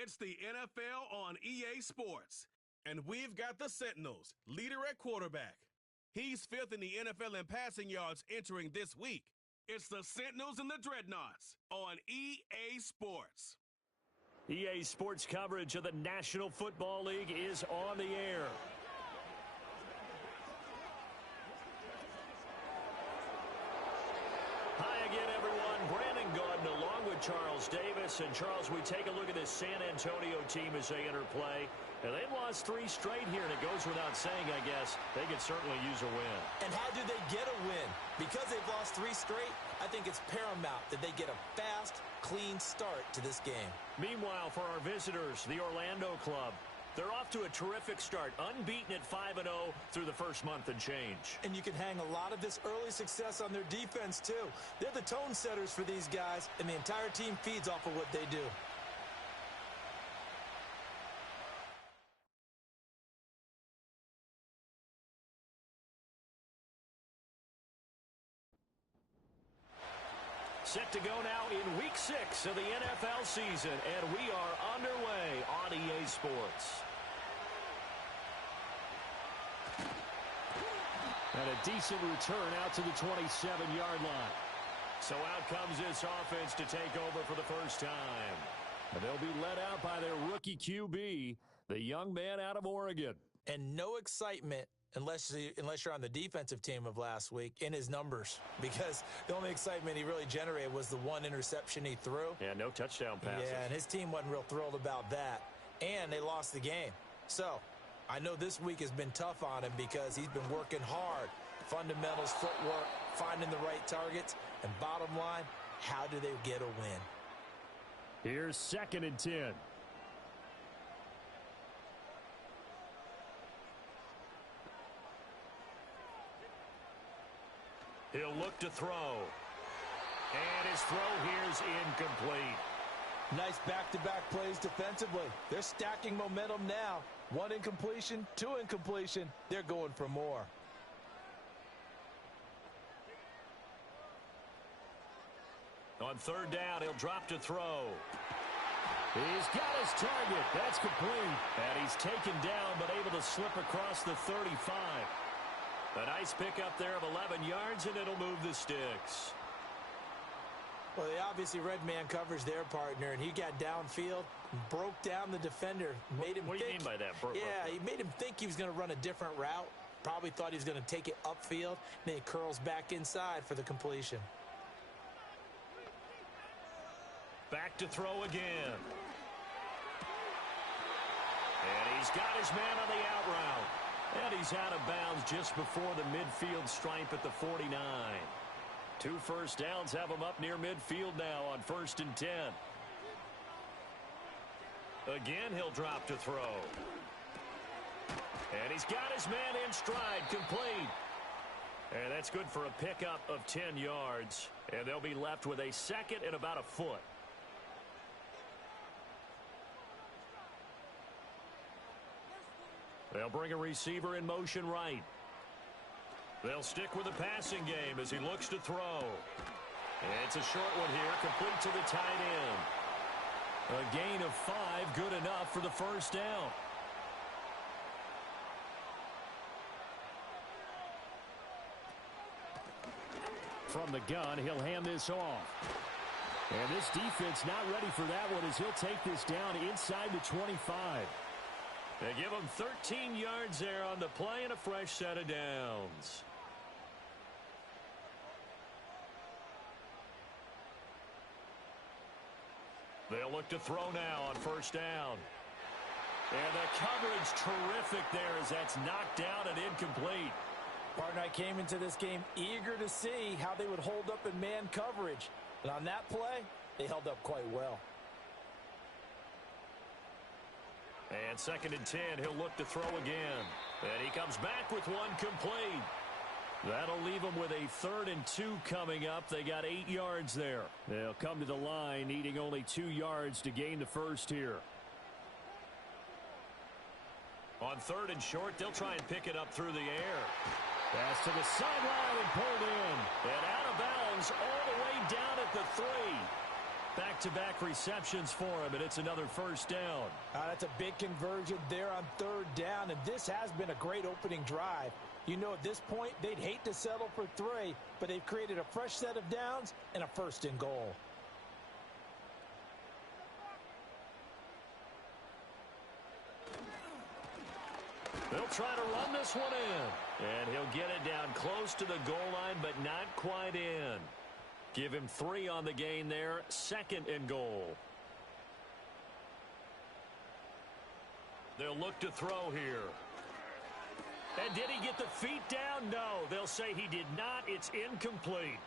It's the NFL on EA Sports, and we've got the Sentinels, leader at quarterback. He's fifth in the NFL in passing yards entering this week. It's the Sentinels and the Dreadnoughts on EA Sports. EA Sports coverage of the National Football League is on the air. Hi again, everyone. Brandon Gaudin along with Charles Davis. And, Charles, we take a look at this San Antonio team as they enter play. And they've lost 3 straight here, and it goes without saying, I guess, they could certainly use a win. And how do they get a win? Because they've lost 3 straight, I think it's paramount that they get a fast, clean start to this game. Meanwhile, for our visitors, the Orlando club, they're off to a terrific start, unbeaten at 5-0 through the first month and change. And you can hang a lot of this early success on their defense, too. They're the tone setters for these guys, and the entire team feeds off of what they do. Set to go now in Week 6 of the NFL season, and we are underway on EA Sports. And a decent return out to the 27-yard line. So out comes this offense to take over for the first time. And they'll be led out by their rookie QB, the young man out of Oregon. And no excitement unless you're on the defensive team of last week in his numbers, because the only excitement he really generated was the 1 interception he threw. Yeah, no touchdown passes. Yeah, and his team wasn't real thrilled about that. And they lost the game. So I know this week has been tough on him because he's been working hard. Fundamentals, footwork, finding the right targets. And bottom line, how do they get a win? Here's 2nd and 10. He'll look to throw. And his throw here's incomplete. Nice back-to-back plays defensively. They're stacking momentum now. 1 incompletion, 2 incompletion. They're going for more. On 3rd down, he'll drop to throw. He's got his target. That's complete. And he's taken down but able to slip across the 35. A nice pickup there of 11 yards, and it'll move the sticks. Well, they obviously red man covers their partner, and he got downfield, broke down the defender, made him What do you mean by that? He made him think he was going to run a different route. Probably thought he was going to take it upfield, and then he curls back inside for the completion. Back to throw again. And he's got his man on the out route. And he's out of bounds just before the midfield stripe at the 49. 2 first downs have him up near midfield now on 1st and 10. Again, he'll drop to throw. And he's got his man in stride, complete. And that's good for a pickup of 10 yards. And they'll be left with a 2nd and about a foot. They'll bring a receiver in motion right. They'll stick with the passing game as he looks to throw. And it's a short one here, complete to the tight end. A gain of 5, good enough for the first down. From the gun, he'll hand this off. And this defense not ready for that one as he'll take this down inside the 25. They give him 13 yards there on the play and a fresh set of downs. They'll look to throw now on 1st down. And the coverage terrific there as that's knocked down and incomplete. Partner, I came into this game eager to see how they would hold up in man coverage. And on that play, they held up quite well. And 2nd and 10, he'll look to throw again. And he comes back with one complete. That'll leave them with a 3rd and 2 coming up. They got 8 yards there. They'll come to the line needing only 2 yards to gain the first here. On 3rd and short, they'll try and pick it up through the air. Pass to the sideline and pulled in. And out of bounds all the way down at the 3. Back-to-back receptions for him, and it's another first down. That's a big conversion there on third down, and this has been a great opening drive. You know, at this point, they'd hate to settle for 3, but they've created a fresh set of downs and a first and goal. They'll try to run this one in, and he'll get it down close to the goal line, but not quite in. Give him 3 on the gain there, second and goal. They'll look to throw here. And did he get the feet down? No, they'll say he did not. It's incomplete.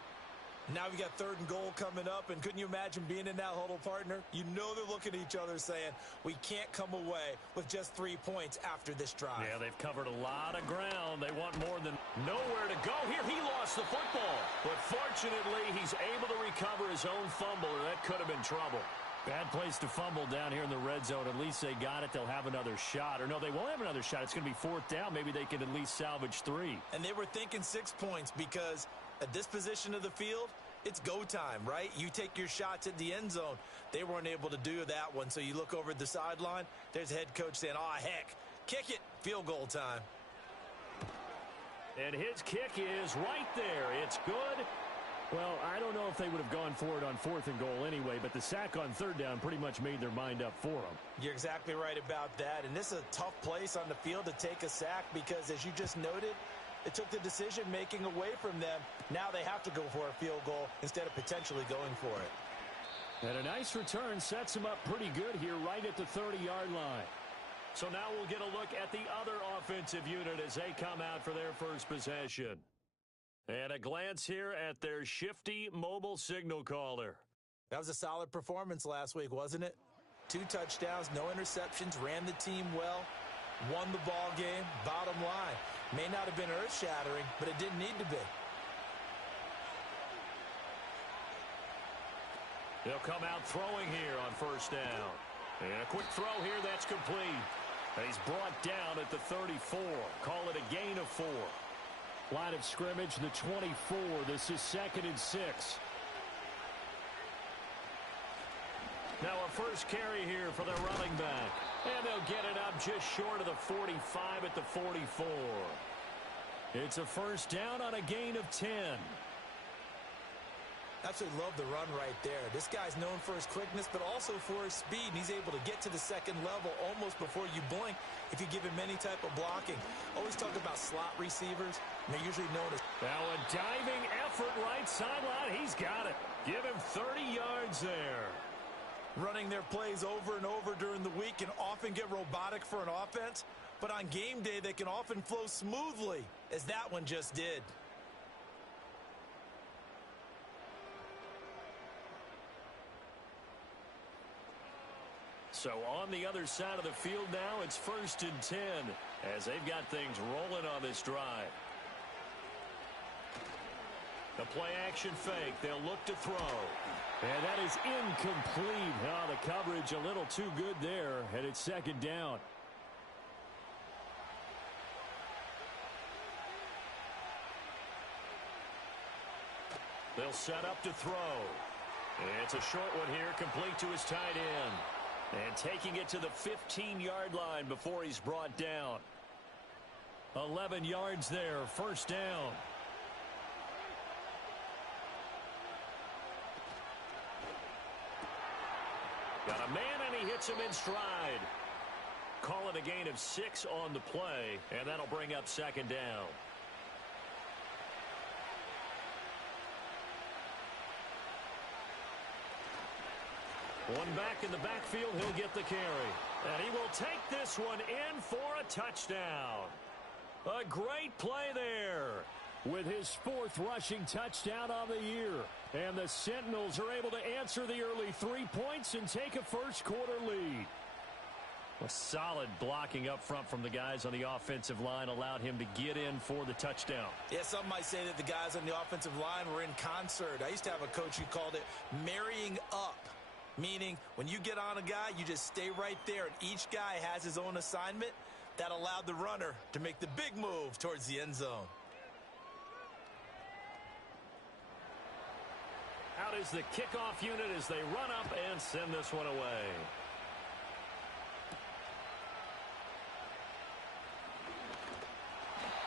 Now we got third and goal coming up, and couldn't you imagine being in that huddle, partner? You know they're looking at each other saying, we can't come away with just 3 points after this drive. Yeah, they've covered a lot of ground. They want more than nowhere to go. Here, he lost the football. But fortunately, he's able to recover his own fumble, or that could have been trouble. Bad place to fumble down here in the red zone. At least they got it. They'll have another shot. Or no, they won't have another shot. It's going to be fourth down. Maybe they can at least salvage 3. And they were thinking 6 points because at this position of the field, it's go time, right? You take your shots at the end zone. They weren't able to do that one. So you look over at the sideline. There's the head coach saying, oh, heck, kick it. Field goal time. And his kick is right there. It's good. Well, I don't know if they would have gone for it on fourth and goal anyway, but the sack on third down pretty much made their mind up for them. You're exactly right about that. And this is a tough place on the field to take a sack because, as you just noted, it took the decision-making away from them. Now they have to go for a field goal instead of potentially going for it. And a nice return sets them up pretty good here right at the 30-yard line. So now we'll get a look at the other offensive unit as they come out for their first possession. And a glance here at their shifty mobile signal caller. That was a solid performance last week, wasn't it? 2 touchdowns, no interceptions, ran the team well, won the ball game. Bottom line, may not have been earth-shattering, but it didn't need to be. They'll come out throwing here on first down. And a quick throw here, that's complete. And he's brought down at the 34. Call it a gain of 4. Line of scrimmage, the 24. This is 2nd and 6. Now a first carry here for their running back. And they'll get it up just short of the 45 at the 44. It's a first down on a gain of 10. Absolutely love the run right there. This guy's known for his quickness, but also for his speed. And he's able to get to the second level almost before you blink if you give him any type of blocking. Always talk about slot receivers. And they're usually known as... Now a diving effort right sideline. He's got it. Give him 30 yards there. Running their plays over and over during the week can often get robotic for an offense. But on game day, they can often flow smoothly, as that one just did. So on the other side of the field now, it's 1st and 10 as they've got things rolling on this drive. The play-action fake. They'll look to throw. And that is incomplete. Oh, the coverage a little too good there, and it's 2nd down. They'll set up to throw. And it's a short one here, complete to his tight end. And taking it to the 15-yard line before he's brought down. 11 yards there, first down. Got a man, and he hits him in stride. Call it a gain of 6 on the play, and that'll bring up 2nd down. One back in the backfield, he'll get the carry. And he will take this one in for a touchdown. A great play there with his 4th rushing touchdown on the year. And the Sentinels are able to answer the early 3 points and take a first-quarter lead. A solid blocking up front from the guys on the offensive line allowed him to get in for the touchdown. Yeah, some might say that the guys on the offensive line were in concert. I used to have a coach who called it marrying up. Meaning, when you get on a guy, you just stay right there, and each guy has his own assignment. That allowed the runner to make the big move towards the end zone. out is the kickoff unit as they run up and send this one away.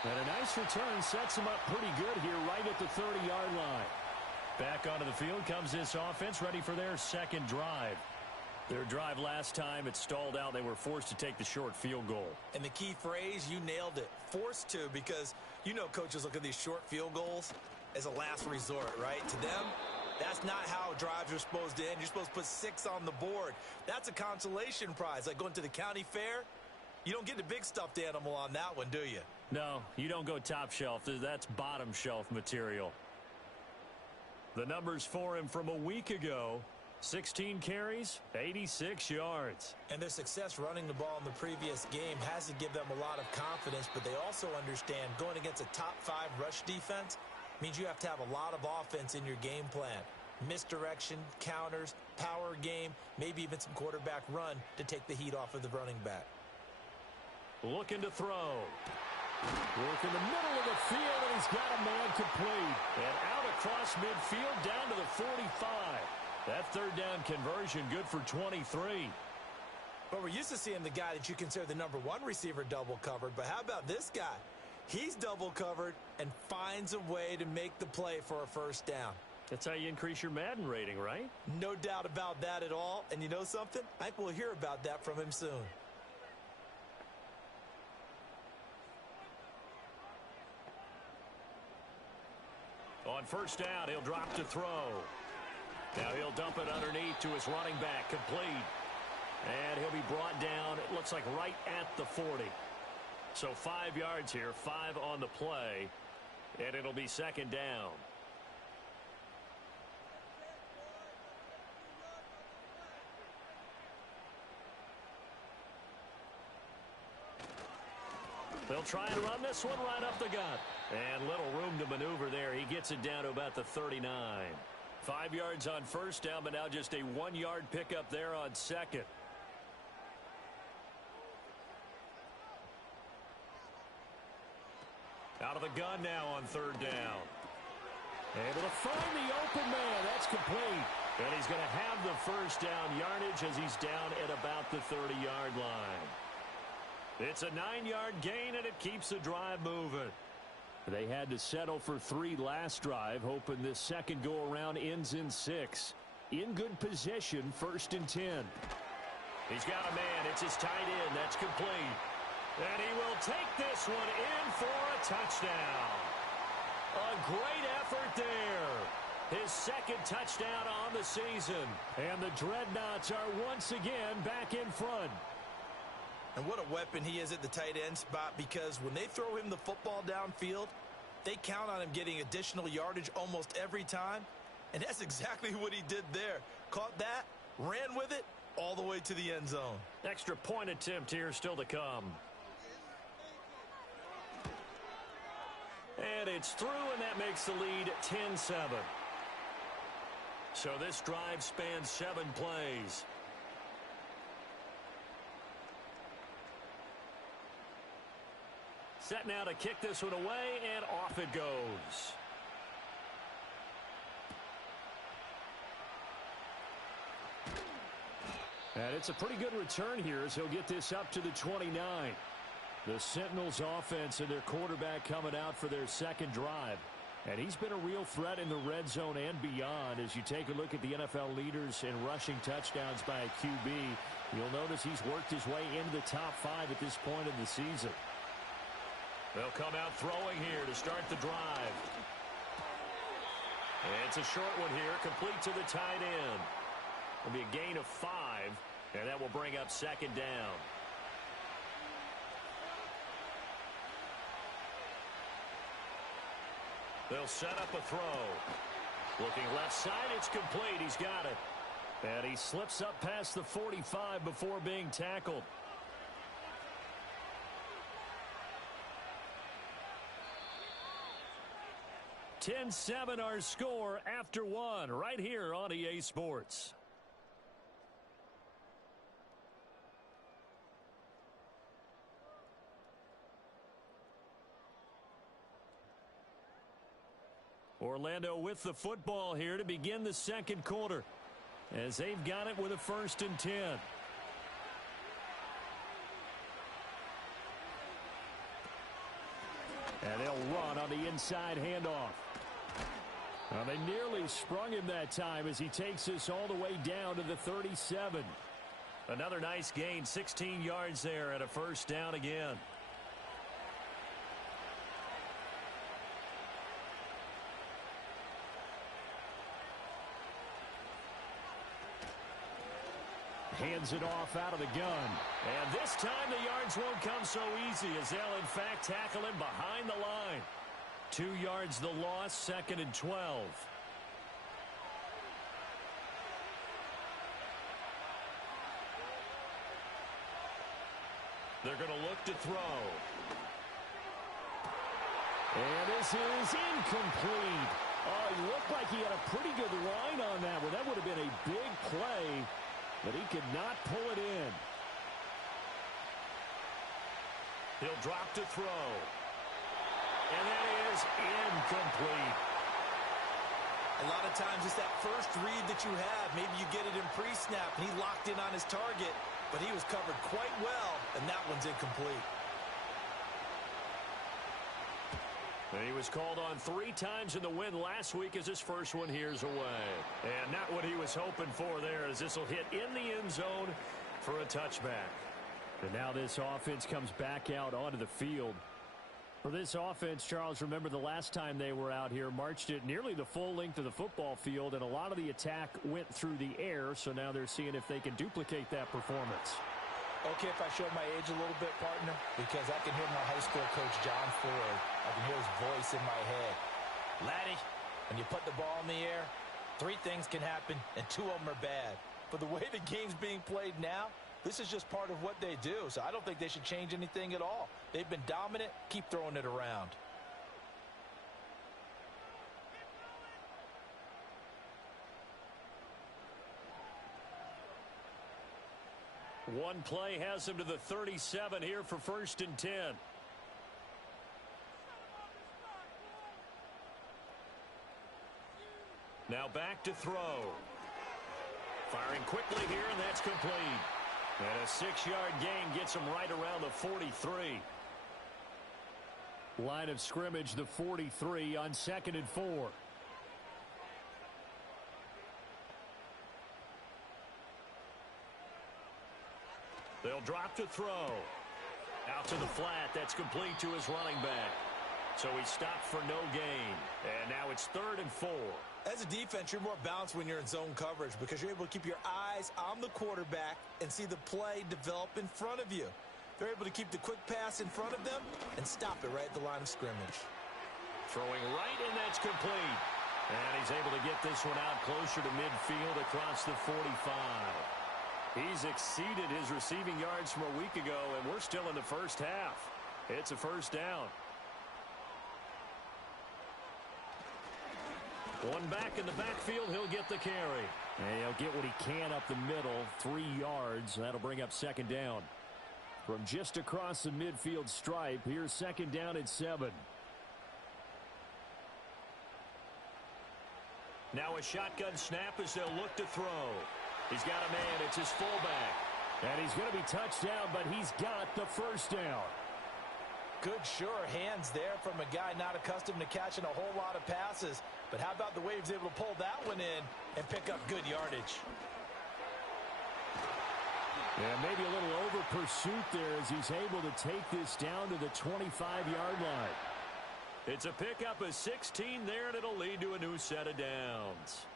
And a nice return sets them up pretty good here right at the 30-yard line. Back onto the field comes this offense, ready for their second drive. Their drive last time, it stalled out. They were forced to take the short field goal. And the key phrase, you nailed it, forced to, because you know coaches look at these short field goals as a last resort, right? To them, that's not how drives are supposed to end. You're supposed to put 6 on the board. That's a consolation prize, like going to the county fair. You don't get the big stuffed animal on that one, do you? No, you don't go top shelf. That's bottom shelf material. The numbers for him from a week ago: 16 carries, 86 yards. And their success running the ball in the previous game has to give them a lot of confidence, but they also understand going against a top 5 rush defense means you have to have a lot of offense in your game plan. Misdirection, counters, power game, maybe even some quarterback run to take the heat off of the running back. Looking to throw. Work in the middle of the field, and he's got a man complete. And out across midfield down to the 45. That third down conversion good for 23. But we're used to seeing the guy that you consider the number 1 receiver double covered. But how about this guy? He's double covered and finds a way to make the play for a first down. That's how you increase your Madden rating, right? No doubt about that at all. And you know something? I think we'll hear about that from him soon. On first down, he'll drop to throw. Now he'll dump it underneath to his running back, complete. And he'll be brought down, it looks like right at the 40. So 5 yards here, 5 on the play, and it'll be second down. They'll try and run this one right up the gut. And little room to maneuver there. He gets it down to about the 39. 5 yards on first down, but now just a 1-yard pickup there on second. Out of the gun now on third down. Able to find the open man. That's complete. And he's going to have the first down yardage as he's down at about the 30-yard line. It's a 9-yard gain, and it keeps the drive moving. They had to settle for 3 last drive, hoping this second go-around ends in 6. In good position, first and 10. He's got a man. It's his tight end. That's complete. And he will take this one in for a touchdown. A great effort there. His second touchdown on the season. And the Dreadnoughts are once again back in front. And what a weapon he is at the tight end spot, because when they throw him the football downfield, they count on him getting additional yardage almost every time. And that's exactly what he did there. Caught that, ran with it, all the way to the end zone. Extra point attempt here still to come. And it's through, and that makes the lead 10-7. So this drive spans 7 plays. Set now to kick this one away, and off it goes. And it's a pretty good return here as he'll get this up to the 29. The Sentinels offense and their quarterback coming out for their second drive. And he's been a real threat in the red zone and beyond. As you take a look at the NFL leaders in rushing touchdowns by a QB, you'll notice he's worked his way into the top 5 at this point in the season. They'll come out throwing here to start the drive. It's a short one here, complete to the tight end. It'll be a gain of 5, and that will bring up second down. They'll set up a throw. Looking left side, it's complete. He's got it. And he slips up past the 45 before being tackled. 10-7 our score after 1 right here on EA Sports. Orlando with the football here to begin the second quarter, as they've got it with a 1st and 10. And they'll run on the inside handoff. Well, they nearly sprung him that time as he takes this all the way down to the 37. Another nice gain, 16 yards there, and a 1st down again. Hands it off out of the gun. And this time the yards won't come so easy, as they'll in fact tackle him behind the line. 2 yards the loss, 2nd and 12. They're going to look to throw. And this is incomplete. Oh, he looked like he had a pretty good line on that one. That would have been a big play, but he could not pull it in. He'll drop to throw. And that is incomplete. A lot of times it's that first read that you have. Maybe you get it in pre-snap, and he locked in on his target, but he was covered quite well, and that one's incomplete. He was called on 3 times in the win last week, as his first one here's away. And not what he was hoping for there, as this will hit in the end zone for a touchback. And now this offense comes back out onto the field. For this offense, Charles, remember the last time they were out here, marched it nearly the full length of the football field, and a lot of the attack went through the air, so now they're seeing if they can duplicate that performance. Okay, if I showed my age a little bit, partner, because I can hear my high school coach, John Ford. I can hear his voice in my head. Laddie, when you put the ball in the air, 3 things can happen, and 2 of them are bad. But the way the game's being played now, this is just part of what they do, so I don't think they should change anything at all. They've been dominant. Keep throwing it around. One play has him to the 37 here for 1st and 10. Now back to throw. Firing quickly here, and that's complete. And a 6-yard gain gets him right around the 43. Line of scrimmage, the 43 on 2nd and 4. They'll drop to throw. Out to the flat. That's complete to his running back. So he stopped for no gain. And now it's 3rd and 4. As a defense, you're more balanced when you're in zone coverage because you're able to keep your eyes on the quarterback and see the play develop in front of you. They're able to keep the quick pass in front of them and stop it right at the line of scrimmage. Throwing right, and that's complete. And he's able to get this one out closer to midfield across the 45. He's exceeded his receiving yards from a week ago, and we're still in the first half. It's a 1st down. One back in the backfield, he'll get the carry. And he'll get what he can up the middle, 3 yards. That'll bring up 2nd down. From just across the midfield stripe, here's 2nd down and 7. Now a shotgun snap as they'll look to throw. He's got a man. It's his fullback. And he's going to be touched down, but he's got the 1st down. Good, sure hands there from a guy not accustomed to catching a whole lot of passes. But how about the way he was able to pull that one in and pick up good yardage? Yeah, maybe a little over pursuit there as he's able to take this down to the 25-yard line. It's a pickup of 16 there, and it'll lead to a new set of downs.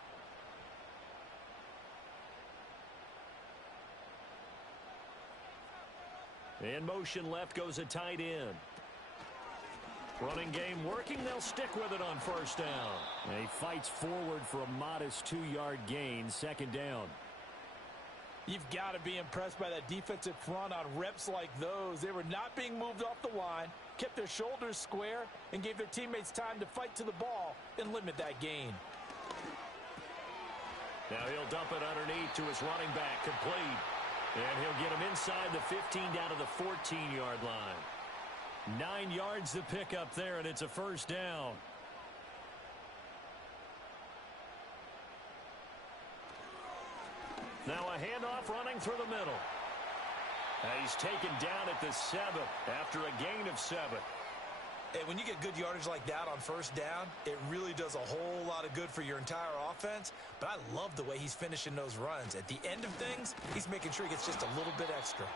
In motion left goes a tight end. Running game working. They'll stick with it on 1st down. And he fights forward for a modest 2-yard gain, 2nd down. You've got to be impressed by that defensive front on reps like those. They were not being moved off the line, kept their shoulders square, and gave their teammates time to fight to the ball and limit that gain. Now he'll dump it underneath to his running back, complete. And he'll get him inside the 15 down to the 14-yard line. 9 yards to pick up there, and it's a 1st down. Now a handoff running through the middle. He's taken down at the 7 after a gain of 7. And when you get good yardage like that on first down, it really does a whole lot of good for your entire offense. But I love the way he's finishing those runs. At the end of things, he's making sure he gets just a little bit extra.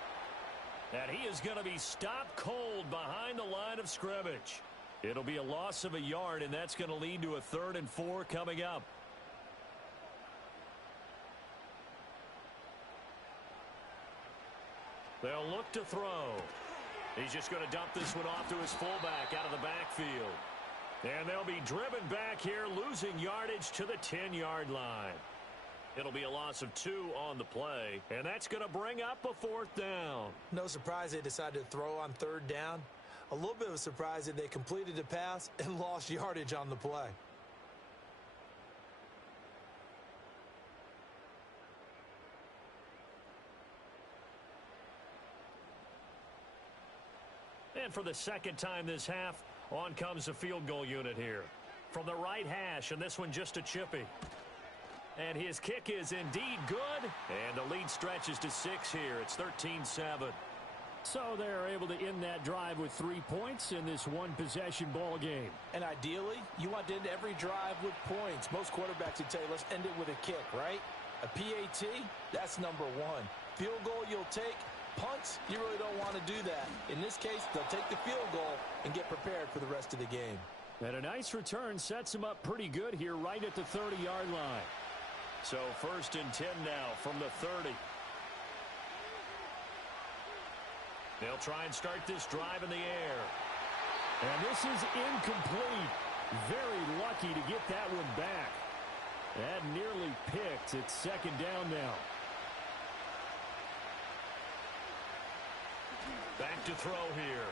And he is going to be stopped cold behind the line of scrimmage. It'll be a loss of a yard, and that's going to lead to a 3rd and 4 coming up. They'll look to throw. He's just going to dump this one off to his fullback out of the backfield. And they'll be driven back here, losing yardage to the 10-yard line. It'll be a loss of 2 on the play, and that's going to bring up a 4th down. No surprise they decided to throw on 3rd down. A little bit of a surprise that they completed the pass and lost yardage on the play. And for the 2nd time this half, on comes the field goal unit here. From the right hash, and this one just a chippy. And his kick is indeed good. And the lead stretches to 6 here. It's 13-7. So they're able to end that drive with 3 points in this one-possession ball game. And ideally, you want to end every drive with points. Most quarterbacks would tell you, let's end it with a kick, right? A PAT, that's number 1. Field goal you'll take. Punts, you really don't want to do that. In this case, they'll take the field goal and get prepared for the rest of the game. And a nice return sets them up pretty good here right at the 30-yard line. So 1st and 10 now from the 30. They'll try and start this drive in the air. And this is incomplete. Very lucky to get that one back. That nearly picked. It's 2nd down now. Back to throw here.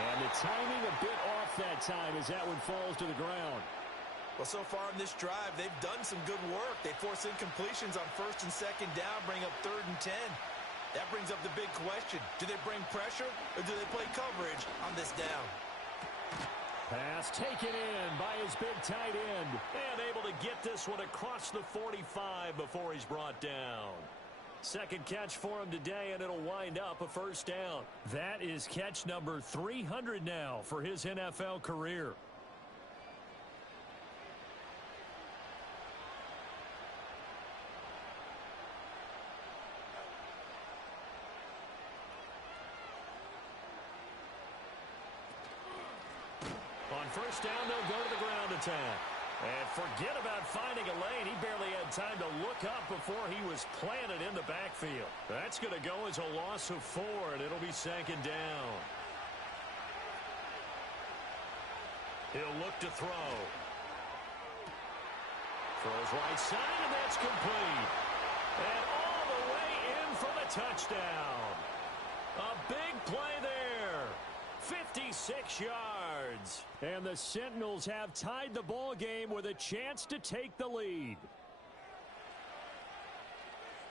And the timing a bit off that time as that one falls to the ground. Well, so far in this drive, they've done some good work. They force incompletions on 1st and 2nd down, bring up 3rd and 10. That brings up the big question. Do they bring pressure or do they play coverage on this down? Pass taken in by his big tight end. And able to get this one across the 45 before he's brought down. 2nd catch for him today, and it'll wind up a 1st down. That is catch number 300 now for his NFL career. On 1st down, they'll go to the ground attack. And forget about finding a lane. He barely had time to look up before he was planted in the backfield. That's going to go as a loss of 4, and it'll be 2nd down. He'll look to throw. Throws right side, and that's complete. And all the way in for the touchdown. A big play there. 56 yards. And the Sentinels have tied the ball game with a chance to take the lead.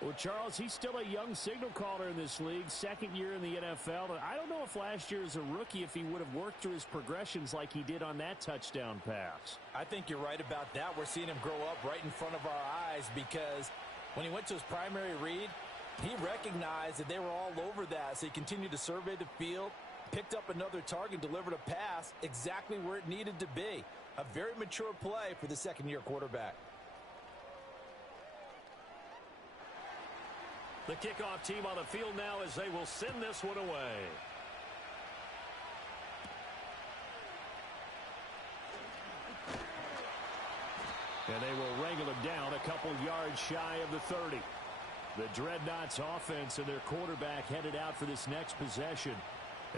Well, Charles, he's still a young signal caller in this league, 2nd year in the NFL. I don't know if last year as a rookie, if he would have worked through his progressions like he did on that touchdown pass. I think you're right about that. We're seeing him grow up right in front of our eyes because when he went to his primary read, he recognized that they were all over that, so he continued to survey the field, picked up another target, delivered a pass exactly where it needed to be. A very mature play for the 2nd-year quarterback. The kickoff team on the field now as they will send this one away. And they will wrangle him down a couple yards shy of the 30. The Dreadnoughts offense and their quarterback headed out for this next possession.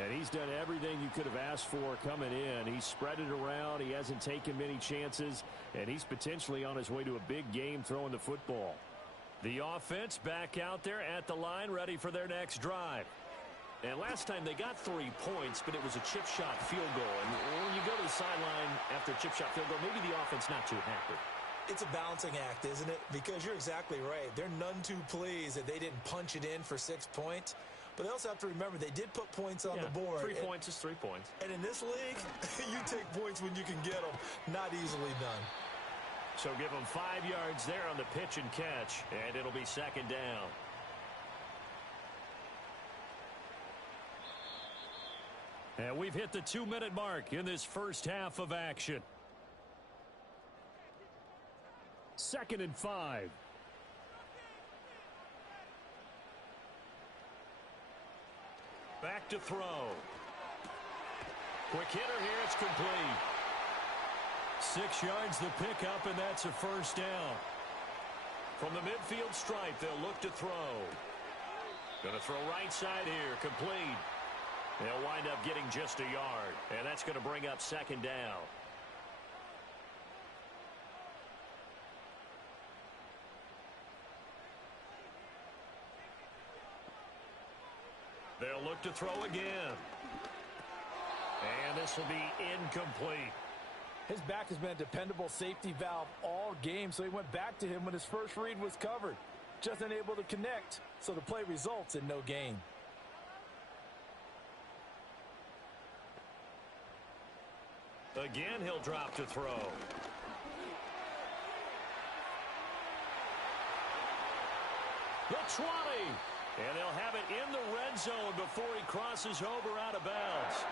And he's done everything you could have asked for coming in. He's spread it around. He hasn't taken many chances. And he's potentially on his way to a big game throwing the football. The offense back out there at the line, ready for their next drive. And last time they got 3 points, but it was a chip shot field goal. And when you go to the sideline after a chip shot field goal, maybe the offense not too happy. It's a balancing act, isn't it? Because you're exactly right. They're none too pleased that they didn't punch it in for 6 points. But they also have to remember they did put points on the board. 3 points is 3 points. And in this league, you take points when you can get them. Not easily done. So give him 5 yards there on the pitch and catch, and it'll be second down. And we've hit the 2-minute mark in this first half of action. 2nd and 5. Back to throw. Quick hitter here, it's complete. 6 yards the pickup, and that's a first down. From the midfield stripe, they'll look to throw. Going to throw right side here, complete. They'll wind up getting just a yard, and that's going to bring up second down. They'll look to throw again. And this will be incomplete. His back has been a dependable safety valve all game, so he went back to him when his first read was covered. Just unable to connect, so the play results in no gain. Again, he'll drop to throw. The 20. And they'll have it in the red zone before he crosses over out of bounds.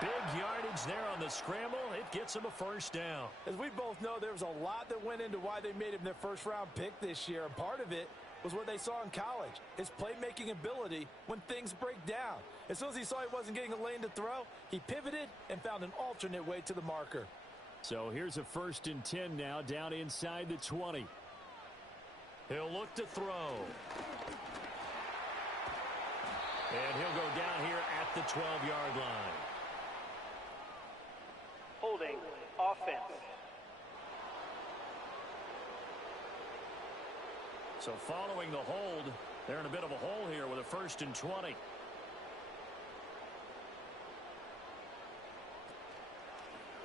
Big yardage there on the scramble. It gets him a first down. As we both know, there was a lot that went into why they made him their first-round pick this year. And part of it was what they saw in college, his playmaking ability when things break down. As soon as he saw he wasn't getting a lane to throw, he pivoted and found an alternate way to the marker. So here's a 1st and 10 now, down inside the 20. He'll look to throw. And he'll go down here at the 12-yard line. Holding offense. So following the hold, they're in a bit of a hole here with a 1st and 20.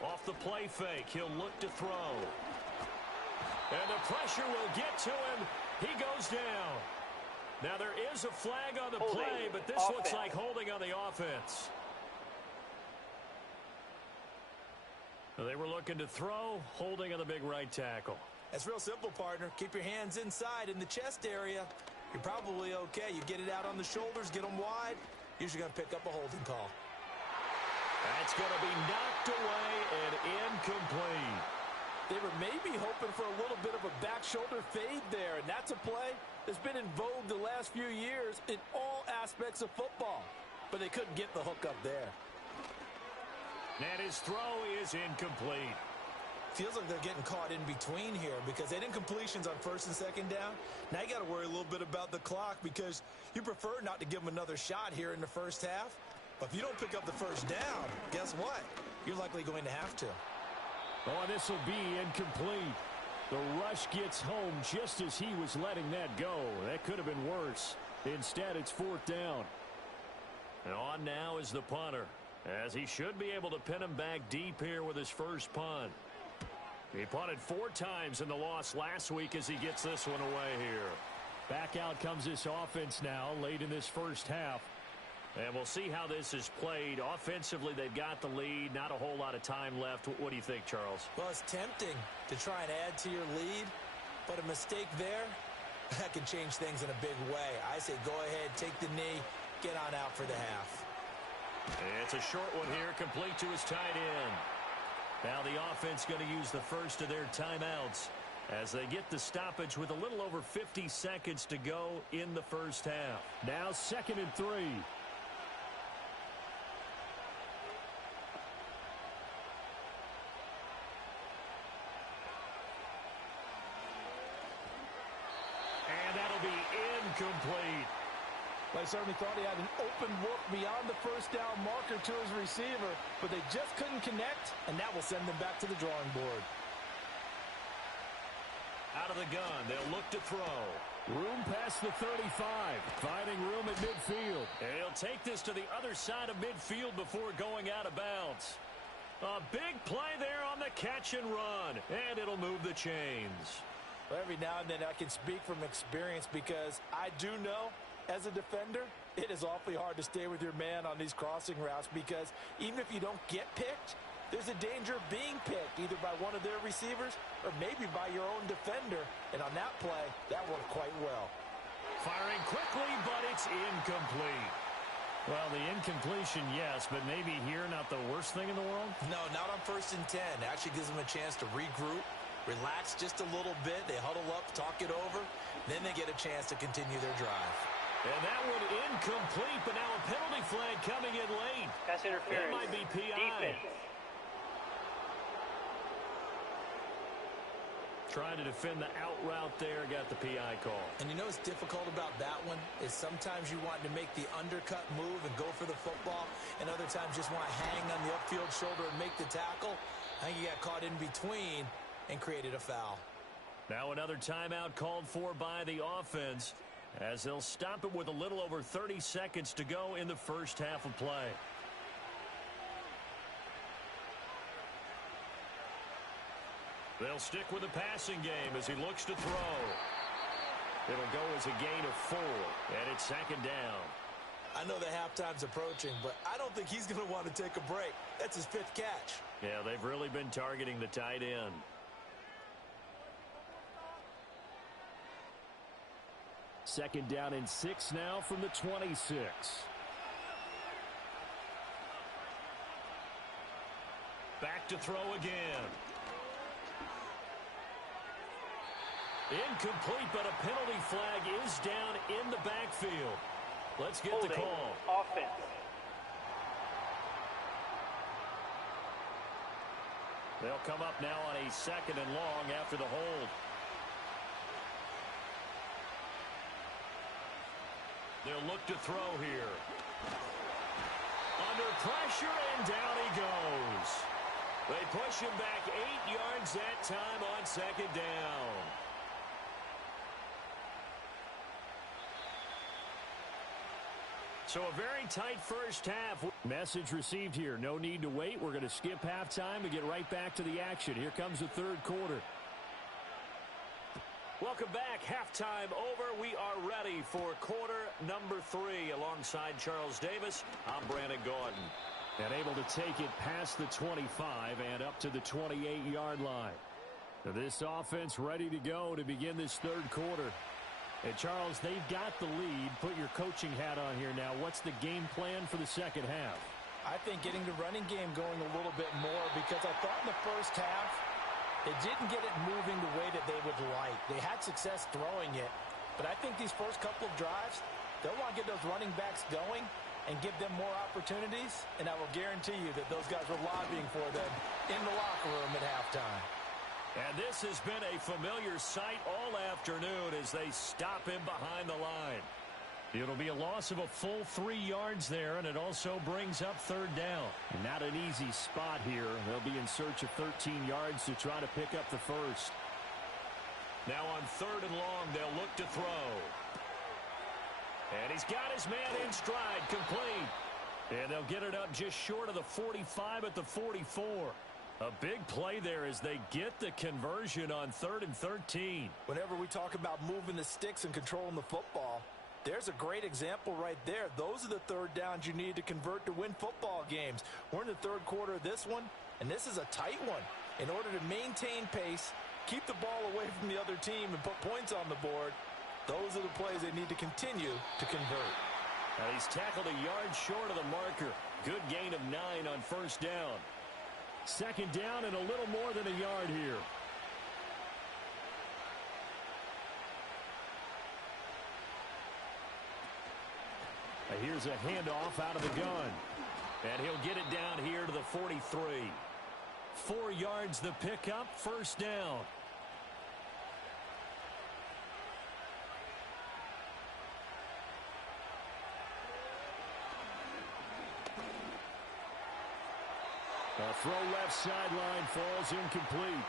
Off the play fake, he'll look to throw. And the pressure will get to him. He goes down. Now there is a flag on the play, but this looks like holding on the offense. They were looking to throw, holding on the big right tackle. That's real simple, partner. Keep your hands inside in the chest area. You're probably okay. You get it out on the shoulders, get them wide. Usually going to pick up a holding call. That's going to be knocked away and incomplete. They were maybe hoping for a little bit of a back shoulder fade there, and that's a play that's been in vogue the last few years in all aspects of football. But they couldn't get the hook up there. And his throw is incomplete. Feels like they're getting caught in between here because they didn't completions on 1st and 2nd down. Now you got to worry a little bit about the clock because you prefer not to give them another shot here in the first half. But if you don't pick up the first down, guess what? You're likely going to have to. Oh, and this will be incomplete. The rush gets home just as he was letting that go. That could have been worse. Instead, it's 4th down. And on now is the punter, as he should be able to pin him back deep here with his first punt. He punted 4 times in the loss last week as he gets this one away here. Back out comes this offense now late in this first half. And we'll see how this is played. Offensively, they've got the lead. Not a whole lot of time left. What do you think, Charles? Well, it's tempting to try and add to your lead, but a mistake there, that can change things in a big way. I say go ahead, take the knee, get on out for the half. It's a short one here, complete to his tight end. Now the offense going to use the first of their timeouts as they get the stoppage with a little over 50 seconds to go in the first half. Now 2nd and 3. And that'll be incomplete. They certainly thought he had an open look beyond the first down marker to his receiver, but they just couldn't connect, and that will send them back to the drawing board. Out of the gun, they'll look to throw. Room past the 35, finding room at midfield. And he'll take this to the other side of midfield before going out of bounds. A big play there on the catch and run, and it'll move the chains. Well, every now and then I can speak from experience because I do know, as a defender, it is awfully hard to stay with your man on these crossing routes because even if you don't get picked, there's a danger of being picked either by one of their receivers or maybe by your own defender. And on that play, that worked quite well. Firing quickly, but it's incomplete. Well, the incompletion, yes, but maybe here not the worst thing in the world? No, not on 1st and 10. It actually gives them a chance to regroup, relax just a little bit. They huddle up, talk it over. Then they get a chance to continue their drive. And that one incomplete, but now a penalty flag coming in late. That's interference. That might be PI. Defense. Trying to defend the out route there, got the PI call. And you know what's difficult about that one is sometimes you want to make the undercut move and go for the football, and other times just want to hang on the upfield shoulder and make the tackle. I think he got caught in between and created a foul. Now another timeout called for by the offense as they'll stop it with a little over 30 seconds to go in the first half of play. They'll stick with the passing game as he looks to throw. It'll go as a gain of 4, and it's 2nd down. I know the halftime's approaching, but I don't think he's going to want to take a break. That's his 5th catch. Yeah, they've really been targeting the tight end. Second down and 6 now from the 26. Back to throw again. Incomplete, but a penalty flag is down in the backfield. Let's get the call. Offense. They'll come up now on a 2nd and long after the hold. They'll look to throw here. Under pressure, and down he goes. They push him back 8 yards that time on 2nd down. So a very tight first half. Message received here. No need to wait. We're going to skip halftime and get right back to the action. Here comes the 3rd quarter. Welcome back. Halftime over. We are ready for quarter number 3. Alongside Charles Davis, I'm Brandon Gordon. And able to take it past the 25 and up to the 28-yard line. Now this offense ready to go to begin this 3rd quarter. And Charles, they've got the lead. Put your coaching hat on here now. What's the game plan for the 2nd half? I think getting the running game going a little bit more, because I thought in the first half it didn't get it moving the way that they would like. They had success throwing it, but I think these first couple of drives, they'll want to get those running backs going and give them more opportunities, and I will guarantee you that those guys were lobbying for them in the locker room at halftime. And this has been a familiar sight all afternoon as they stop him behind the line. It'll be a loss of a full 3 yards there, and it also brings up 3rd down. And not an easy spot here. They'll be in search of 13 yards to try to pick up the 1st. Now on 3rd and long, they'll look to throw. And he's got his man in stride, complete. And they'll get it up just short of the 45 at the 44. A big play there as they get the conversion on 3rd and 13. Whenever we talk about moving the sticks and controlling the football, there's a great example right there. Those are the 3rd downs you need to convert to win football games. We're in the 3rd quarter of this one, and this is a tight one. In order to maintain pace, keep the ball away from the other team, and put points on the board, those are the plays they need to continue to convert. And he's tackled a yard short of the marker. Good gain of 9 on 1st down. 2nd down and a little more than a yard here. Here's a handoff out of the gun. And he'll get it down here to the 43. 4 yards the pickup, 1st down. A throw left sideline falls incomplete.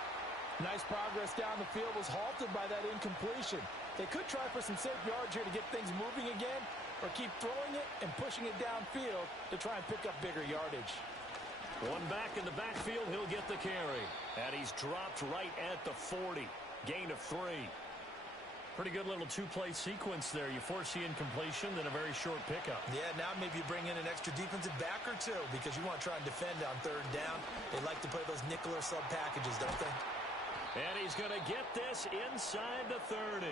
Nice progress down the field was halted by that incompletion. They could try for some safe yards here to get things moving again, or keep throwing it and pushing it downfield to try and pick up bigger yardage. One back in the backfield, he'll get the carry. And he's dropped right at the 40. Gain of 3. Pretty good little 2-play sequence there. You force the incompletion, then a very short pickup. Yeah, now maybe you bring in an extra defensive back or 2 because you want to try and defend on 3rd down. They like to play those nickel or sub packages, don't they? And he's going to get this inside the 30.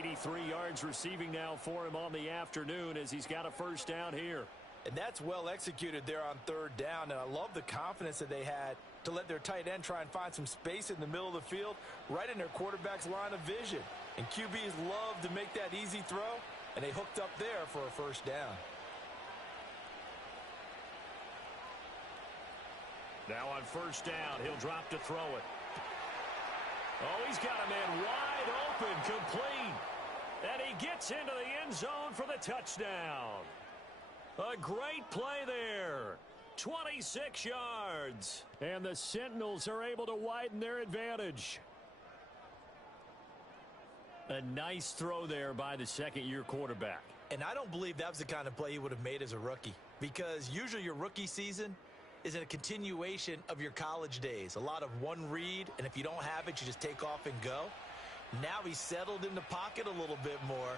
83 yards receiving now for him on the afternoon as he's got a first down here. And that's well executed there on third down. And I love the confidence that they had to let their tight end try and find some space in the middle of the field, right in their quarterback's line of vision. And QBs love to make that easy throw, and they hooked up there for a first down. Now on first down, he'll drop to throw it. Oh, he's got a man wide open, complete. And he gets into the end zone for the touchdown. A great play there. 26 yards. And the Sentinels are able to widen their advantage. A nice throw there by the second-year quarterback. And I don't believe that was the kind of play he would have made as a rookie, because usually your rookie season is a continuation of your college days. A lot of one read, and if you don't have it, you just take off and go. Now he's settled in the pocket a little bit more,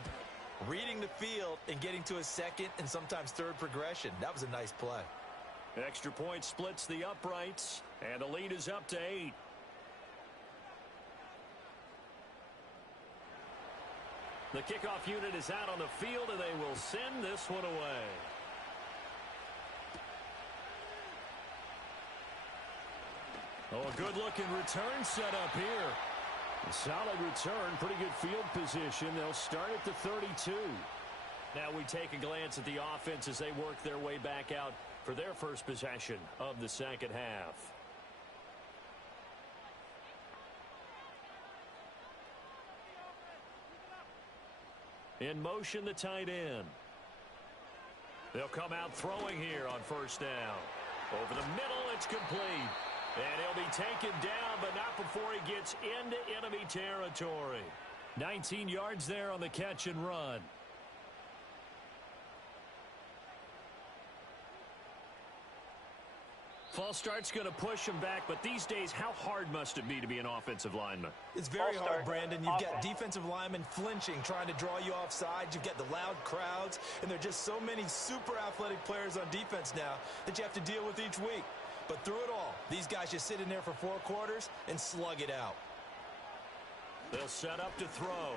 reading the field and getting to a second and sometimes third progression. That was a nice play. Extra point splits the uprights, and the lead is up to 8. The kickoff unit is out on the field, and they will send this one away. Oh, a good-looking return set up here. A solid return, pretty good field position. They'll start at the 32. Now we take a glance at the offense as they work their way back out for their first possession of the second half. In motion, the tight end. They'll come out throwing here on first down. Over the middle, it's complete. And he'll be taken down, but not before he gets into enemy territory. 19 yards there on the catch and run. False start's going to push him back, but these days, how hard must it be to be an offensive lineman? It's very hard, Brandon. You've got defensive linemen flinching, trying to draw you off sides. You've got the loud crowds, and there are just so many super athletic players on defense now that you have to deal with each week. But through it all, these guys just sit in there for 4 quarters and slug it out. They'll set up to throw.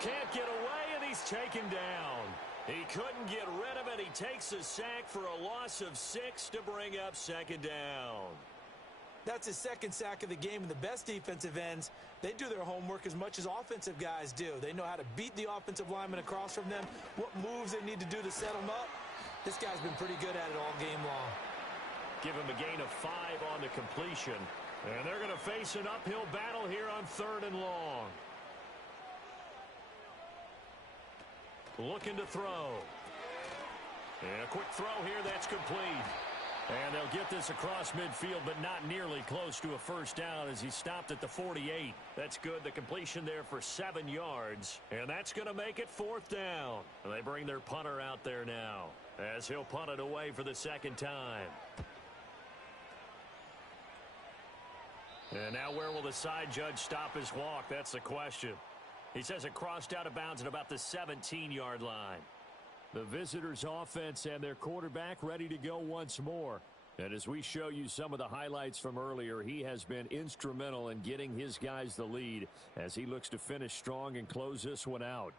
Can't get away, and he's taken down. He couldn't get rid of it. He takes a sack for a loss of 6 to bring up second down. That's his second sack of the game, and the best defensive ends, they do their homework as much as offensive guys do. They know how to beat the offensive lineman across from them, what moves they need to do to set them up. This guy's been pretty good at it all game long. Give him a gain of 5 on the completion. And they're going to face an uphill battle here on 3rd and long. Looking to throw. And a quick throw here, that's complete. And they'll get this across midfield, but not nearly close to a first down as he stopped at the 48. That's good. The completion there for 7 yards. And that's going to make it 4th down. And they bring their punter out there now as he'll punt it away for the second time. And now where will the side judge stop his walk? That's the question. He says it crossed out of bounds at about the 17-yard line. The visitors' offense and their quarterback ready to go once more. And as we show you some of the highlights from earlier, he has been instrumental in getting his guys the lead as he looks to finish strong and close this one out.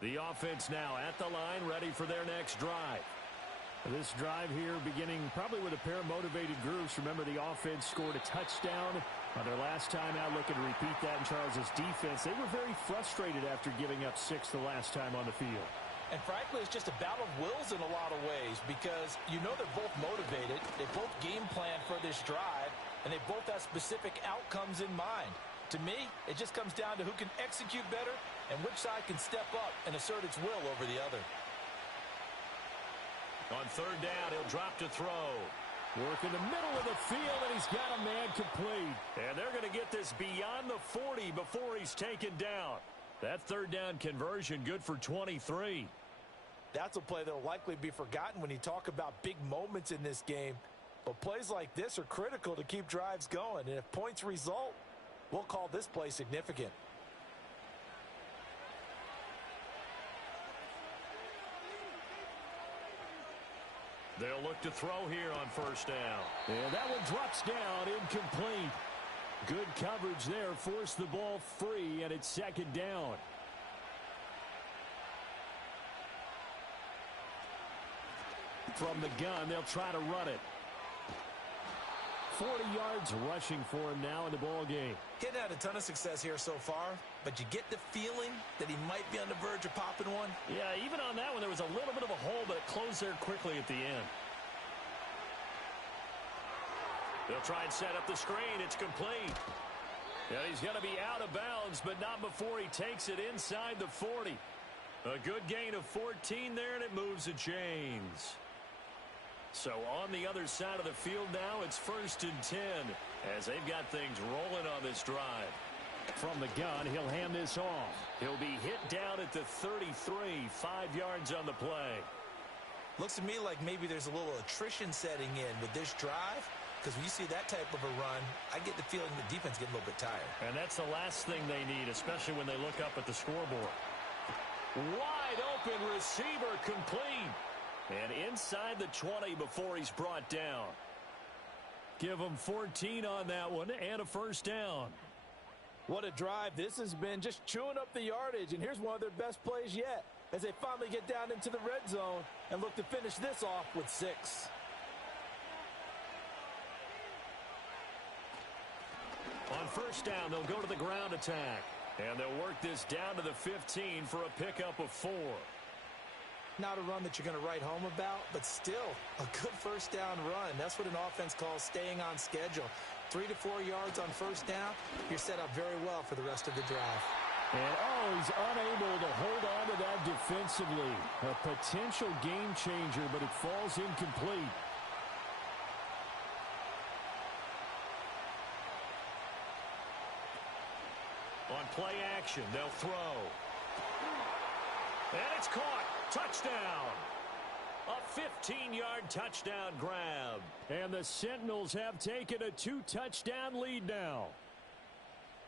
The offense now at the line, ready for their next drive. This drive here beginning probably with a pair of motivated groups. Remember, the offense scored a touchdown on their last time out, looking to repeat that in Charles's defense. They were very frustrated after giving up 6 the last time on the field. And frankly, it's just a battle of wills in a lot of ways because you know they're both motivated. They both game plan for this drive, and they both have specific outcomes in mind. To me, it just comes down to who can execute better and which side can step up and assert its will over the other. On 3rd down, he'll drop to throw. Work in the middle of the field, and he's got a man complete. And they're going to get this beyond the 40 before he's taken down. That 3rd down conversion good for 23. That's a play that will likely be forgotten when you talk about big moments in this game. But plays like this are critical to keep drives going. And if points result, we'll call this play significant. They'll look to throw here on first down. And that one drops down, incomplete. Good coverage there, forced the ball free, and it's second down. From the gun, they'll try to run it. 40 yards rushing for him now in the ball game. He hadn't had a ton of success here so far, but you get the feeling that he might be on the verge of popping one. Yeah, even on that one, there was a little bit of a hole, but it closed there quickly at the end. They'll try and set up the screen. It's complete. Yeah, he's going to be out of bounds, but not before he takes it inside the 40. A good gain of 14 there, and it moves the chains. So on the other side of the field now, it's 1st and 10 as they've got things rolling on this drive. From the gun, he'll hand this off. He'll be hit down at the 33, 5 yards on the play. Looks to me like maybe there's a little attrition setting in with this drive, because when you see that type of a run, I get the feeling the defense get a little bit tired. And that's the last thing they need, especially when they look up at the scoreboard. Wide open receiver complete. And inside the 20 before he's brought down. Give him 14 on that one and a first down. What a drive this has been, just chewing up the yardage. And here's one of their best plays yet as they finally get down into the red zone and look to finish this off with 6. On first down, they'll go to the ground attack. And they'll work this down to the 15 for a pickup of 4. Not a run that you're going to write home about, but still a good first down run. That's what an offense calls staying on schedule. 3 to 4 yards on first down, you're set up very well for the rest of the drive. And he's unable to hold on to that defensively. A potential game changer, but it falls incomplete. On play action, they'll throw. And it's caught. Touchdown. A 15-yard touchdown grab. And the Sentinels have taken a 2-touchdown lead now.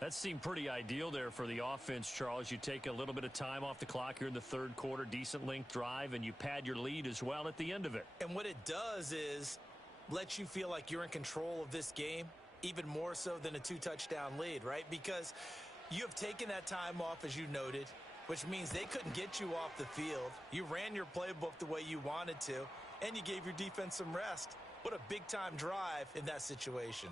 That seemed pretty ideal there for the offense, Charles. You take a little bit of time off the clock here in the third quarter, decent length drive, and you pad your lead as well at the end of it. And what it does is let you feel like you're in control of this game, even more so than a 2-touchdown lead, right? Because you have taken that time off, as you noted, which means they couldn't get you off the field. You ran your playbook the way you wanted to, and you gave your defense some rest. What a big-time drive in that situation.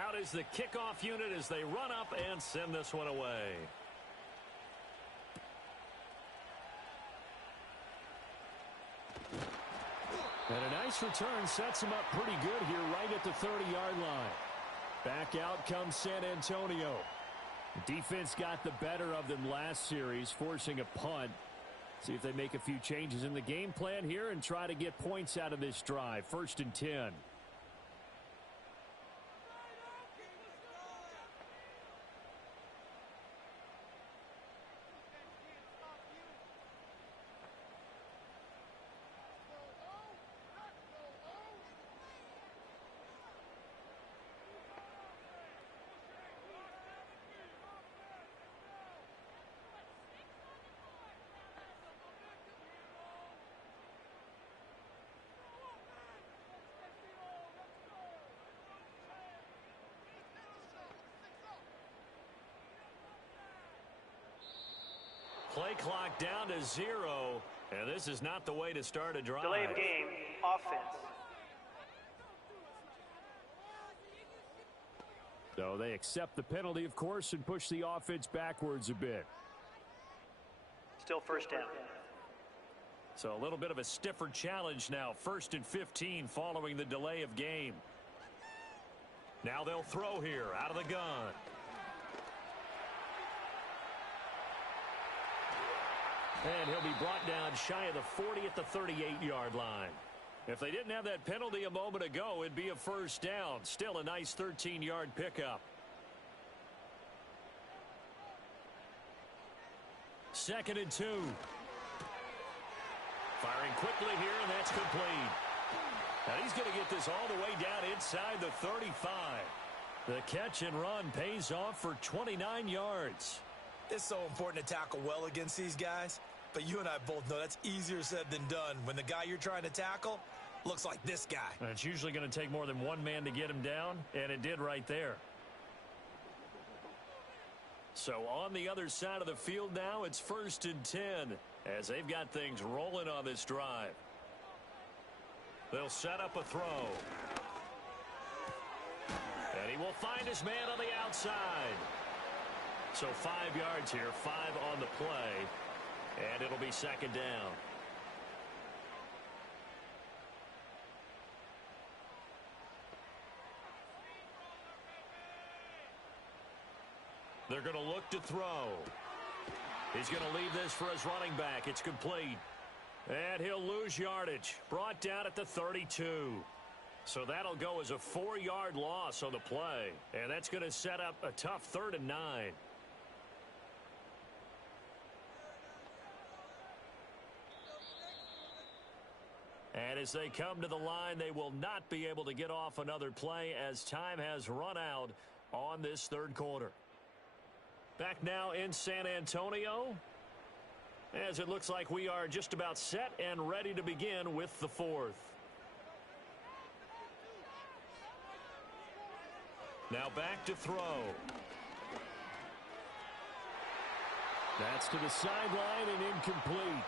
Out is the kickoff unit as they run up and send this one away. And a nice return sets him up pretty good here right at the 30-yard line. Back out comes San Antonio. The defense got the better of them last series, forcing a punt. See if they make a few changes in the game plan here and try to get points out of this drive. 1st and 10. Play clock down to 0, and this is not the way to start a drive. Delay of game, offense. So they accept the penalty, of course, and push the offense backwards a bit. Still first down. So a little bit of a stiffer challenge now. 1st and 15 following the delay of game. Now they'll throw here out of the gun. And he'll be brought down shy of the 40 at the 38-yard line. If they didn't have that penalty a moment ago, it'd be a first down. Still a nice 13-yard pickup. 2nd and 2. Firing quickly here, and that's complete. Now he's going to get this all the way down inside the 35. The catch and run pays off for 29 yards. It's so important to tackle well against these guys, but you and I both know that's easier said than done when the guy you're trying to tackle looks like this guy. And it's usually going to take more than one man to get him down, and it did right there. So on the other side of the field now, it's 1st and 10 as they've got things rolling on this drive. They'll set up a throw. And he will find his man on the outside. So 5 yards here, 5 on the play, and it'll be 2nd down. They're going to look to throw. He's going to leave this for his running back. It's complete. And he'll lose yardage. Brought down at the 32. So that'll go as a 4-yard loss on the play. And that's going to set up a tough 3rd and 9. And as they come to the line, they will not be able to get off another play as time has run out on this 3rd quarter. Back now in San Antonio, as it looks like we are just about set and ready to begin with the 4th. Now back to throw. That's to the sideline and incomplete.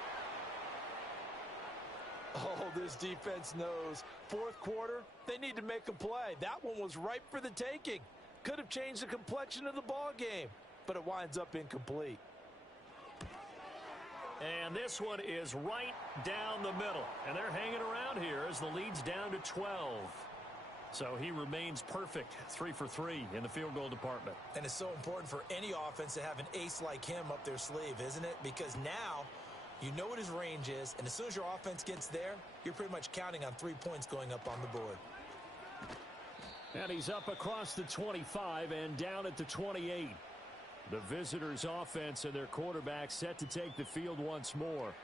Oh, this defense knows. 4th quarter, they need to make a play. That one was ripe for the taking. Could have changed the complexion of the ball game, but it winds up incomplete. And this one is right down the middle. And they're hanging around here as the lead's down to 12. So he remains perfect, 3 for 3 in the field goal department. And it's so important for any offense to have an ace like him up their sleeve, isn't it? Because now you know what his range is, and as soon as your offense gets there, you're pretty much counting on 3 points going up on the board. And he's up across the 25 and down at the 28. The visitors' offense and their quarterback set to take the field once more.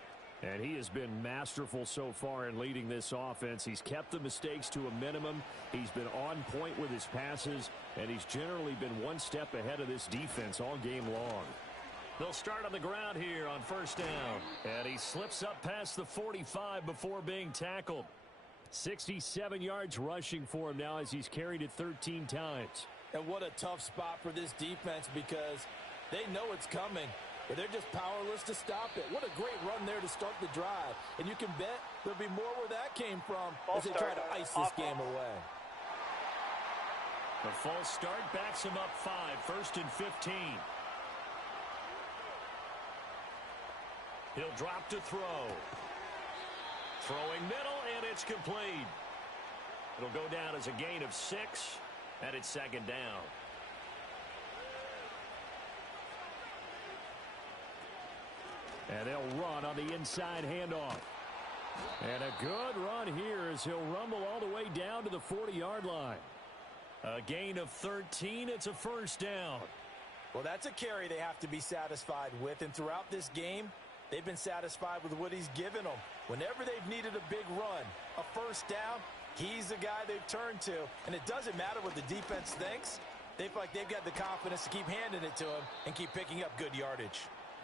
And he has been masterful so far in leading this offense. He's kept the mistakes to a minimum. He's been on point with his passes, and he's generally been one step ahead of this defense all game long. They'll start on the ground here on 1st down. And he slips up past the 45 before being tackled. 67 yards rushing for him now as he's carried it 13 times. And what a tough spot for this defense because they know it's coming, but they're just powerless to stop it. What a great run there to start the drive. And you can bet there'll be more where that came from as they try to ice this game away. The false start backs him up 5, 1st and 15. He'll drop to throw. Throwing middle, and it's complete. It'll go down as a gain of 6, and it's 2nd down. And they'll run on the inside handoff. And a good run here as he'll rumble all the way down to the 40-yard line. A gain of 13. It's a 1st down. Well, that's a carry they have to be satisfied with. And throughout this game, they've been satisfied with what he's given them. Whenever they've needed a big run, a 1st down, he's the guy they've turned to. And it doesn't matter what the defense thinks. They feel like they've got the confidence to keep handing it to him and keep picking up good yardage.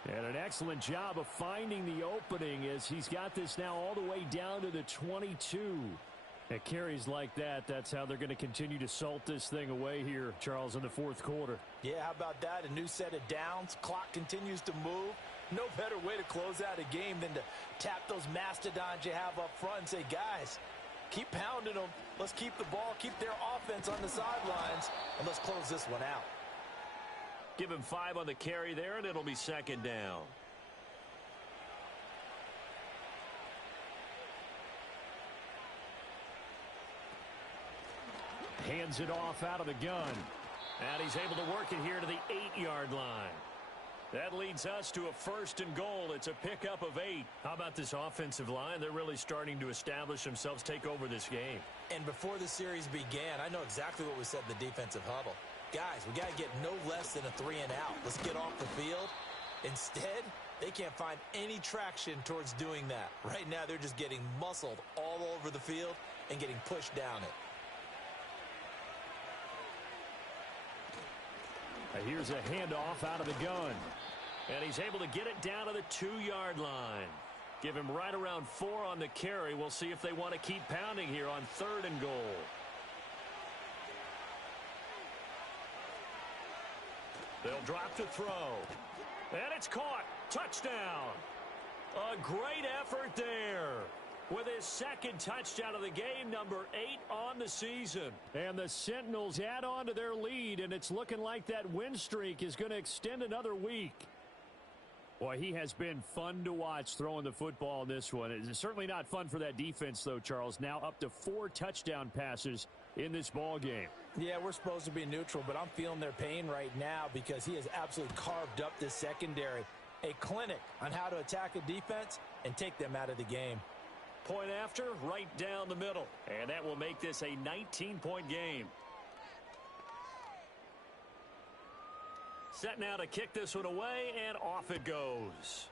And an excellent job of finding the opening as he's got this now all the way down to the 22. At carries like that, that's how they're going to continue to salt this thing away here, Charles, in the 4th quarter. Yeah, how about that? A new set of downs. Clock continues to move. No better way to close out a game than to tap those mastodons you have up front and say, guys, keep pounding them. Let's keep the ball, keep their offense on the sidelines, and let's close this one out. Give him 5 on the carry there, and it'll be 2nd down. Hands it off out of the gun. And he's able to work it here to the 8-yard line. That leads us to a 1st and goal. It's a pickup of 8. How about this offensive line? They're really starting to establish themselves, take over this game. And before the series began, I know exactly what we said in the defensive huddle. Guys, we got to get no less than a 3 and out. Let's get off the field. Instead, they can't find any traction towards doing that. Right now, they're just getting muscled all over the field and getting pushed down it. Here's a handoff out of the gun. And he's able to get it down to the 2-yard line. Give him right around 4 on the carry. We'll see if they want to keep pounding here on 3rd and goal. They'll drop to throw. And it's caught. Touchdown. A great effort there. With his 2nd touchdown of the game, number 8 on the season. And the Sentinels add on to their lead, and it's looking like that win streak is going to extend another week. Boy, he has been fun to watch throwing the football in this one. It's certainly not fun for that defense, though, Charles. Now up to 4 touchdown passes in this ball game. Yeah, we're supposed to be neutral, but I'm feeling their pain right now because he has absolutely carved up this secondary. A clinic on how to attack a defense and take them out of the game. Point after, right down the middle. And that will make this a 19-point game. Set now to kick this one away, and off it goes.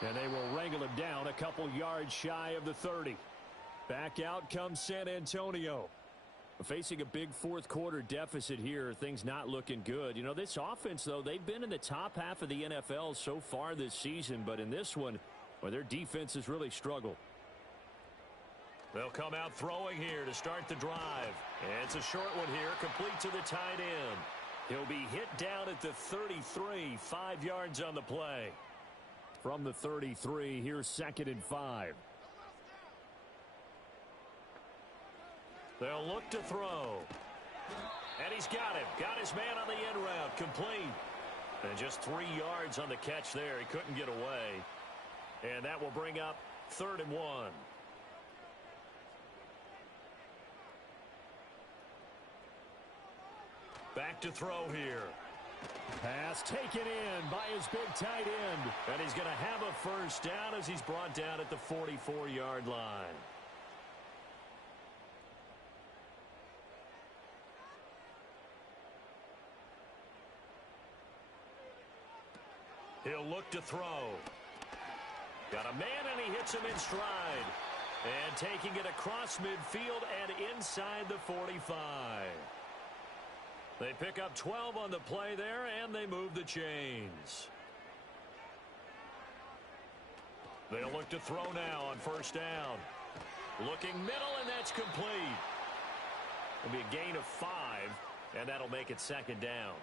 And they will wrangle him down a couple yards shy of the 30. Back out comes San Antonio. Facing a big 4th quarter deficit here, things not looking good. You know, this offense, though, they've been in the top half of the NFL so far this season, but in this one, well, their defense has really struggled. They'll come out throwing here to start the drive. And it's a short one here, complete to the tight end. He'll be hit down at the 33, 5 yards on the play. From the 33, here's 2nd and 5. They'll look to throw. And he's got him. Got his man on the end route. Complete. And just 3 yards on the catch there. He couldn't get away. And that will bring up 3rd and 1. Back to throw here. Pass taken in by his big tight end. And he's going to have a first down as he's brought down at the 44-yard line. He'll look to throw. Got a man, and he hits him in stride. And taking it across midfield and inside the 45. They pick up 12 on the play there, and they move the chains. They'll look to throw now on 1st down. Looking middle, and that's complete. It'll be a gain of 5, and that'll make it 2nd down.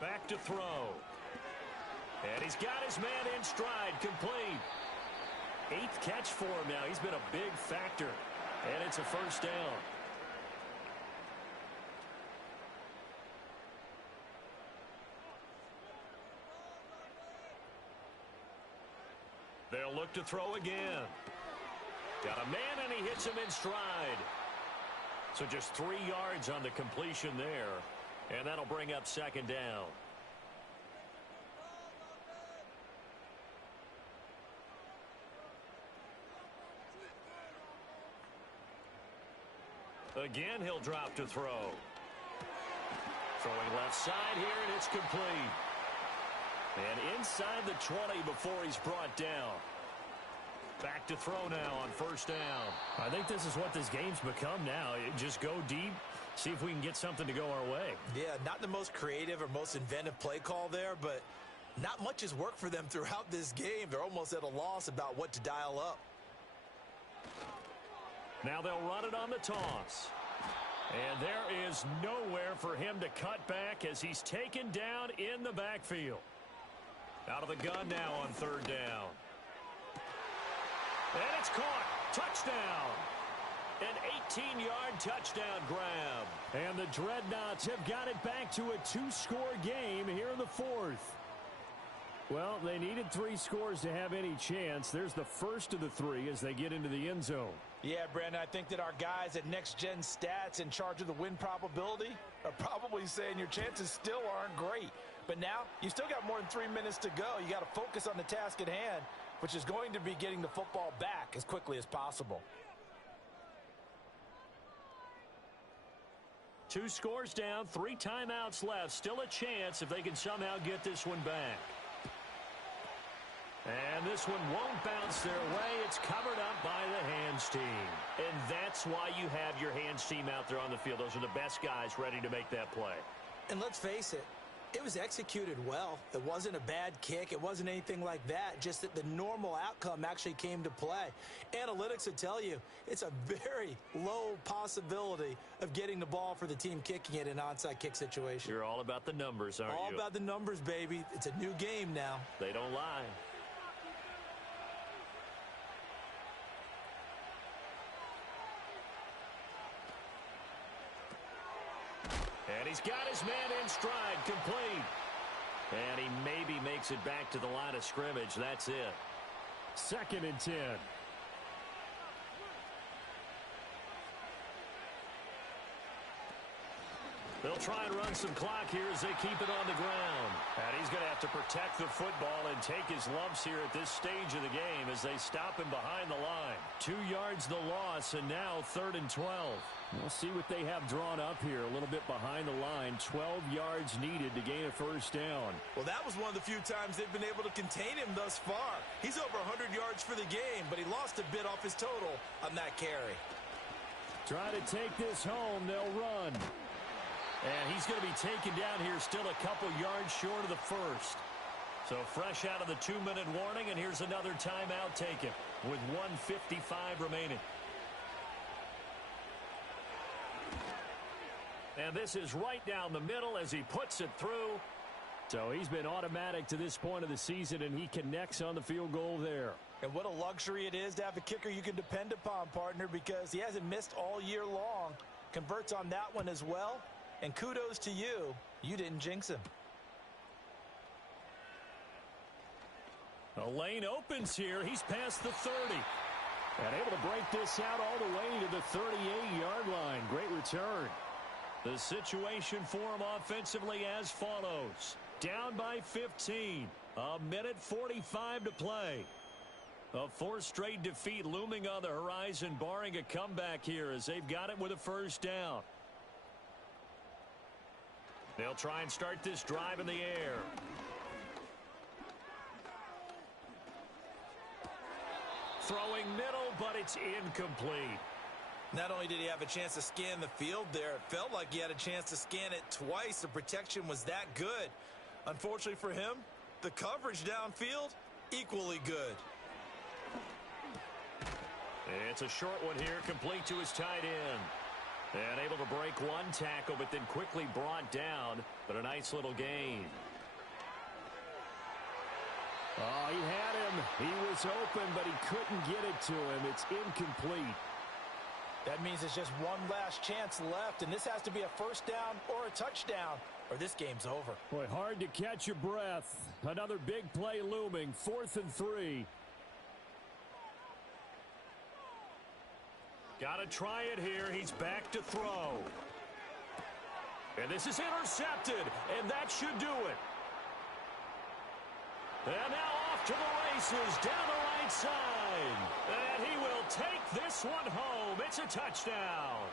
Back to throw. And he's got his man in stride, complete. 8th catch for him now. He's been a big factor. And it's a first down. They'll look to throw again. Got a man, and he hits him in stride. So just 3 yards on the completion there. And that'll bring up 2nd down. Again, he'll drop to throw. Throwing left side here, and it's complete. And inside the 20 before he's brought down. Back to throw now on 1st down. I think this is what this game's become now. Just go deep, see if we can get something to go our way. Yeah, not the most creative or most inventive play call there, but not much has worked for them throughout this game. They're almost at a loss about what to dial up. Now they'll run it on the toss. And there is nowhere for him to cut back as he's taken down in the backfield. Out of the gun now on 3rd down. And it's caught. Touchdown. An 18-yard touchdown grab. And the Dreadnoughts have got it back to a 2-score game here in the 4th. Well, they needed 3 scores to have any chance. There's the first of the 3 as they get into the end zone. Yeah, Brandon, I think that our guys at Next Gen Stats in charge of the win probability are probably saying your chances still aren't great. But now, you still got more than 3 minutes to go. You got to focus on the task at hand, which is going to be getting the football back as quickly as possible. 2 scores down, 3 timeouts left. Still a chance if they can somehow get this one back. And this one won't bounce their way. It's covered up by the hands team. And that's why you have your hands team out there on the field. Those are the best guys ready to make that play. And let's face it, it was executed well. It wasn't a bad kick. It wasn't anything like that. Just that the normal outcome actually came to play. Analytics would tell you it's a very low possibility of getting the ball for the team kicking it in an onside kick situation. You're all about the numbers, aren't you? All about the numbers, baby. It's a new game now. They don't lie. And he's got his man in stride, complete. And he maybe makes it back to the line of scrimmage. That's it. 2nd and 10. They'll try and run some clock here as they keep it on the ground. And he's going to have to protect the football and take his lumps here at this stage of the game as they stop him behind the line. 2 yards the loss, and now 3rd and 12. We'll see what they have drawn up here. A little bit behind the line. 12 yards needed to gain a first down. Well, that was one of the few times they've been able to contain him thus far. He's over 100 yards for the game, but he lost a bit off his total on that carry. Try to take this home. They'll run. And he's going to be taken down here still a couple yards short of the first. So fresh out of the 2-minute warning, and here's another timeout taken with 1:55 remaining. And this is right down the middle as he puts it through. So he's been automatic to this point of the season, and he connects on the field goal there. And what a luxury it is to have a kicker you can depend upon, partner, because he hasn't missed all year long. Converts on that one as well. And kudos to you. You didn't jinx him. The lane opens here. He's past the 30. And able to break this out all the way to the 38-yard line. Great return. The situation for him offensively as follows. Down by 15. 1:45 to play. A 4th straight defeat looming on the horizon, barring a comeback here as they've got it with a first down. They'll try and start this drive in the air. Throwing middle, but it's incomplete. Not only did he have a chance to scan the field there, it felt like he had a chance to scan it twice. The protection was that good. Unfortunately for him, the coverage downfield, equally good. It's a short one here, complete to his tight end. And able to break one tackle, but then quickly brought down. But a nice little gain. Oh, he had him. He was open, but he couldn't get it to him. It's incomplete. That means it's just one last chance left, and this has to be a first down or a touchdown, or this game's over. Boy, hard to catch your breath. Another big play looming. 4th and 3. Got to try it here. He's back to throw. And this is intercepted, and that should do it. And now off to the races down the right side. And he will take this one home. It's a touchdown.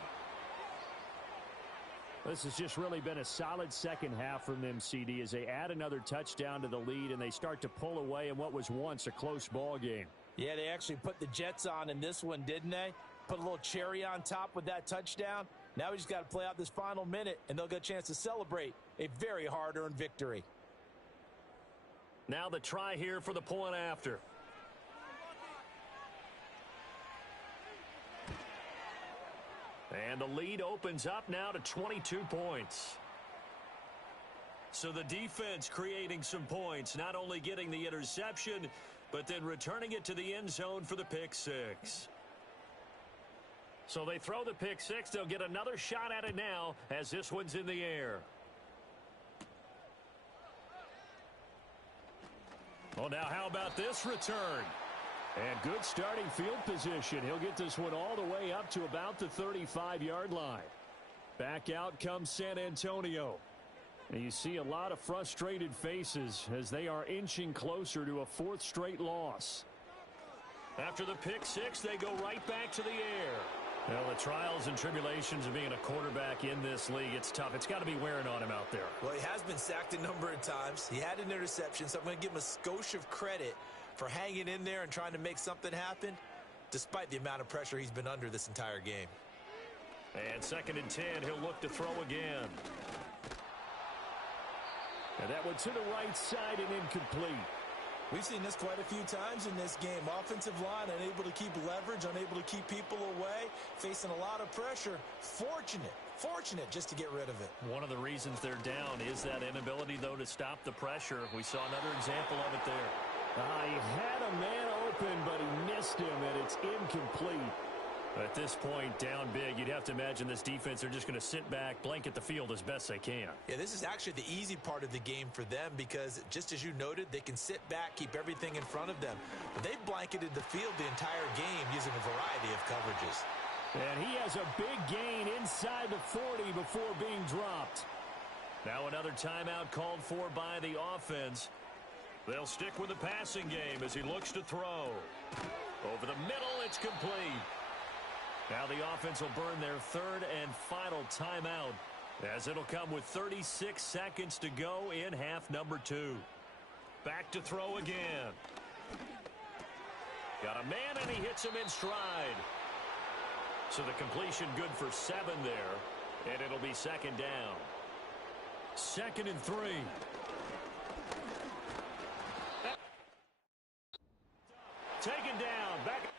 This has just really been a solid second half from them, CD, as they add another touchdown to the lead and they start to pull away in what was once a close ball game. Yeah, they actually put the Jets on in this one, didn't they? Put a little cherry on top with that touchdown. Now we just got to play out this final minute, and they'll get a chance to celebrate a very hard-earned victory. Now the try here for the point after. And the lead opens up now to 22 points. So the defense creating some points, not only getting the interception, but then returning it to the end zone for the pick six. So they throw the pick six. They'll get another shot at it now as this one's in the air. Well, now how about this return? And good starting field position. He'll get this one all the way up to about the 35-yard line. Back out comes San Antonio. And you see a lot of frustrated faces as they are inching closer to a 4th straight loss. After the pick six, they go right back to the air. Well, the trials and tribulations of being a quarterback in this league, it's tough. It's got to be wearing on him out there. Well, he has been sacked a number of times. He had an interception, so I'm going to give him a skosh of credit for hanging in there and trying to make something happen, despite the amount of pressure he's been under this entire game. And 2nd and 10, he'll look to throw again. And that one to the right side and incomplete. We've seen this quite a few times in this game. Offensive line unable to keep leverage, unable to keep people away, facing a lot of pressure. Fortunate just to get rid of it. One of the reasons they're down is that inability, though, to stop the pressure. We saw another example of it there. He had a man open, but he missed him, and it's incomplete. At this point, down big, you'd have to imagine this defense are just going to sit back, blanket the field as best they can. Yeah, this is actually the easy part of the game for them because, just as you noted, they can sit back, keep everything in front of them. But they've blanketed the field the entire game using a variety of coverages. And he has a big gain inside the 40 before being dropped. Now another timeout called for by the offense. They'll stick with the passing game as he looks to throw. Over the middle, it's complete. Now the offense will burn their 3rd and final timeout as it'll come with 36 seconds to go in half number 2. Back to throw again. Got a man and he hits him in stride. So the completion good for 7 there, and it'll be 2nd down. 2nd and 3. Taken down. Back.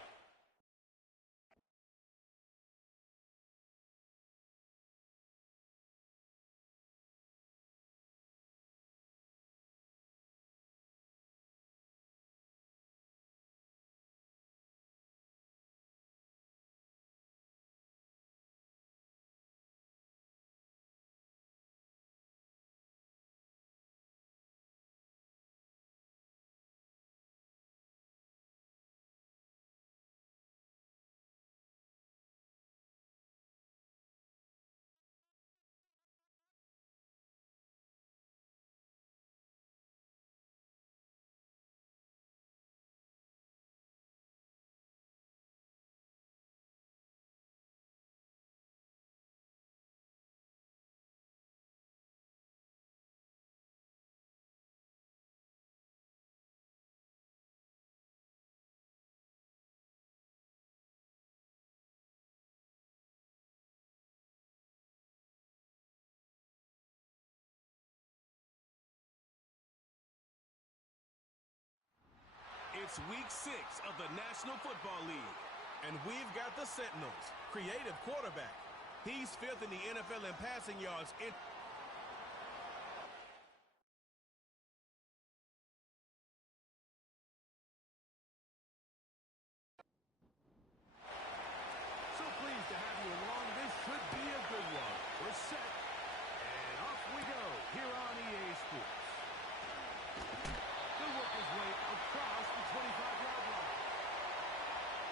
It's week 6 of the National Football League, and we've got the Sentinels, creative quarterback. He's 5th in the NFL in passing yards. So pleased to have you along. This should be a good one. We're set, and off we go here on EA Sports. He'll work his way across the 25-yard line.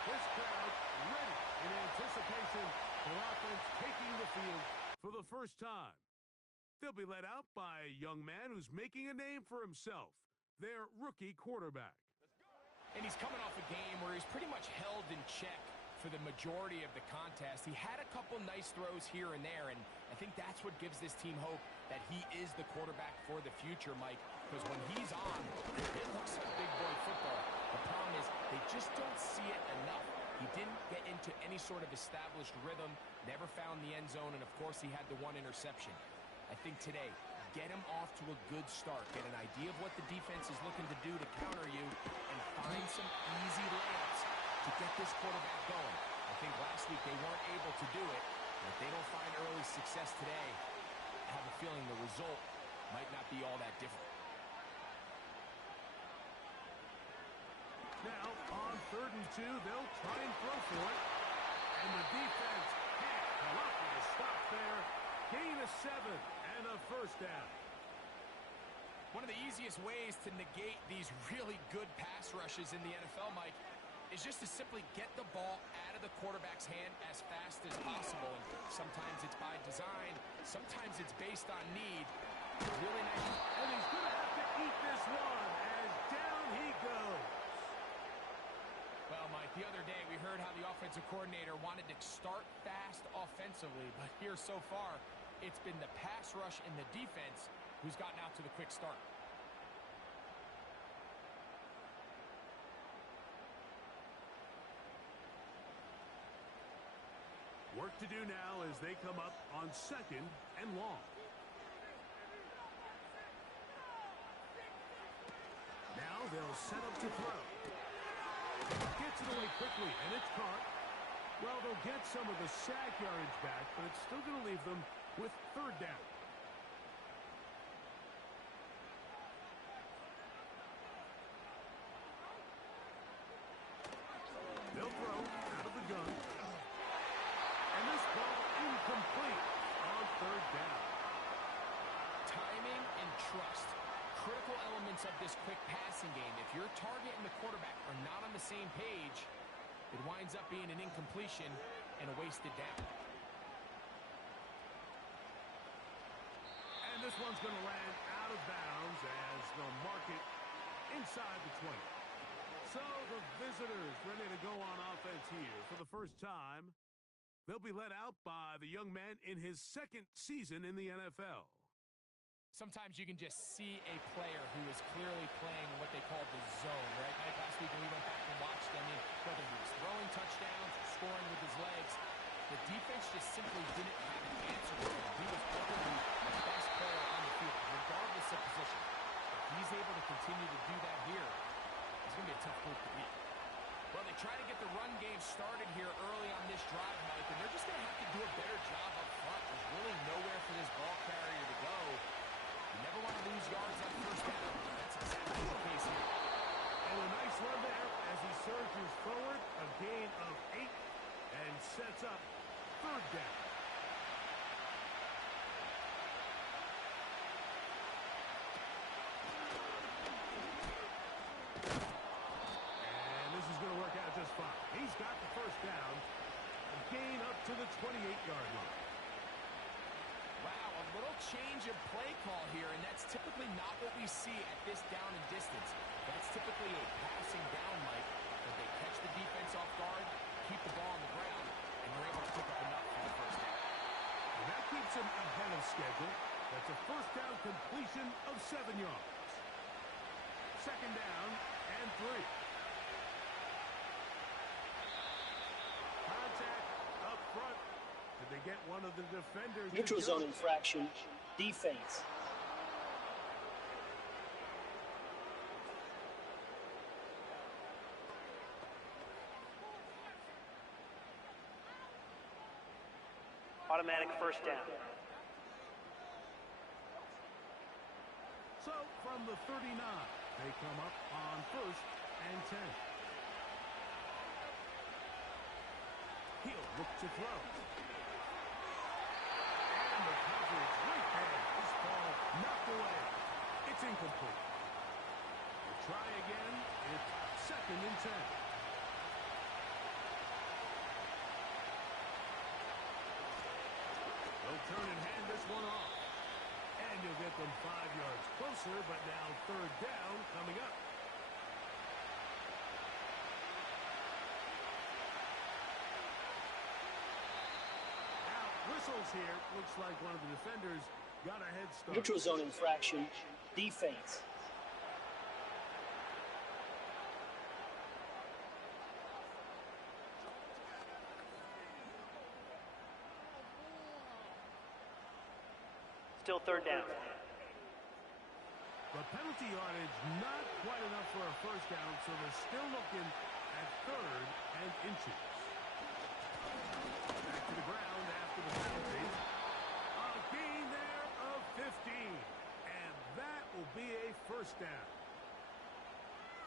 This crowd ready in anticipation for offense taking the field for the first time. They'll be led out by a young man who's making a name for himself, their rookie quarterback. And he's coming off a game where he's pretty much held in check for the majority of the contest. He had a couple nice throws here and there, and I think that's what gives this team hope that he is the quarterback for the future, Mike, because when he's on, it looks like big boy football. The problem is they just don't see it enough. He didn't get into any sort of established rhythm, never found the end zone, and of course he had the one interception. I think today, get him off to a good start, get an idea of what the defense is looking to do to counter you, and find some easy layups to get this quarterback going. I think last week they weren't able to do it, and if they don't find early success today, I have a feeling the result might not be all that different. Now, on 3rd and 2, they'll try and throw for it. And the defense can't come up with a stop there. Gain of 7 and a first down. One of the easiest ways to negate these really good pass rushes in the NFL, Mike, is just to simply get the ball out of the quarterback's hand as fast as possible. And sometimes it's by design, sometimes it's based on need. Really nice. And he's going to have to eat this one as down he goes. Well, Mike, the other day we heard how the offensive coordinator wanted to start fast offensively, but here so far, it's been the pass rush and the defense who's gotten out to the quick start. Work to do now as they come up on 2nd and long. Now they'll set up to throw. Gets it away quickly, and it's caught. Well, they'll get some of the sack yardage back, but it's still going to leave them with 3rd down. They'll throw out of the gun. And this ball incomplete on 3rd down. Timing and trust. Critical elements of this quick passing game. If your target and the quarterback are not on the same page, it winds up being an incompletion and a wasted down. And this one's going to land out of bounds as they'll mark it inside the 20. So the visitors ready to go on offense here for the first time. They'll be led out by the young man in his 2nd season in the NFL. Sometimes you can just see a player who is clearly playing what they call the zone, right? Like last week when we went back and watched, whether he was throwing touchdowns or scoring with his legs, the defense just simply didn't have an answer for him. He was probably the best player on the field, regardless of position. If he's able to continue to do that here, it's going to be a tough group to beat. Well, they try to get the run game started here early on this drive, Mike, and they're just going to have to do a better job up front. There's really nowhere for this ball carrier to go. You never want to lose yards on 1st down. That's exactly the case here. And a nice run there as he surges forward, a gain of 8, and sets up 3rd down. And this is going to work out just fine. He's got the 1st down, a gain up to the 28-yard line. Wow, a little change of play call here, and that's typically not what we see at this down and distance. That's typically a passing down, Mike, but they catch the defense off guard, keep the ball on the ground, and they're able to pick up enough for the 1st down. And that keeps him ahead of schedule. That's a 1st down completion of 7 yards. 2nd down and 3. Contact up front. Did they get one of the defenders? Neutral zone infraction. Defense. Automatic 1st down. So from the 39, they come up on 1st and 10. He'll look to throw. And the coverage right there. This ball knocked away. It's incomplete. We'll try again. It's 2nd and 10. They'll turn and hand this one off. And you'll get them 5 yards closer, but now 3rd down coming up. Now, whistles here. Looks like one of the defenders got a head start. Neutral zone infraction. Defense. Still 3rd down. The penalty yardage not quite enough for a 1st down, so they're still looking at 3rd and inches. Back to the ground after the penalty. A gain there of 15. And that will be a 1st down.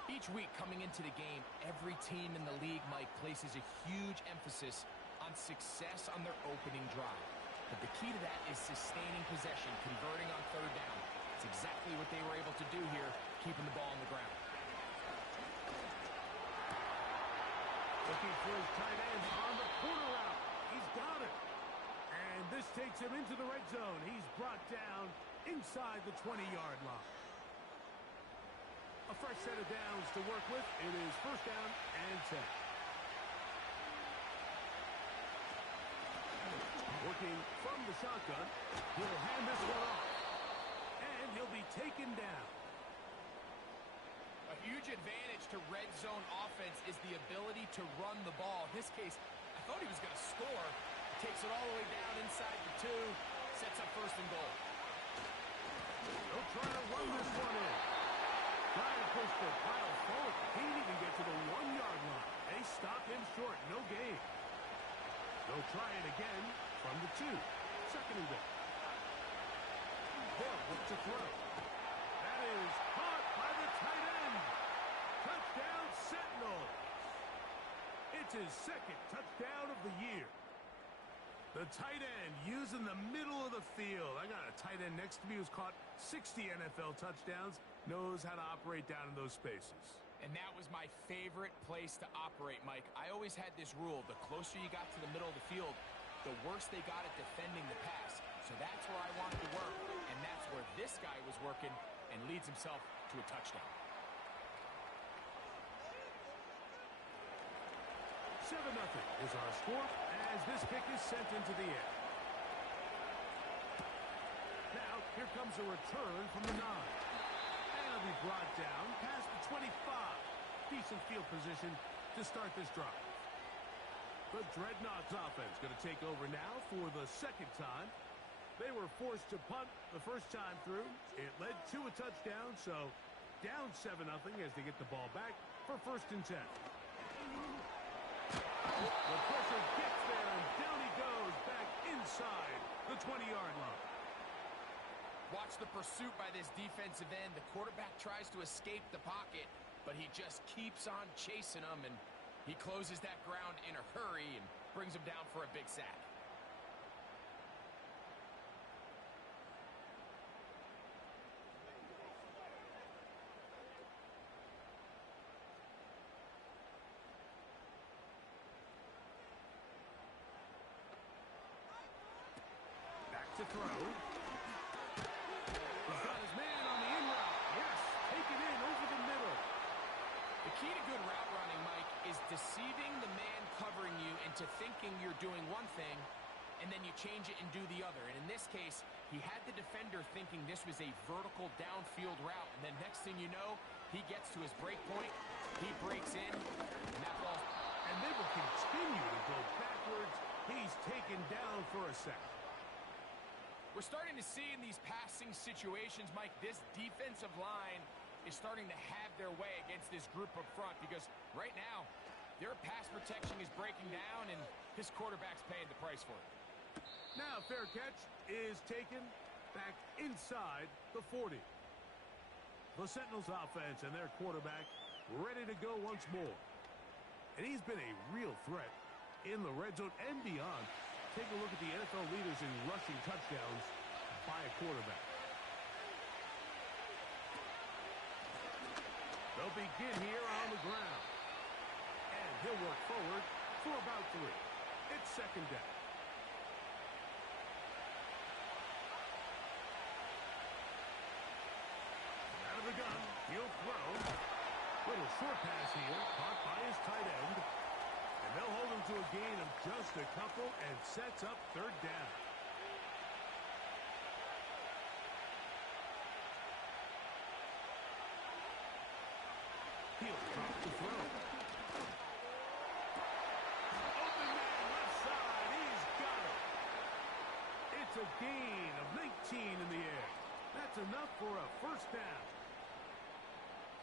Each week coming into the game, every team in the league, Mike, places a huge emphasis on success on their opening drive. But the key to that is sustaining possession, converting on 3rd down. It's exactly what they were able to do here, keeping the ball on the ground. Looking for his tight end on the corner route. He's got it. And this takes him into the red zone. He's brought down inside the 20-yard line. A fresh set of downs to work with. It is 1st down and 10. Working from the shotgun, he'll hand this one off. And he'll be taken down. A huge advantage to red zone offense is the ability to run the ball. In this case, I thought he was going to score. takes it all the way down inside the 2, sets up first and goal. They'll try to run this one in. Trying to push the pile forward. He didn't even get to the 1-yard line. They stop him short. No gain. They'll try it again from the 2. Second and goal. They'll look to throw. That is caught by the tight end. Touchdown, Sentinels. It's his second touchdown of the year. The tight end using the middle of the field. I got a tight end next to me who's caught 60 NFL touchdowns, knows how to operate down in those spaces. And that was my favorite place to operate, Mike. I always had this rule. The closer you got to the middle of the field, the worse they got at defending the pass. So that's where I wanted to work, and that's where this guy was working and leads himself to a touchdown. 7-0 is our score as this kick is sent into the air. Now, here comes a return from the 9. And it'll be brought down past the 25. Decent field position to start this drive. The Dreadnoughts offense going to take over now for the second time. They were forced to punt the first time through. It led to a touchdown, so down 7-0 as they get the ball back for first and 10. The pressure gets there, and down he goes back inside the 20-yard line. Watch the pursuit by this defensive end. The quarterback tries to escape the pocket, but he just keeps on chasing him, and he closes that ground in a hurry and brings him down for a big sack. To throw. He's got his man on the in route. Yes, take it in over the middle. The key to good route running, Mike, is deceiving the man covering you into thinking you're doing one thing, and then you change it and do the other. And in this case, he had the defender thinking this was a vertical downfield route, and then next thing you know, he gets to his break point, he breaks in, and that ball. And they will continue to go backwards. He's taken down for a sack. We're starting to see in these passing situations, Mike, this defensive line is starting to have their way against this group up front because right now, their pass protection is breaking down and his quarterback's paying the price for it. Now, fair catch is taken back inside the 40. The Sentinels offense and their quarterback ready to go once more. And he's been a real threat in the red zone and beyond. Take a look at the NFL leaders in rushing touchdowns by a quarterback. They'll begin here on the ground. And he'll work forward for about 3. It's second down. Out of the gun, he'll throw. Little short pass here, caught by his tight end. And they'll hold him to a gain of just a couple and sets up third down. He'll drop the throw. Open man left side. He's got it. It's a gain of 19 in the air. That's enough for a first down.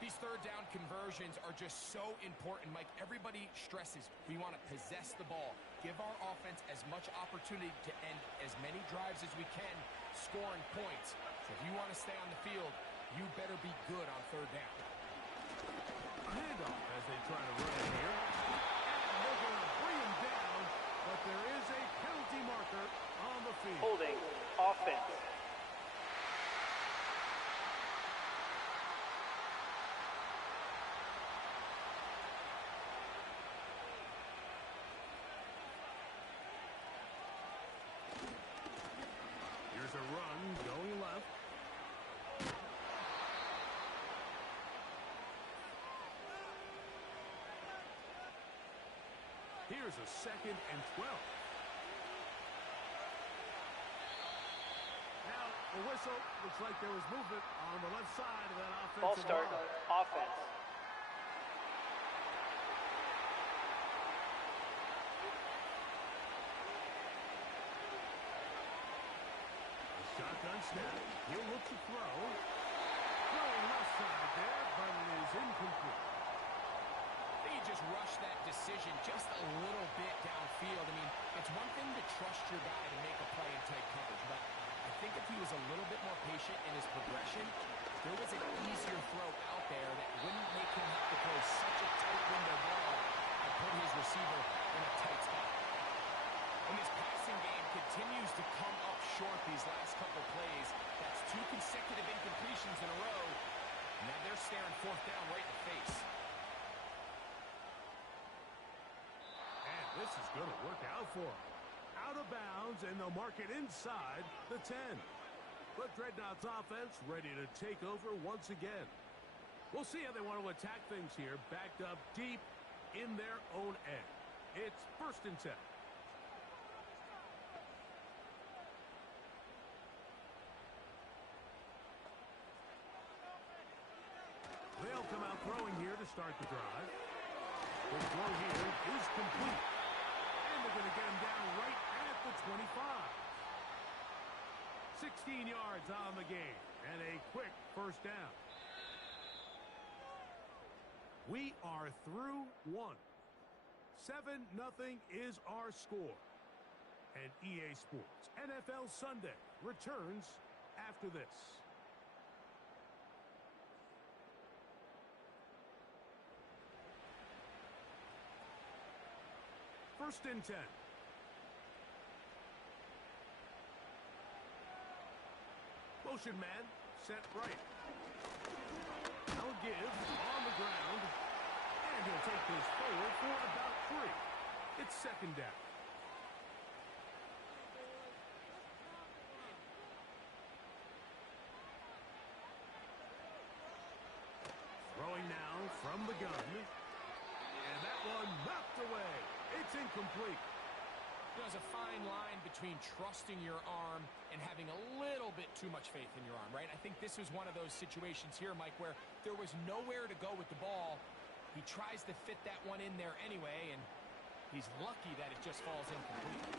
These third down conversions are just so important, Mike. Everybody stresses we want to possess the ball, give our offense as much opportunity to end as many drives as we can, scoring points. So if you want to stay on the field, you better be good on third down. A handoff as they try to run it here. And they're going to bring him down, but there is a penalty marker on the field. Holding offense. Here's a run going left. Here's a 2nd and 12. Now, a whistle. Looks like there was movement on the left side of that offensive Ball start, line. offense. snap. He'll look to throw. Throwing left side there, but it is incomplete. He just rushed that decision just a little bit downfield. I mean, it's one thing to trust your guy to make a play in tight coverage, but I think if he was a little bit more patient in his progression, there was an easier throw out there that wouldn't make him have to throw such a tight window ball and put his receiver in a tight spot. And this passing game continues to come up short these last couple plays. That's 2 consecutive incompletions in a row. Now they're staring fourth down right in the face. And this is going to work out for him. Out of bounds, and they'll mark it inside the 10. But Dreadnoughts offense ready to take over once again. We'll see how they want to attack things here, backed up deep in their own end. It's 1st and 10. They'll come out throwing here to start the drive. The throw here is complete. And they're going to get him down right at the 25. 16 yards on the game, and a quick 1st down. We are through 1. 7-0 is our score. And EA Sports NFL Sunday returns after this. First and 10. Motion man, set right. I'll give on the ground. And he'll take this forward for about 3. It's 2nd down. Throwing now from the gun. And that one knocked away. It's incomplete. There's a fine line between trusting your arm and having a little bit too much faith in your arm, right? I think this was one of those situations here, Mike, where there was nowhere to go with the ball. He tries to fit that one in there anyway, and he's lucky that it just falls incomplete.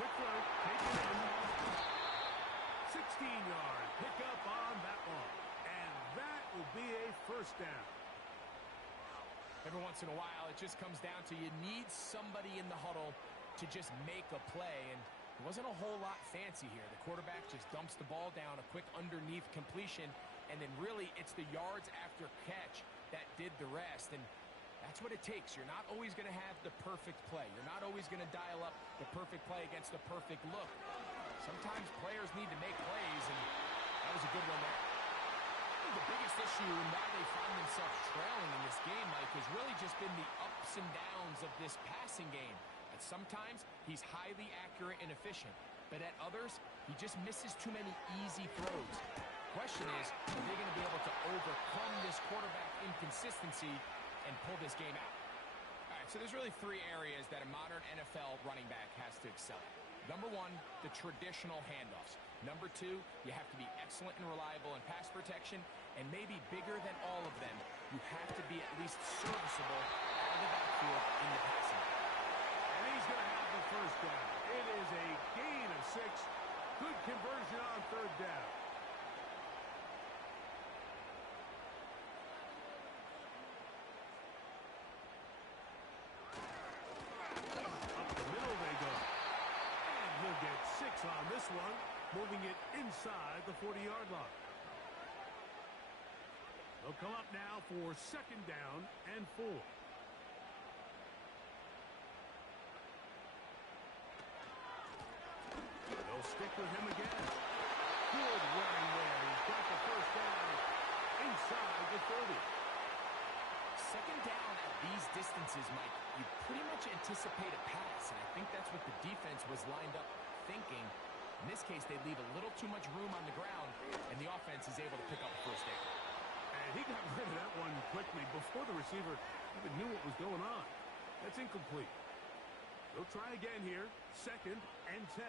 Quick throw, taken in. 16-yard pickup on that one. And that will be a 1st down. Every once in a while, it just comes down to you need somebody in the huddle to just make a play, and it wasn't a whole lot fancy here. The quarterback just dumps the ball down, a quick underneath completion, and then really it's the yards after catch that did the rest, and that's what it takes. You're not always going to have the perfect play. You're not always going to dial up the perfect play against the perfect look. Sometimes players need to make plays, and that was a good one there. The biggest issue and why they find themselves trailing in this game, Mike, has really just been the ups and downs of this passing game. And sometimes he's highly accurate and efficient, but at others, he just misses too many easy throws. The question is, are they going to be able to overcome this quarterback inconsistency and pull this game out? All right, so there's really 3 areas that a modern NFL running back has to excel at. Number 1, the traditional handoffs. Number 2, you have to be excellent and reliable in pass protection, and maybe bigger than all of them, you have to be at least serviceable out of the backfield in the passing game. And he's going to have the 1st down. It is a gain of 6. Good conversion on 3rd down. Up the middle they go. And he'll get 6 on this one, moving it inside the 40-yard line. They'll come up now for 2nd down and 4. They'll stick with him again. Good running there. He's got the 1st down inside the 30. 2nd down at these distances, Mike, you pretty much anticipate a pass, and I think that's what the defense was lined up thinking. In this case, they leave a little too much room on the ground, and the offense is able to pick up a 1st down. And he got rid of that one quickly before the receiver even knew what was going on. That's incomplete. They'll try again here. 2nd and 10.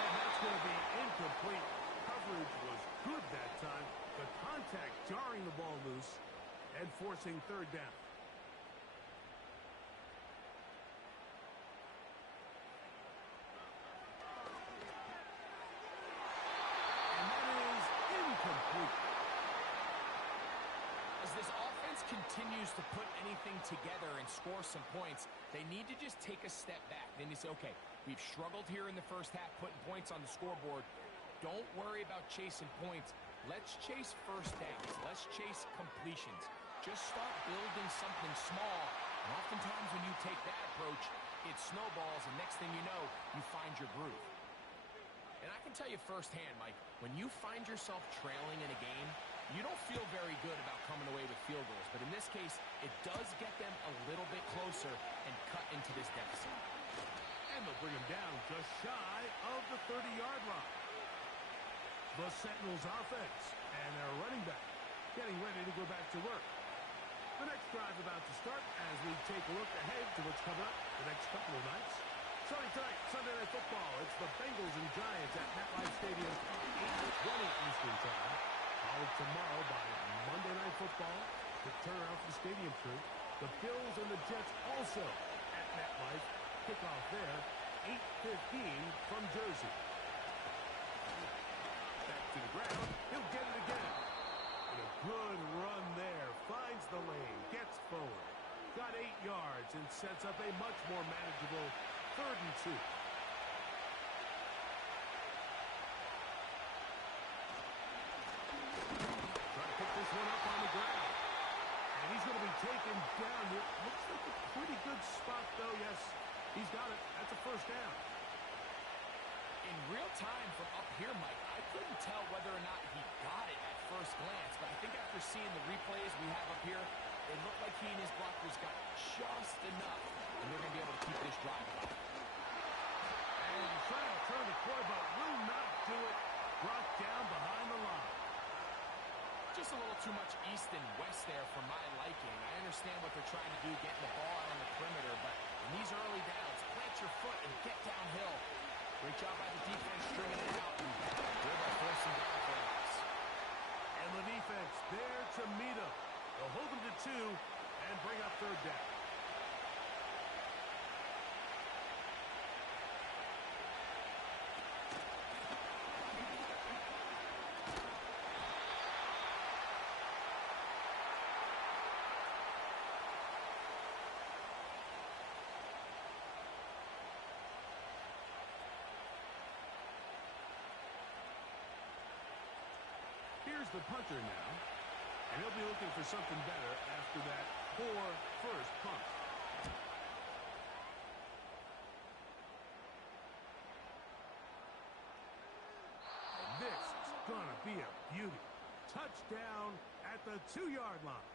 And that's going to be incomplete. Coverage was good that time. The contact jarring the ball loose. and forcing third down. And that is incomplete. As this offense continues to put anything together and score some points, they need to just take a step back. Then you say, okay, we've struggled here in the first half, putting points on the scoreboard. Don't worry about chasing points. Let's chase first downs. Let's chase completions. Just start building something small. And oftentimes when you take that approach, it snowballs, and next thing you know, you find your groove. And I can tell you firsthand, Mike, when you find yourself trailing in a game, you don't feel very good about coming away with field goals. But in this case, it does get them a little bit closer and cut into this deficit. And they'll bring him down just shy of the 30-yard line. The Sentinels offense and their running back getting ready to go back to work. The next drive about to start as we take a look ahead to what's coming up the next couple of nights. Starting tonight, Sunday Night Football, it's the Bengals and Giants at MetLife Stadium, 8:20 Eastern Time. Followed tomorrow by Monday Night Football, the turnaround for the stadium crew. The Bills and the Jets also at MetLife. Kickoff there, 8:15 from Jersey. Back to the ground, he'll get it again. And a good run there, finds the lane, gets forward. Got 8 yards and sets up a much more manageable 3rd and 2. Trying to pick this one up on the ground. And he's going to be taken down here. Looks like a pretty good spot, though. Yes, he's got it. That's a first down. In real time from up here, Mike, I couldn't tell whether or not he got it at first glance, but I think after seeing the replays we have up here, it looked like he and his blockers got just enough, and they're going to be able to keep this drive alive. And trying to turn the corner, but will not do it. Brought down behind the line. Just a little too much east and west there for my liking. I understand what they're trying to do, getting the ball out on the perimeter, but in these early downs, plant your foot and get downhill. Great job by the defense stringing it out. And they're going to force him down for us. And the defense there to meet him. They'll hold him to 2 and bring up 3rd down. Here's the punter now, and he'll be looking for something better after that poor first punt. And this is gonna be a beauty. Touchdown at the 2-yard line.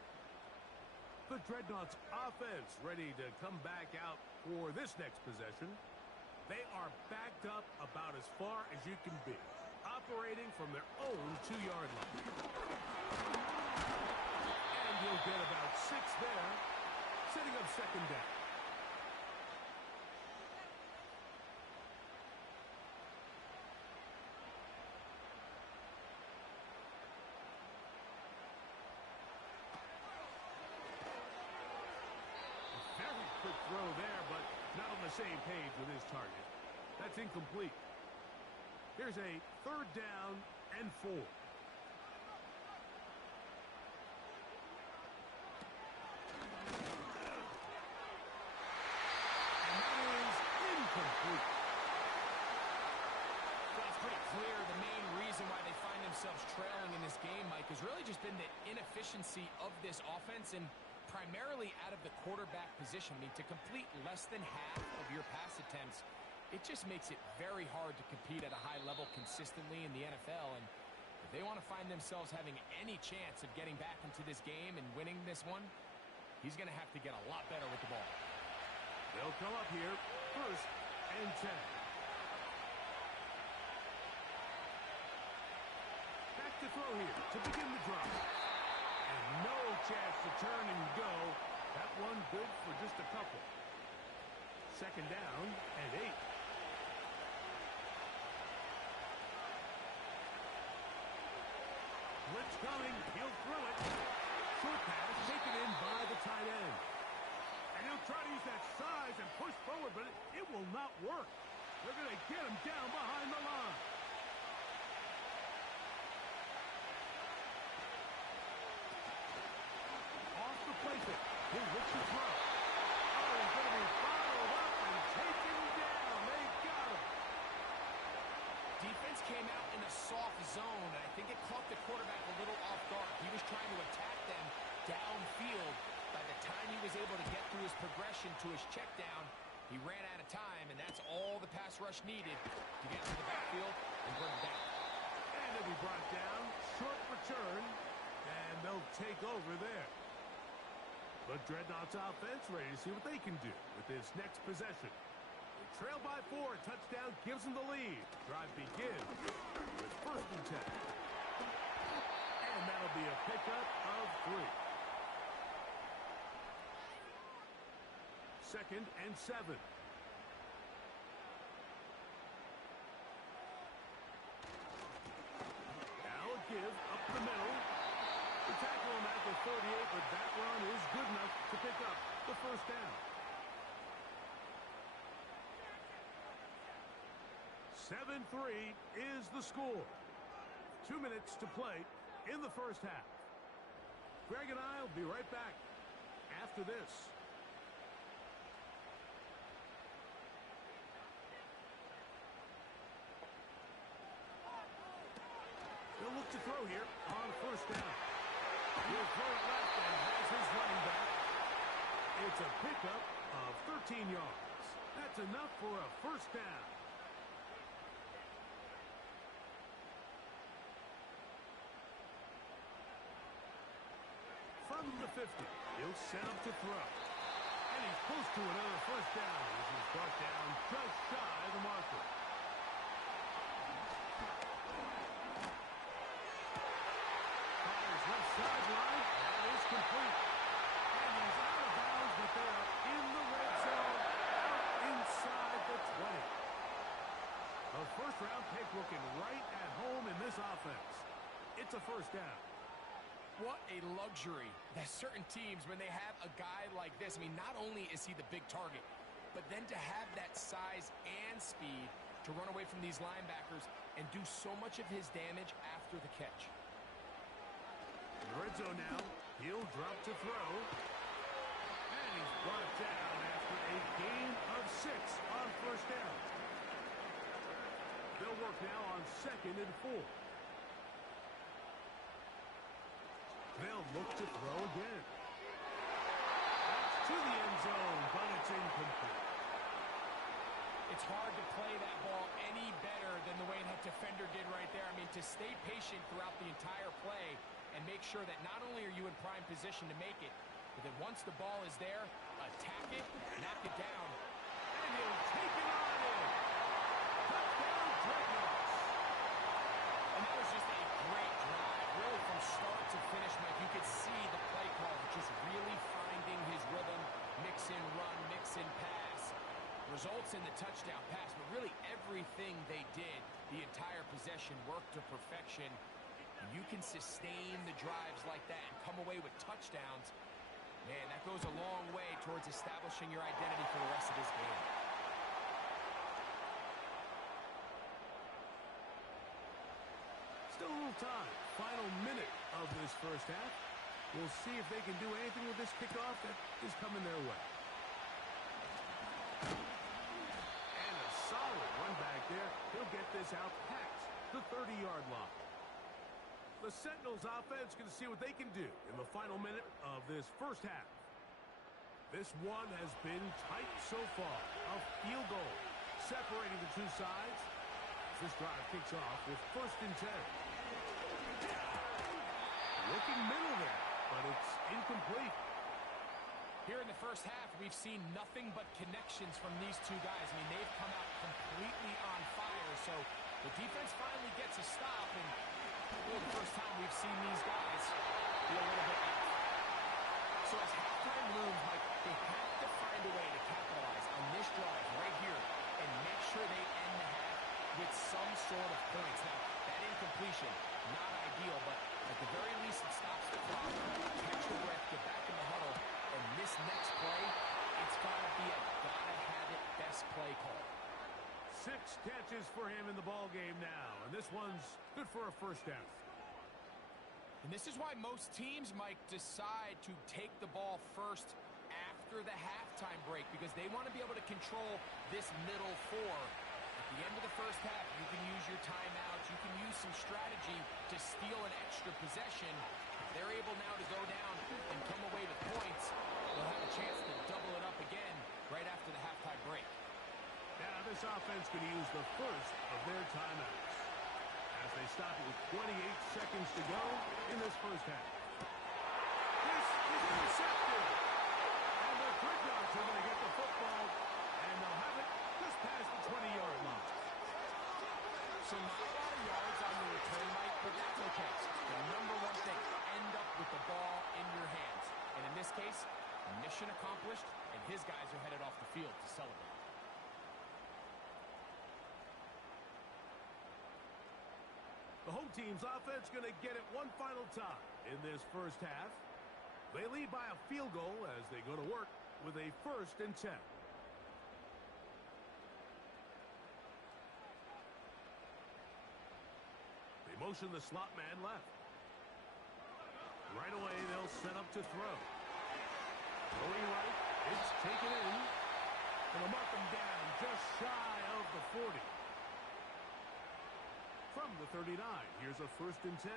The Dreadnoughts offense ready to come back out for this next possession. They are backed up about as far as you can be, operating from their own 2-yard line. And you'll get about 6 there, setting up 2nd down. A very quick throw there, but not on the same page with his target. That's incomplete. Here's a 3rd down and 4. And that is incomplete. Well, it's pretty clear the main reason why they find themselves trailing in this game, Mike, has really just been the inefficiency of this offense and primarily out of the quarterback position. I mean, to complete less than half of your pass attempts, it just makes it very hard to compete at a high level consistently in the NFL. And if they want to find themselves having any chance of getting back into this game and winning this one, he's going to have to get a lot better with the ball. They'll come up here, 1st and 10. Back to throw here to begin the drive. And no chance to turn and go. That one good for just a couple. 2nd down and 8. Blitz coming. He'll throw it. short pass taken in by the tight end. And he'll try to use that size and push forward, but it will not work. They're going to get him down behind the line. Off the placement. He'll look to throw. Oh, he's going to be followed up and taken down. They got him. Defense came out in a soft zone, and I think it caught the quarterback a little off guard. He was trying to attack them downfield. By the time he was able to get through his progression to his check down, he ran out of time, and that's all the pass rush needed to get to the backfield and bring him down. And he'll be brought down. Short return, and they'll take over there. But Dreadnoughts offense ready to see what they can do with this next possession. They trail by 4. Touchdown gives them the lead. Drive begins with 1st and 10. And that'll be a pickup of 3. 2nd and 7. Now a give up the middle. The tackle him at the 38, but that run is good enough to pick up the 1st down. 7-3 is the score. 2 minutes to play in the 1st half. Greg and I will be right back after this. He'll look to throw here on 1st down. He'll throw it left and has his running back. It's a pickup of 13 yards. That's enough for a 1st down. From the 50, he'll set up to throw. And he's close to another 1st down as he's brought down just shy of the marker. Left sideline, that is complete. And he's out of bounds, but they are in the red zone, out inside the 20. The 1st-round pick looking right at home in this offense. It's a 1st down. What a luxury that certain teams, when they have a guy like this, I mean, not only is he the big target, but then to have that size and speed to run away from these linebackers and do so much of his damage after the catch. In the red zone now, he'll drop to throw. And he's brought down after a gain of 6 on 1st down. They'll work now on 2nd and 4. They'll look to throw again. That's to the end zone, but it's incomplete. It's hard to play that ball any better than the way that defender did right there. I mean, to stay patient throughout the entire play and make sure that not only are you in prime position to make it, but that once the ball is there, attack it, knock it down. And he'll take it on in. Touchdown, Dreadnoughts. And that was just a great drive, really from start to finish, Mike. You could see the play caller just really finding his rhythm, mix in run, mix in pass. Results in the touchdown pass, but really everything they did, the entire possession, worked to perfection. And you can sustain the drives like that and come away with touchdowns. Man, that goes a long way towards establishing your identity for the rest of this game. Still a little time. Final minute of this 1st half. We'll see if they can do anything with this kickoff that is coming their way. And a solid run back there. He'll get this out past the 30-yard line. The Sentinels offense going to see what they can do in the final minute of this 1st half. This one has been tight so far. A field goal separating the 2 sides. This drive kicks off with 1st and 10. Looking middle there, but it's incomplete. Here in the 1st half, we've seen nothing but connections from these 2 guys. I mean, they've come out completely on fire, so the defense finally gets a stop, and for the 1st time we've seen these guys be a little bit off. So as halftime looms, Mike, they have to find a way to capitalize on this drive right here and make sure they end the half with some sort of points. Now, that incompletion, not ideal, but at the very least it stops the clock, catch the catches for him in the ball game now, and this one's good for a first down. And this is why most teams, Mike, decide to take the ball first after the halftime break, because they want to be able to control this middle four. At the end of the first half, you can use your timeouts, you can use some strategy to steal an extra possession. If they're able now to go down and come away with points, they'll have a chance to double it up again right after the halftime break. Now this offense could use the first of their timeouts as they stop it with 28 seconds to go in this first half. This is intercepted. And the Dreadnoughts are going to get the football, and they'll have it just past the 20-yard line. So not a lot of yards on the return, Mike, but that's okay. The number one thing, end up with the ball in your hands. And in this case, mission accomplished, and his guys are headed off the field to celebrate. The home team's offense going to get it one final time in this first half. They lead by a field goal as they go to work with a 1st and 10. They motion the slot man left. Right away, they'll set up to throw. Going right, it's taken in. And they'll mark them down just shy of the 40. From the 39, here's a 1st and 10.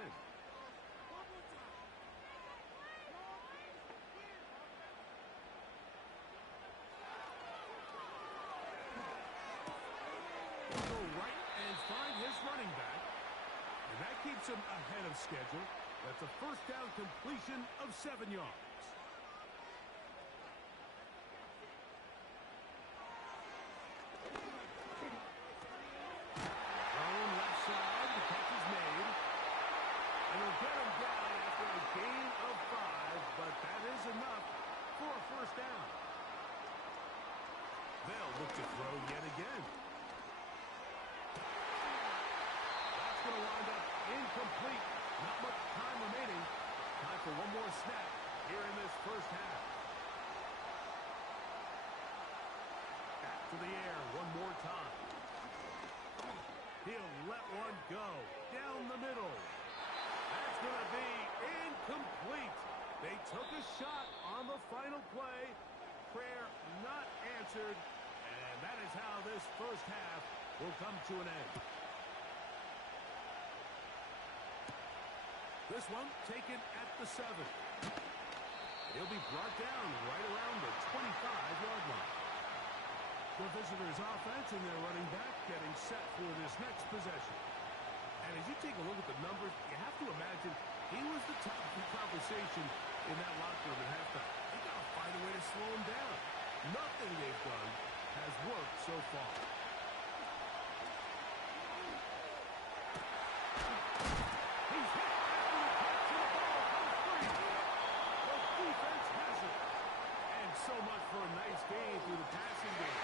He'll go right and find his running back. And that keeps him ahead of schedule. That's a first down completion of 7 yards. Look to throw yet again. That's going to wind up incomplete. Not much time remaining. Time for one more snap here in this first half. Back to the air one more time. He'll let one go down the middle. That's going to be incomplete. They took a shot on the final play. Prayer not answered. And that is how this first half will come to an end. This one taken at the 7. He'll be brought down right around the 25-yard line. The visitors' offense and their running back getting set for this next possession. And as you take a look at the numbers, you have to imagine he was the top of the conversation in that locker room at halftime. They got to find a way to slow him down. Nothing they've done has worked so far. He's hit after the catch, and the ball comes free. The defense has it. And so much for a nice game through the passing game.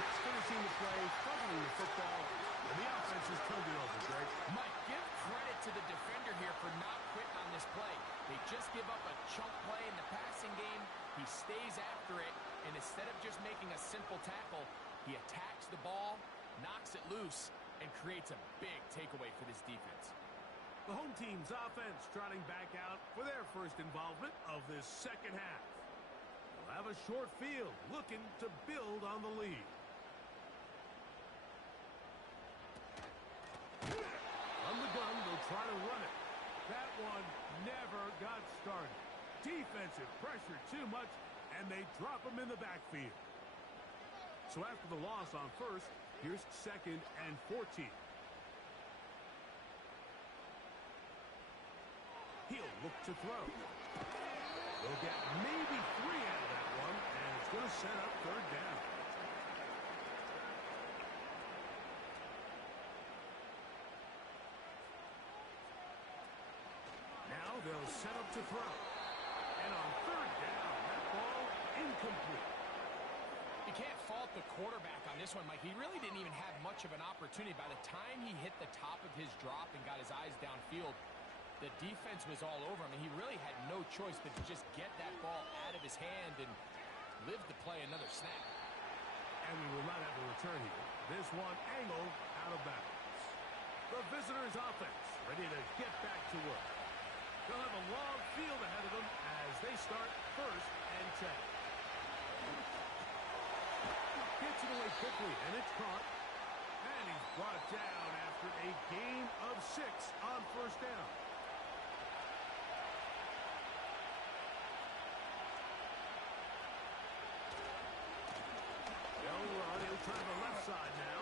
Just finishing the play, fumbling the football, and the offense has turned it over, Greg. Mike, give credit to the defender here for not quitting on this play. They just give up a chunk play in the passing game. He stays after it, and instead of just making a simple tackle, he attacks the ball, knocks it loose, and creates a big takeaway for this defense. The home team's offense trotting back out for their first involvement of this second half. They'll have a short field, looking to build on the lead. From the gun, they'll try to run it. That one never got started. Defensive pressure too much, and they drop him in the backfield. So after the loss on first, here's 2nd and 14. He'll look to throw. They'll get maybe 3 out of that one, and it's going to set up 3rd down. Now they'll set up to throw. And on 3rd down, that ball incomplete. You can't fault the quarterback on this one, Mike. He really didn't even have much of an opportunity. By the time he hit the top of his drop and got his eyes downfield, the defense was all over him, and he really had no choice but to just get that ball out of his hand and live to play another snap. And we will not have a return here. This one angled out of bounds. The visitors' offense ready to get back to work. They'll have a long field ahead of them as they start 1st and 10. Gets it away quickly, and it's caught. And he's brought down after a gain of 6 on 1st down. They'll run. He'll try the left side now.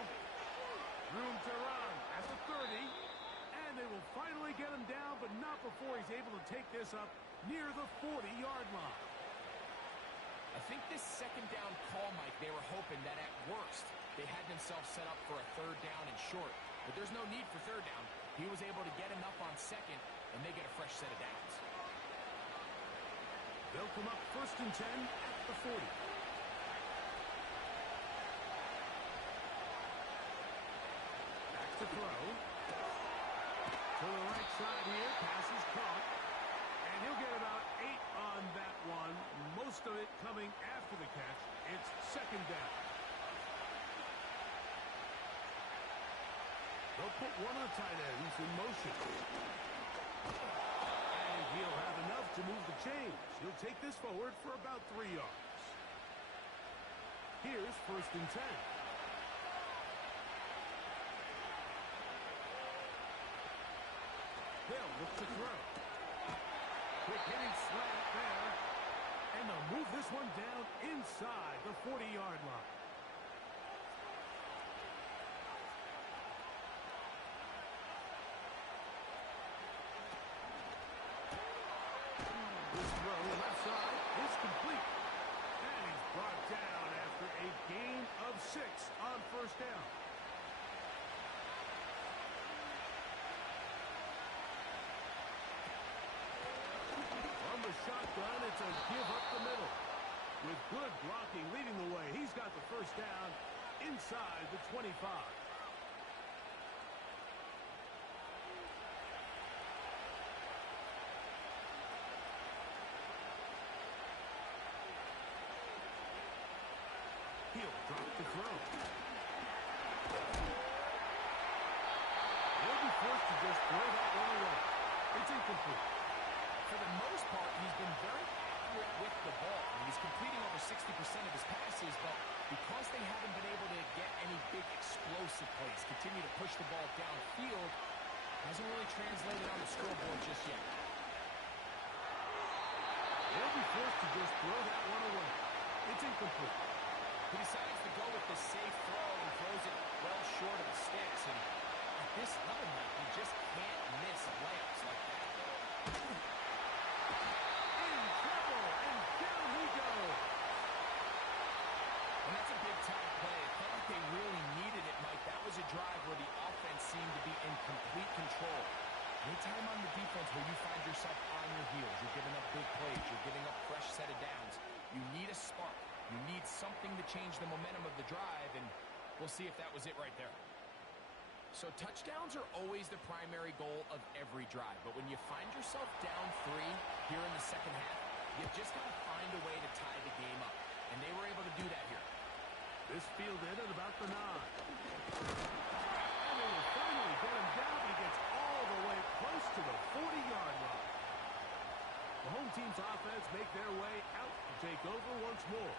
Room to run at the 30. And they will finally get him down, but not before he's able to take this up near the 40-yard line. I think this 2nd down call, Mike, they were hoping that at worst they had themselves set up for a 3rd down and short. But there's no need for 3rd down. He was able to get enough on 2nd, and they get a fresh set of downs. They'll come up 1st and 10 at the 40. Back to throw. To the right side here. Pass is caught. And he'll get about 8 on that one. Most of it coming after the catch. It's 2nd down. They'll put one of the tight ends in motion. And he'll have enough to move the chains. He'll take this forward for about 3 yards. Here's 1st and 10. They'll look to throw. Quick hitting slant there. And they'll move this one down inside the 40-yard line. This throw left side is complete. And he's brought down after a gain of 6 on 1st down. From the shotgun, it's a give up the middle. With good blocking leading the way, he's got the 1st down inside the 25. He'll drop the throw. He'll be forced to just throw that one away. It's incomplete. For the most part, he's been very accurate with the ball. I mean, he's completing over 60% of his passes, but because they haven't been able to get any big explosive plays, continue to push the ball downfield, hasn't really translated on the scoreboard just yet. They'll be forced to just throw that one away. It's incomplete. He decides to go with the safe throw and throws it well short of the sticks. And at this level, Mike, you just can't miss layups like that. In trouble, and down he goes. And that's a big-time play. It felt like they really needed it, Mike. That was a drive where the offense seemed to be in complete control. Anytime on the defense where you find yourself on your heels, you're giving up big plays, you're giving up fresh set of downs, you need a spark. You need something to change the momentum of the drive, and we'll see if that was it right there. So touchdowns are always the primary goal of every drive, but when you find yourself down 3 here in the 2nd half, you've just got to find a way to tie the game up, and they were able to do that here. This fielded at about the 9. And they will finally get him down, but he gets all the way close to the 40-yard line. The home team's offense make their way out to take over once more.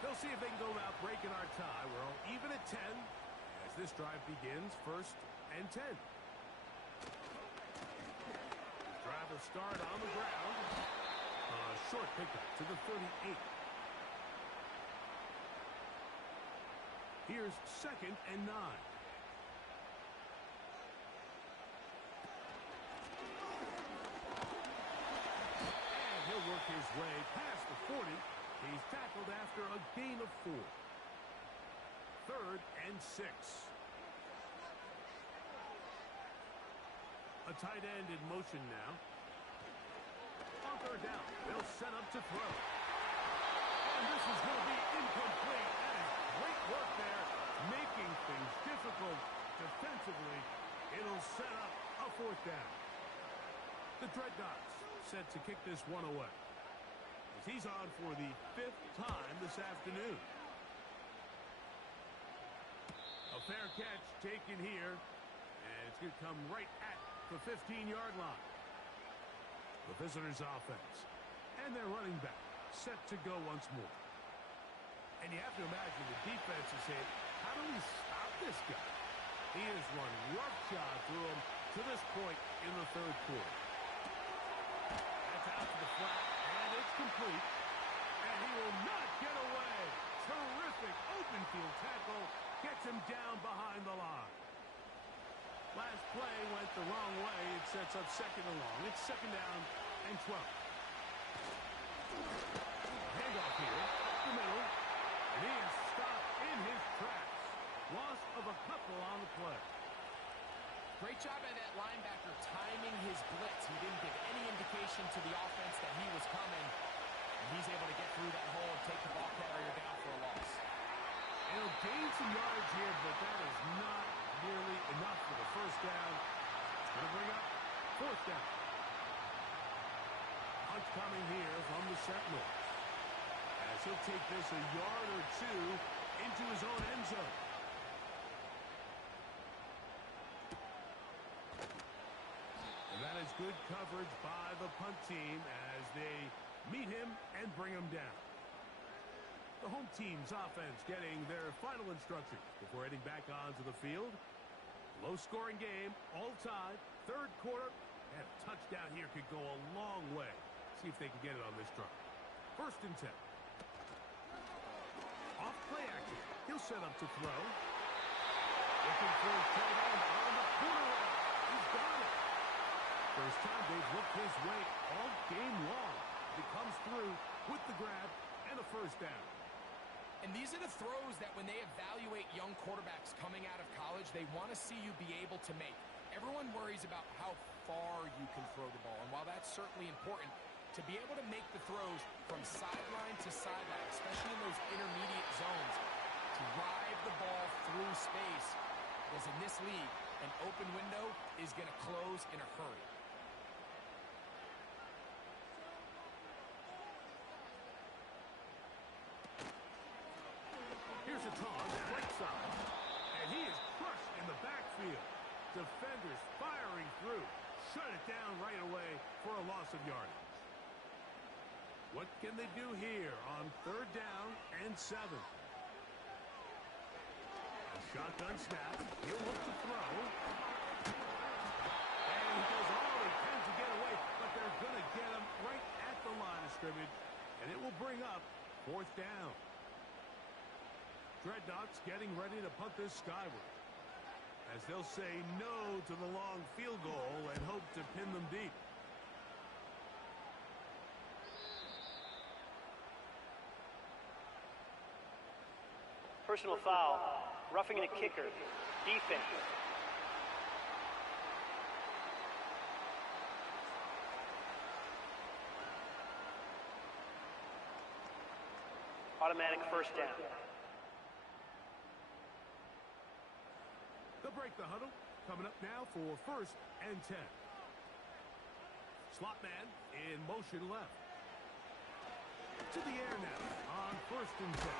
They'll see if they can go about breaking our tie. We're all even at 10 as this drive begins 1st and 10. Drive will start on the ground. A short pickup to the 38. Here's 2nd and 9. And he'll work his way past the 40. He's tackled after a gain of 4. 3rd and 6. A tight end in motion now. On 3rd down, they'll set up to throw. And this is going to be incomplete. That is great work there, making things difficult defensively. It'll set up a 4th down. The Dreadnoughts set to kick this one away. He's on for the 5th time this afternoon. fair catch taken here. And it's going to come right at the 15-yard line. The visitors' offense. And their running back set to go once more. And you have to imagine the defense is saying, how do we stop this guy? He has run roughshod through him to this point in the third quarter. That's out to the flat, and it's complete. And he will not get away. Terrific open field tackle. Gets him down behind the line. Last play went the wrong way. It sets up second and long. It's second down and 12. Handoff here, the middle. And he is stopped in his tracks. Loss of a couple on the play. Great job by that linebacker timing his blitz. He didn't give any indication to the offense that he was coming. And he's able to get through that hole and take the ball carrier down for a loss. He'll gain some yards here, but that is not nearly enough for the first down. Going to bring up fourth down. Hunt coming here from the Sentinels. As he'll take this a yard or two into his own end zone. And that is good coverage by the punt team as they meet him and bring him down. The home team's offense getting their final instructions before heading back onto the field. Low-scoring game, all tied, third quarter, and a touchdown here could go a long way. See if they can get it on this drive. First and 10. Off play action. He'll set up to throw. Looking for his tight end on the corner route. He's got it. First time they've looked his way all game long. He comes through with the grab and a first down. And these are the throws that when they evaluate young quarterbacks coming out of college, they want to see you be able to make. Everyone worries about how far you can throw the ball. And while that's certainly important, to be able to make the throws from sideline to sideline, especially in those intermediate zones, drive the ball through space, because in this league, an open window is going to close in a hurry. Here's a toss, right side. And he is crushed in the backfield. Defenders firing through. Shut it down right away for a loss of yardage. What can they do here on third down and 7? A shotgun snap. He'll look to throw. And he does all he can to get away, but they're going to get him right at the line of scrimmage. And it will bring up fourth down. Dreadnoughts getting ready to punt this skyward, as they'll say no to the long field goal and hope to pin them deep. Personal foul, roughing the kicker, defense. Automatic first down. They'll break the huddle. Coming up now for first and 10. Slot man in motion left. To the air now on first and 10.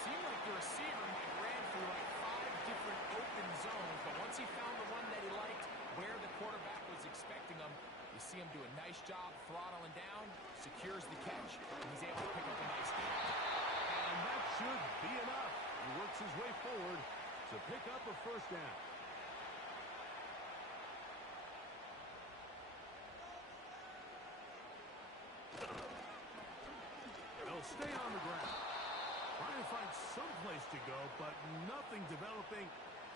Seemed like the receiver ran through like 5 different open zones, but once he found the one that he liked, where the quarterback was expecting him, you see him do a nice job throttling down, secures the catch, and he's able to pick up a nice gain. And that should be enough. He works his way forward to pick up a first down. They'll stay on the ground. Trying to find some place to go, but nothing developing.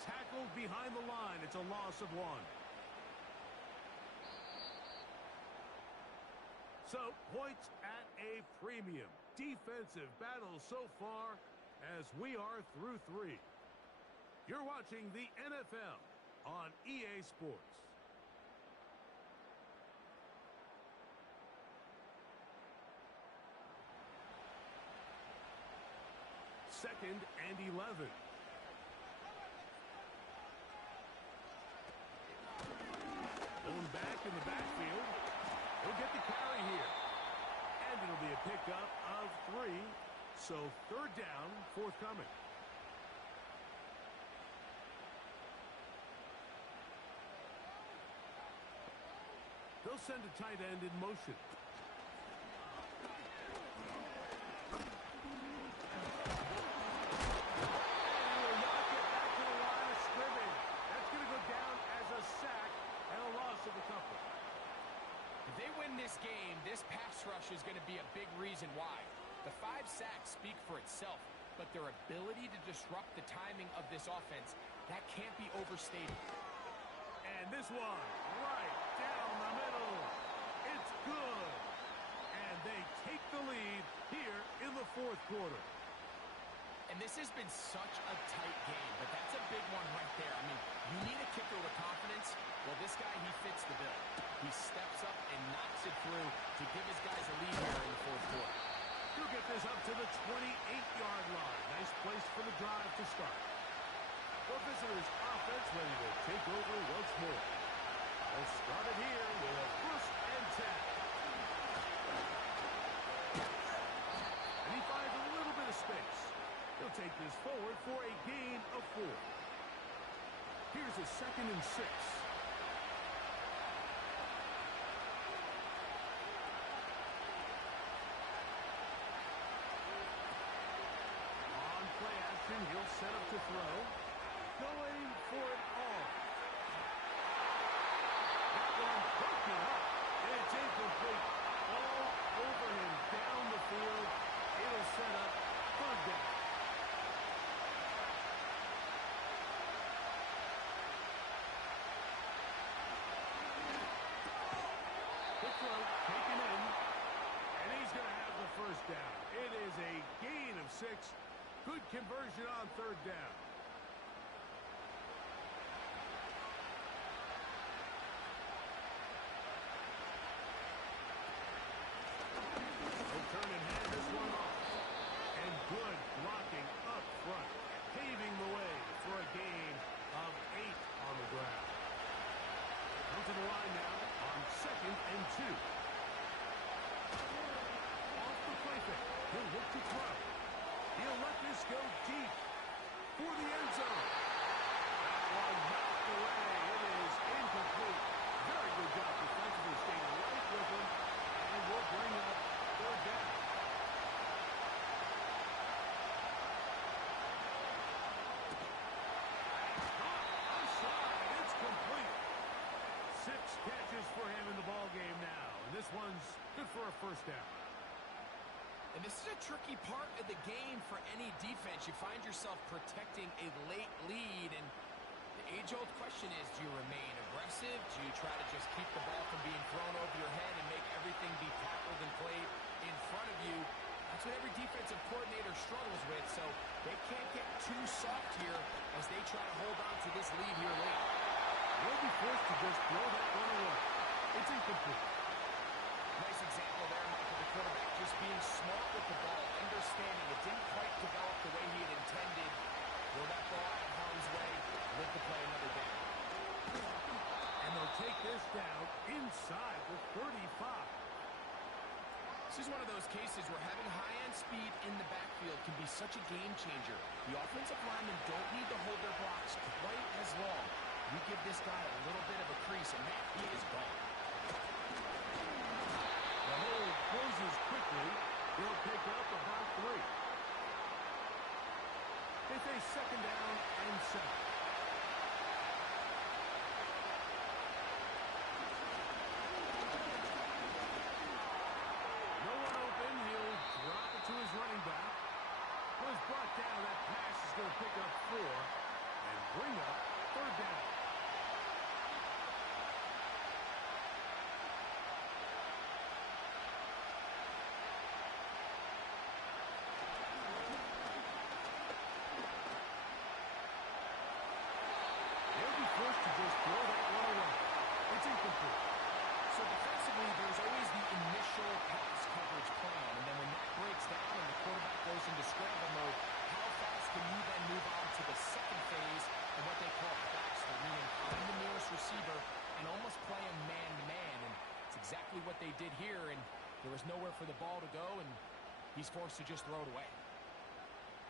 Tackled behind the line. It's a loss of 1. So, points at a premium. Defensive battle so far as we are through 3. You're watching the NFL on EA Sports. Second and 11. Going back in the backfield. He'll get the carry here. And it'll be a pickup of 3. So third down, forthcoming. They'll send a tight end in motion. If they win this game, this pass rush is going to be a big reason why. The 5 sacks speak for itself, but their ability to disrupt the timing of this offense, that can't be overstated. And this one, right down the middle. It's good. And they take the lead here in the fourth quarter. And this has been such a tight game, but that's a big one right there. I mean, you need a kicker with confidence. Well, this guy, he fits the bill. He steps up and knocks it through to give his guys a lead here in the fourth quarter. He'll get this up to the 28-yard line. Nice place for the drive to start. The visitors' offense ready to take over once more. They'll start it here with a 1st and 10. And he finds a little bit of space. He'll take this forward for a gain of 4. Here's a 2nd and 6. On play action, he'll set up to throw. Going for it all. That one broken up. It's incomplete. All over him down the field. It'll set up 3rd down. Taken in, and he's going to have the 1st down. It is a gain of 6. Good conversion on 3rd down. He'll turn and hand this one off. And good blocking up front, paving the way for a gain of 8 on the ground. Come to the line now on 2nd and 2. Off the play fake. He'll look to throw. He'll let this go deep for the end zone. That one knocked away. It is incomplete. Very good job defensively staying right with him. And will bring up 3rd down. It's complete. 6 catches for him in the ballgame now. And this one's good for a 1st down. And this is a tricky part of the game for any defense. You find yourself protecting a late lead, and the age-old question is, do you remain aggressive? Do you try to just keep the ball from being thrown over your head and make everything be tackled and played in front of you? That's what every defensive coordinator struggles with, so they can't get too soft here as they try to hold on to this lead here late. They'll be forced to just throw that one away. It's incomplete. Nice example there, Michael, the quarterback just being smart with the ball, understanding it didn't quite develop the way he had intended. Throw that ball out of harm's way, live to play another down. And they'll take this down inside the 35. This is one of those cases where having high-end speed in the backfield can be such a game changer. The offensive linemen don't need to hold their blocks quite as long. You give this guy a little bit of a crease, and man, he is gone. The hole closes quickly. He'll pick up about 3. They face 2nd down and 7. No one open. He'll drop it to his running back. Was brought down. That pass is going to pick up 4 and bring up 3rd down. Forced to just throw that one away. It's incomplete. So defensively, there's always the initial pass coverage plan, and then when that breaks down and the quarterback goes into scramble mode, how fast can you then move on to the 2nd phase and what they call faster, meaning find the nearest receiver and almost play him man-to-man, and it's exactly what they did here, and there was nowhere for the ball to go, and he's forced to just throw it away.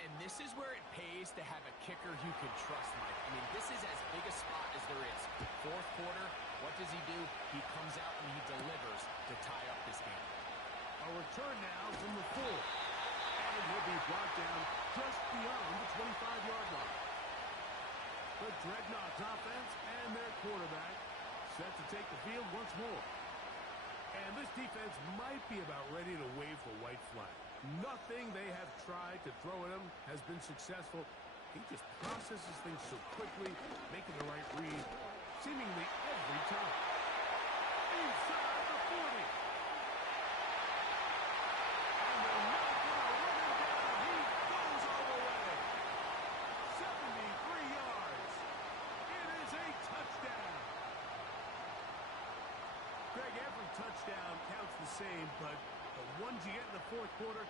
And this is where it pays to have a kicker you can trust, Mike. I mean, this is as big a spot as there is. Fourth quarter, What does he do? He comes out and he delivers to tie up this game. A return now from the 4. And he'll be brought down just beyond the 25-yard line. The Dreadnoughts offense and their quarterback set to take the field once more. And this defense might be about ready to wave the white flag. Nothing they have tried to throw at him has been successful. He just processes things so quickly, making the right read, seemingly every time. Inside the 40. And they're not going to run him down. He goes all the way. 73 yards. It is a touchdown. Greg, every touchdown counts the same, but the ones you get in the fourth quarter,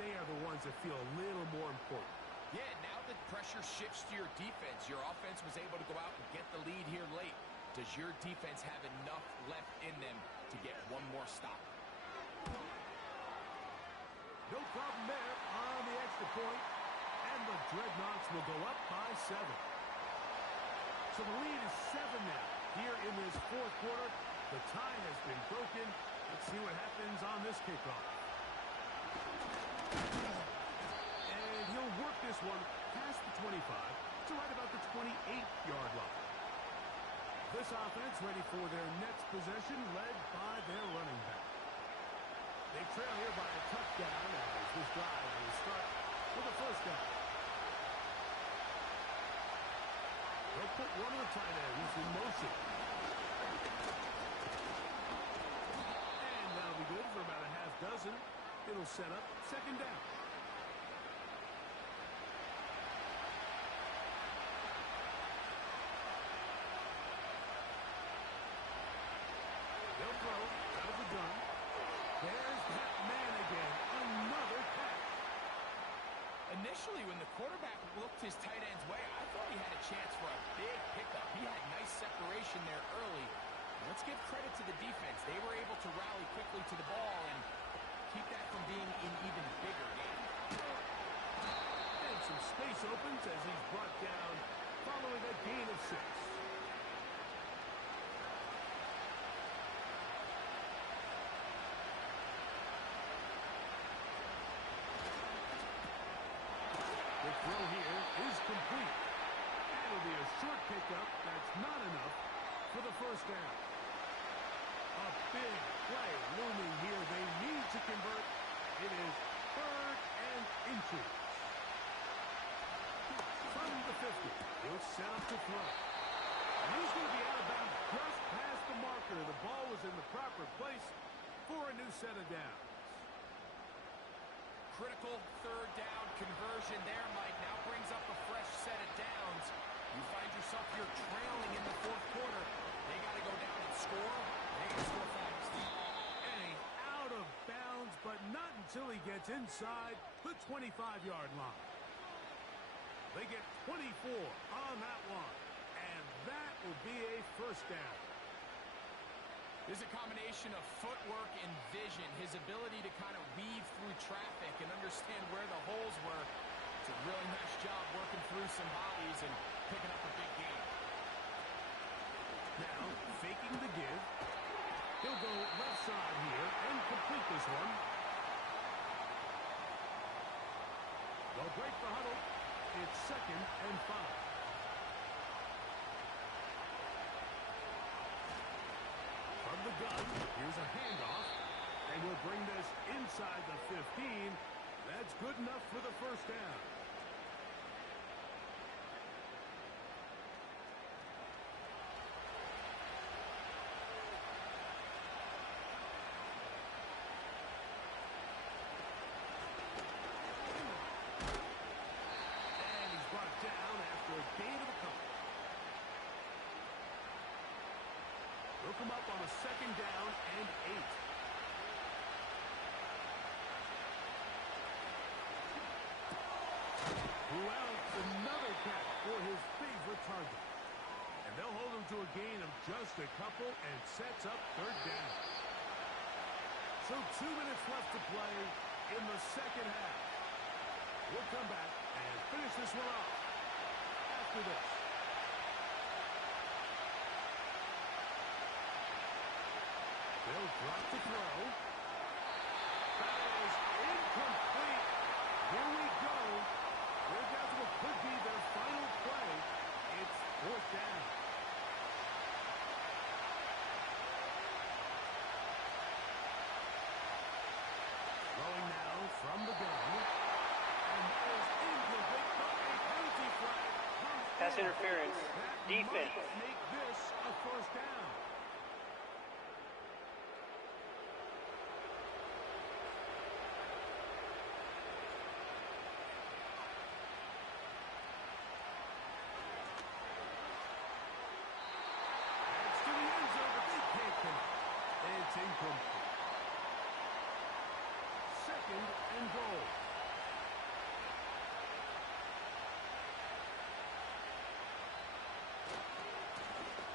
they are the ones that feel a little more important. Yeah, now that pressure shifts to your defense, your offense was able to go out and get the lead here late. Does your defense have enough left in them to get one more stop? No problem there on the extra point, and the Dreadnoughts will go up by 7. So the lead is 7 now. Here in this fourth quarter, the tie has been broken. Let's see what happens on this kickoff. And he'll work this one past the 25 to right about the 28-yard line. This offense ready for their next possession, led by their running back. They trail here by a touchdown as this drive will start with a first down. They'll put one of the tight ends in motion. And that'll be good for about a half dozen. It'll set up second down. They'll throw out of the gun. There's that man again. Another catch. Initially, when the quarterback looked his tight end's way, I thought he had a chance for a big pickup. He had nice separation there early. Let's give credit to the defense. They were able to rally quickly to the ball and keep that from being an even bigger game. And some space opens as he's brought down following a gain of 6. The throw here is complete. It'll be a short pickup. That's not enough for the first down. A big play looming here. They need to convert. It is 3rd and inches. From the 50, he'll set up to throw. And he's going to be out of bounds just past the marker. The ball was in the proper place for a new set of downs. Critical 3rd down conversion there, Mike. Now brings up a fresh set of downs. You find yourself here trailing in the fourth quarter. They got to go down and score. They got to score fast. And he's out of bounds, but not until he gets inside the 25-yard line. They get 24 on that one, and that will be a first down. There's a combination of footwork and vision, his ability to kind of weave through traffic and understand where the holes were. It's a really nice job working through some bodies and picking up a big game. Now, faking the give. He'll go left side here and complete this one. They'll break the huddle. It's 2nd and 5. From the gun, here's a handoff, and we'll bring this inside the 15. That's good enough for the first down. And he's brought down after a gain of a couple. They'll come up on a 2nd down and 8. Well, another catch for his favorite target. And they'll hold him to a gain of just a couple and sets up 3rd down. So 2 minutes left to play in the second half. We'll come back and finish this one off after this. They'll drop to throw. That is incomplete. Here we go. We're down to what could be their final play. It's fourth down. Throwing now from the gun. And that is incomplete, but a penalty flag. Pass interference. That Defense. might make this a first down. It's to the end zone, but they can't connect. It's incomplete. Second and goal.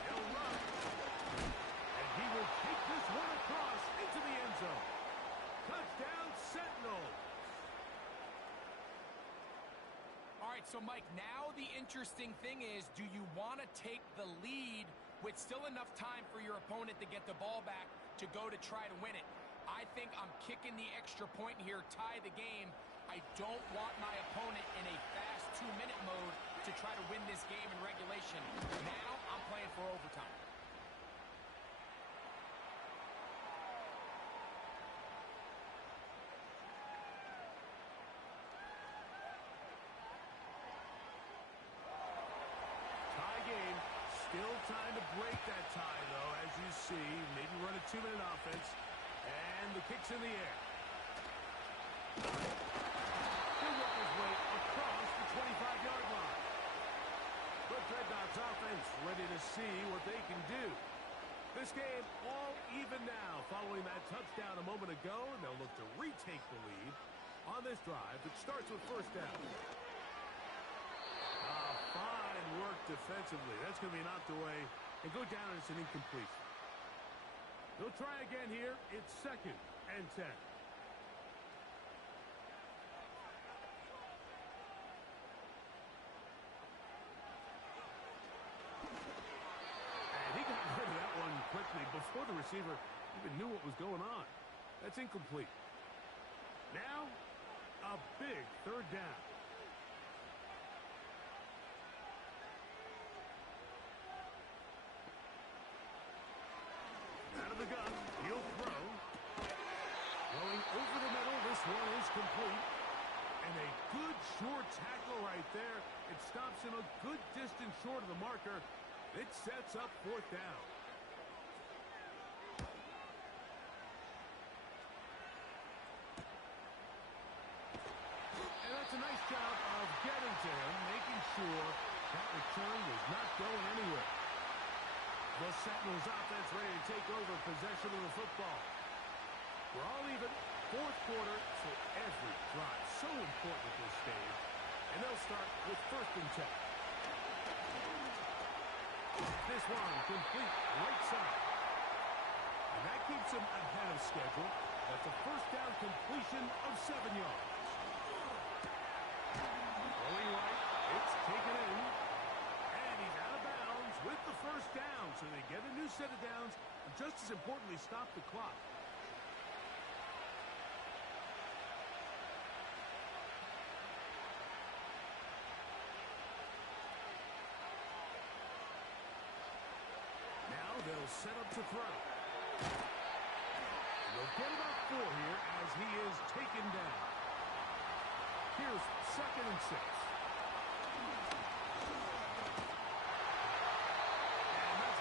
He'll run. And he will take this one across into the end zone. Touchdown, Sentinels. All right, so Mike, now the interesting thing is, do you want to take the lead with still enough time for your opponent to get the ball back to go to try to win it? I think I'm kicking the extra point here, tie the game. I don't want my opponent in a fast 2-minute mode to try to win this game in regulation. Now I'm playing for overtime. Tie game. Still time to break that tie, though, as you see. Maybe run a 2-minute offense. And the kick's in the air. He'll work his way across the 25-yard line. The Dreadnoughts offense ready to see what they can do. This game all even now following that touchdown a moment ago, and they'll look to retake the lead on this drive that starts with first down. Fine work defensively. That's going to be knocked away and go down as an incompletion. They'll try again here. It's second and 10. And he got rid of that one quickly before the receiver even knew what was going on. That's incomplete. Now, a big third down. Out of the gun, he'll throw. Going over the middle, this one is complete. And a good short tackle right there. It stops him a good distance short of the marker. It sets up fourth down. And that's a nice job of getting to him, making sure that return was not going anywhere. The Sentinels offense ready to take over possession of the football. We're all even. Fourth quarter, so every drive so important at this stage. And they'll start with first and 10. This one complete right side. And that keeps him ahead of schedule. That's a first down completion of 7 yards. Going right, it's taken in. And he's out of bounds with the first down. So they get a new set of downs, and just as importantly, stop the clock. Now they'll set up to throw. They'll get about 4 here as he is taken down. Here's second and 6.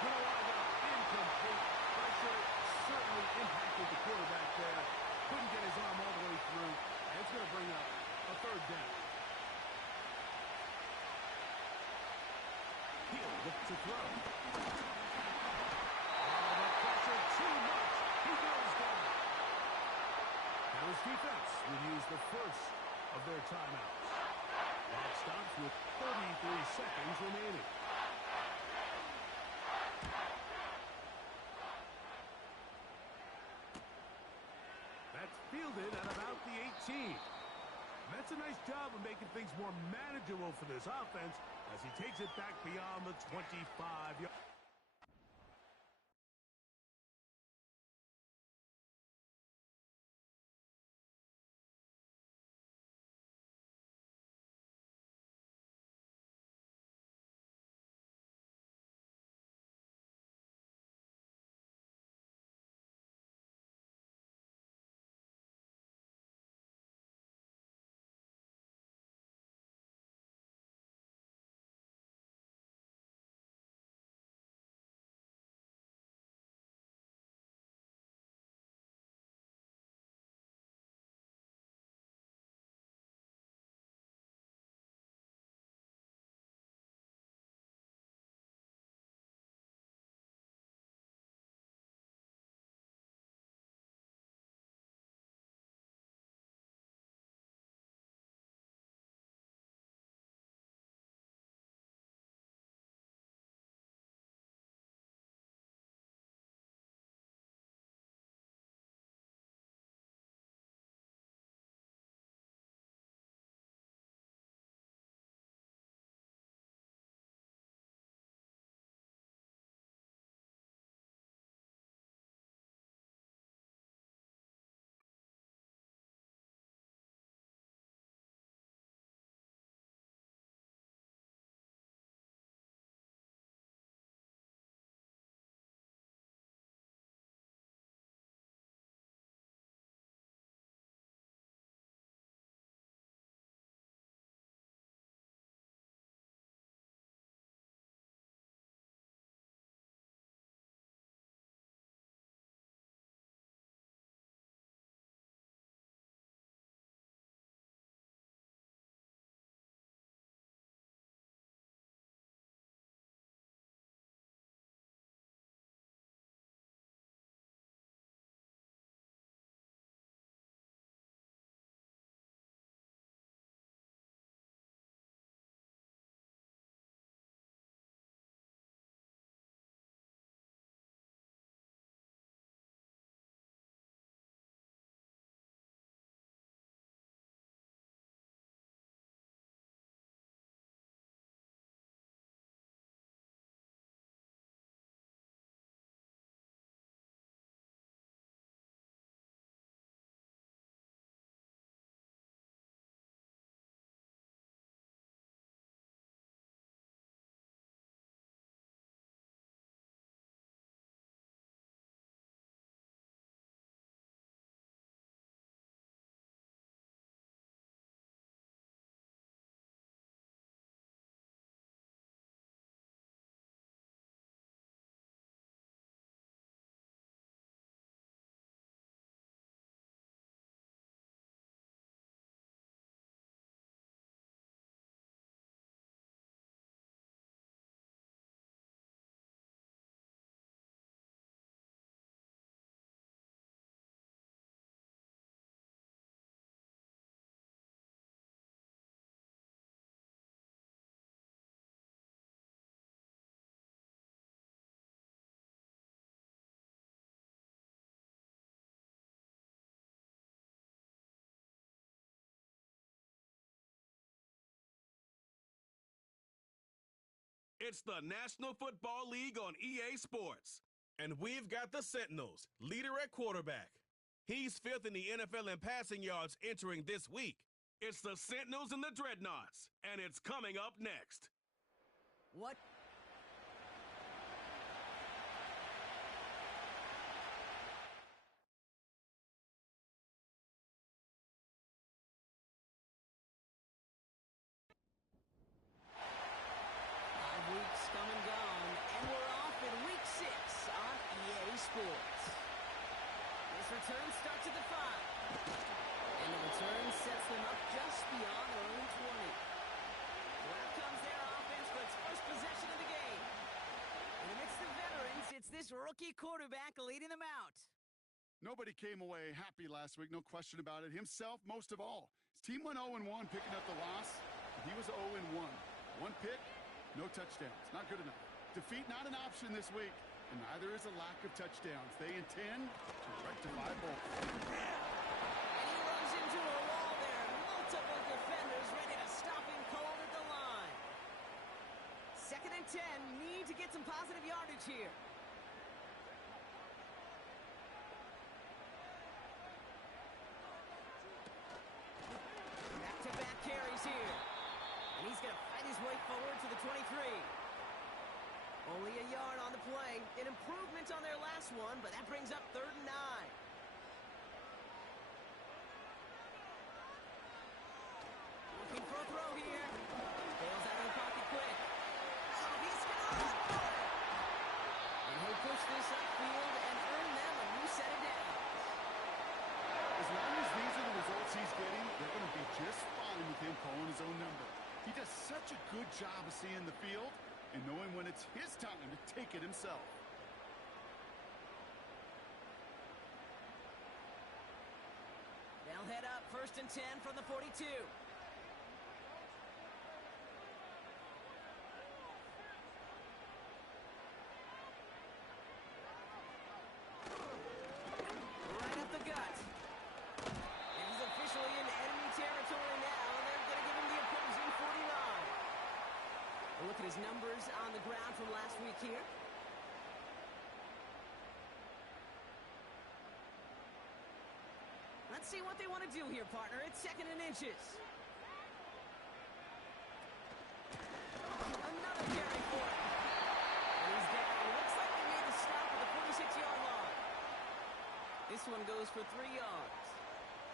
Going to wind up incomplete. Pressure certainly impacted the quarterback there. Couldn't get his arm all the way through. And it's going to bring up a third down. He'll look to throw. Oh, the pressure too much. He goes down. Now his defense will use the first of their timeouts. Clock stops with 33 seconds remaining. Fielded at about the 18. That's a nice job of making things more manageable for this offense as he takes it back beyond the 25-yard. It's the National Football League on EA Sports. And we've got the Sentinels, leader at quarterback. He's fifth in the NFL in passing yards entering this week. It's the Sentinels and the Dreadnoughts, and it's coming up next. What? Weeks come and gone, and we're off in week 6 on EA Sports. This return starts at the 5, and the return sets them up just beyond their own 20. Where comes their offense for its first possession of the game? And amidst the veterans, it's this rookie quarterback leading them out. Nobody came away happy last week, no question about it. Himself, most of all. His team went 0-1, picking up the loss. He was 0-1. One pick, no touchdowns. Not good enough. Defeat not an option this week, and neither is a lack of touchdowns. They intend to rectify both. And he runs into a wall there. Multiple defenders ready to stop him cold at the line. 2nd and 10. Need to get some positive yardage here. Back-to-back carries here. And he's going to fight his way forward to the 23. Only a yard on the play. An improvement on their last one, but that brings up 3rd and 9. Looking for a throw here. Bails out of the pocket quick. Oh, he's got a run for it. And he'll push this upfield and earn them a new set of downs. As long as these are the results he's getting, they're going to be just fine with him calling his own number. He does such a good job of seeing the field and knowing when it's his time to take it himself. They'll head up 1st and 10 from the 42. Right up the gut. And he's officially in enemy territory now. They're going to give him the opposing 49. A look at his numbers on the ground from last week here. Let's see what they want to do here, partner. It's 2nd and inches. Another carry for him. And he's down. Looks like they made the stop at the 46-yard line. This one goes for 3 yards.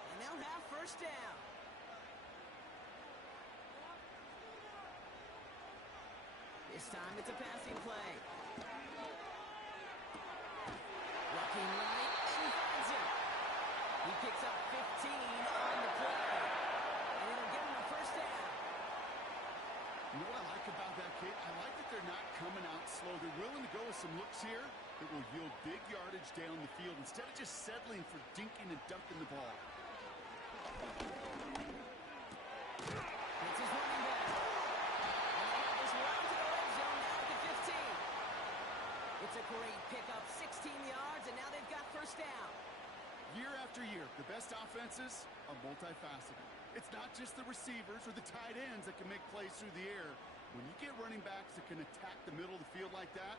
And they'll have 1st down. This time it's a passing play. Looking right, and he finds him. He picks up 15 on the play. And it'll give him a 1st down. You know what I like about that, Kate? I like that they're not coming out slow. They're willing to go with some looks here that will yield big yardage down the field instead of just settling for dinking and dunking the ball. It's his running back. And they have this run to the red zone now at the 15. It's a great pickup, 16 yards, and now they've got 1st down. Year after year, the best offenses are multifaceted. It's not just the receivers or the tight ends that can make plays through the air. When you get running backs that can attack the middle of the field like that,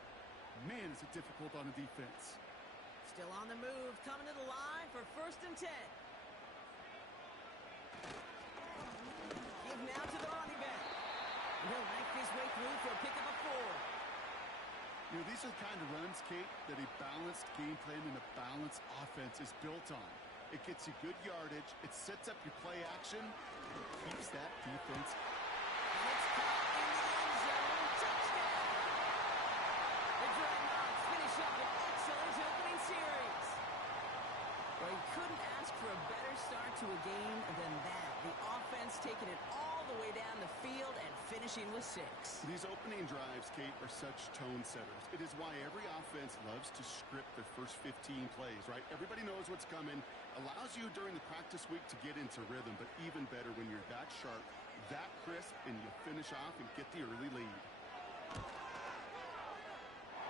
man, is it difficult on a defense. Still on the move, coming to the line for 1st and 10. Give now to the running back. And he'll make his way through for a pickup of 4. You know, these are the kind of runs, Kate, that a balanced game plan and a balanced offense is built on. It gets you good yardage, it sets up your play action, and keeps that defense. And it's caught in the end zone. Touchdown! The Dreadnoughts finish up an excellent opening series. Well, you couldn't ask for a better start to a game than that. The offense taking it all the way down the field and finishing with 6. These opening drives, Kate, are such tone setters. It is why every offense loves to script their first 15 plays, right? Everybody knows what's coming. Allows you during the practice week to get into rhythm, but even better when you're that sharp, that crisp, and you finish off and get the early lead.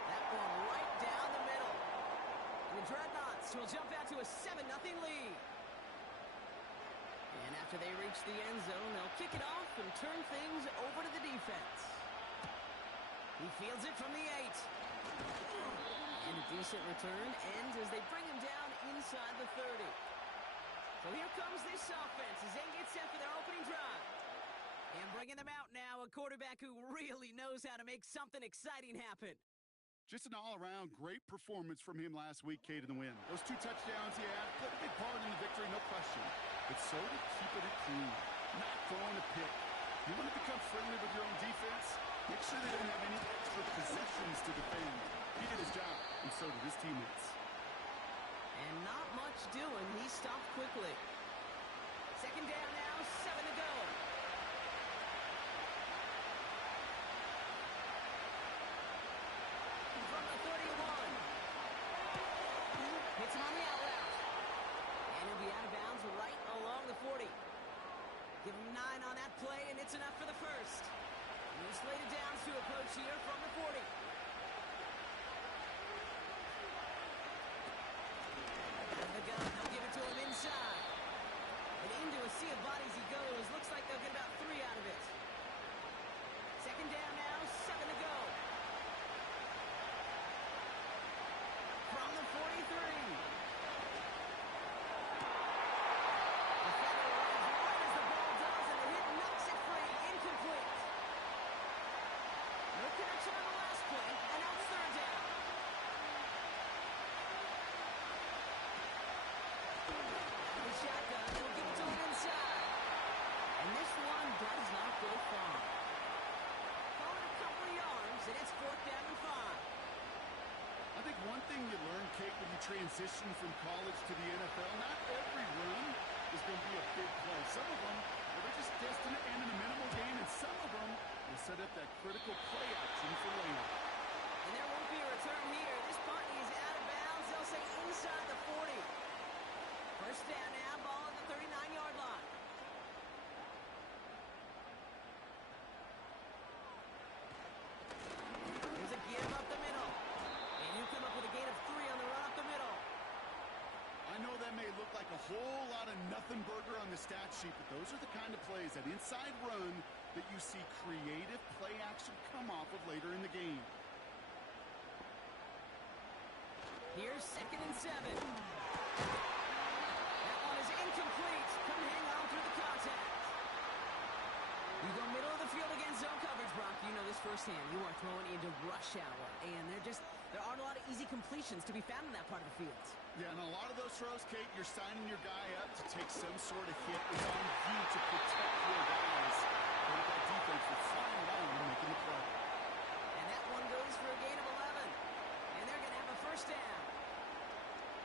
That one right down the middle. And the Dreadnoughts will jump out to a 7-0 lead. And after they reach the end zone, they'll kick it off and turn things over to the defense. He fields it from the 8. And a decent return ends as they bring him down inside the 30. So here comes this offense as they get set for their opening drive. And bringing them out now, a quarterback who really knows how to make something exciting happen. Just an all-around great performance from him last week, Kate, in the win. Those 2 touchdowns he had played a big part in the victory, no question. But so did keeping it clean, not throwing a pick. You want to become friendly with your own defense? Make sure they don't have any extra possessions to defend. He did his job, and so did his teammates. And not much doing. He stopped quickly. Second down now, 7 to go. From the 31. Hits him on the out route. And he'll be out of bounds right along the 40. Give him 9 on that play, and it's enough for the first. New slated downs to approach here from the 40. Out of the gun, they'll give it to him inside. And into a sea of bodies he goes. Looks like they'll get about 3 out of it. Second down now, 7 to go. From the 43. Transition from college to the NFL, not every run is going to be a big play. Some of them, they're just destined to end in a minimal gain, and some of them will set up that critical play action for later. And there won't be a return here. This punt is out of bounds. They'll say inside the 40. First down now, ball at the 39-yard line. Here's a give up the middle. And you come up with a gain of 3 on the run up the middle. I know that may look like a whole lot of nothing burger on the stat sheet, but those are the kind of plays, that inside run, that you see creative play action come off of later in the game. Here's 2nd and 7. That one is incomplete. Come hang on through the contact. You go middle of the field against zone coverage, Brock. You know this firsthand. You are throwing into rush hour, and there aren't a lot of easy completions to be found in that part of the field. Yeah, and a lot of those throws, Kate, you're signing your guy up to take some sort of hit. It's on you to protect your guys. But that defense will flying around and making the play. And that one goes for a gain of 11. And they're going to have a first down.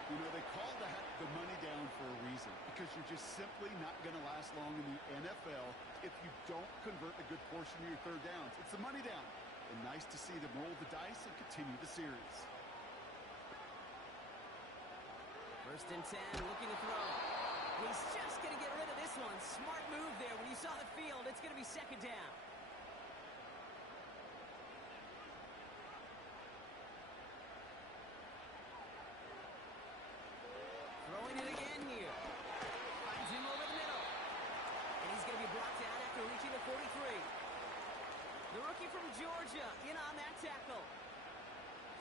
You know, they call that the money down for a reason, because you're just simply not going to last long in the NFL if you don't convert a good portion of your third downs. It's the money down. And nice to see them roll the dice and continue the series. First and 10, looking to throw. He's just going to get rid of this one. Smart move there. When you saw the field, it's going to be second down. Throwing it again here. Finds him over the middle. And he's going to be brought down after reaching the 43. The rookie from Georgia in on that tackle.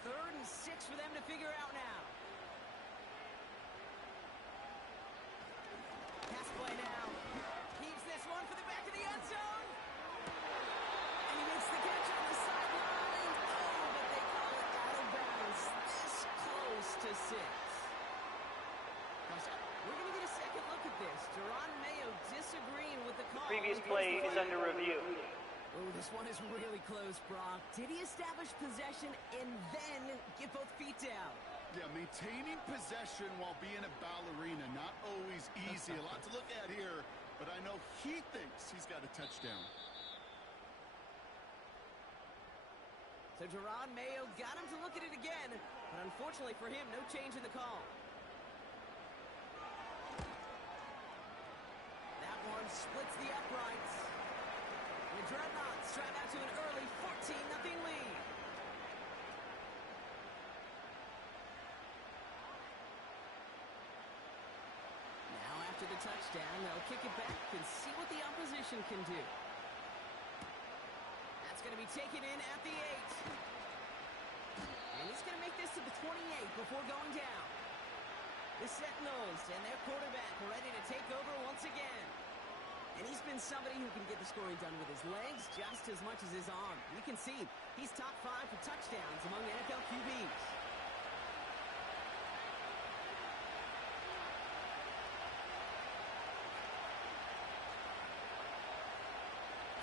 3rd and 6 for them to figure out now. Pass play now. Heaves this one for the back of the end zone. And he makes the catch on the sideline. Oh, but they call it out of bounds. This close to 6. We're going to get a second look at this. Jerron Mayo disagreeing with the call. Previous play is under review. Oh, this one is really close, Brock. Did he establish possession and then get both feet down? Yeah, maintaining possession while being a ballerina, not always easy. A lot to look at here, but I know he thinks he's got a touchdown. So Jerron Mayo got him to look at it again, but unfortunately for him, no change in the call. That one splits the uprights. The Dreadnoughts drive out to an early 14-0 lead. Now after the touchdown, they'll kick it back and see what the opposition can do. That's going going to be taken in at the 8. And he's going to make this to the 28 before going down. The Sentinels and their quarterback ready to take over once again. And he's been somebody who can get the scoring done with his legs just as much as his arm. You can see he's top 5 for touchdowns among NFL QBs.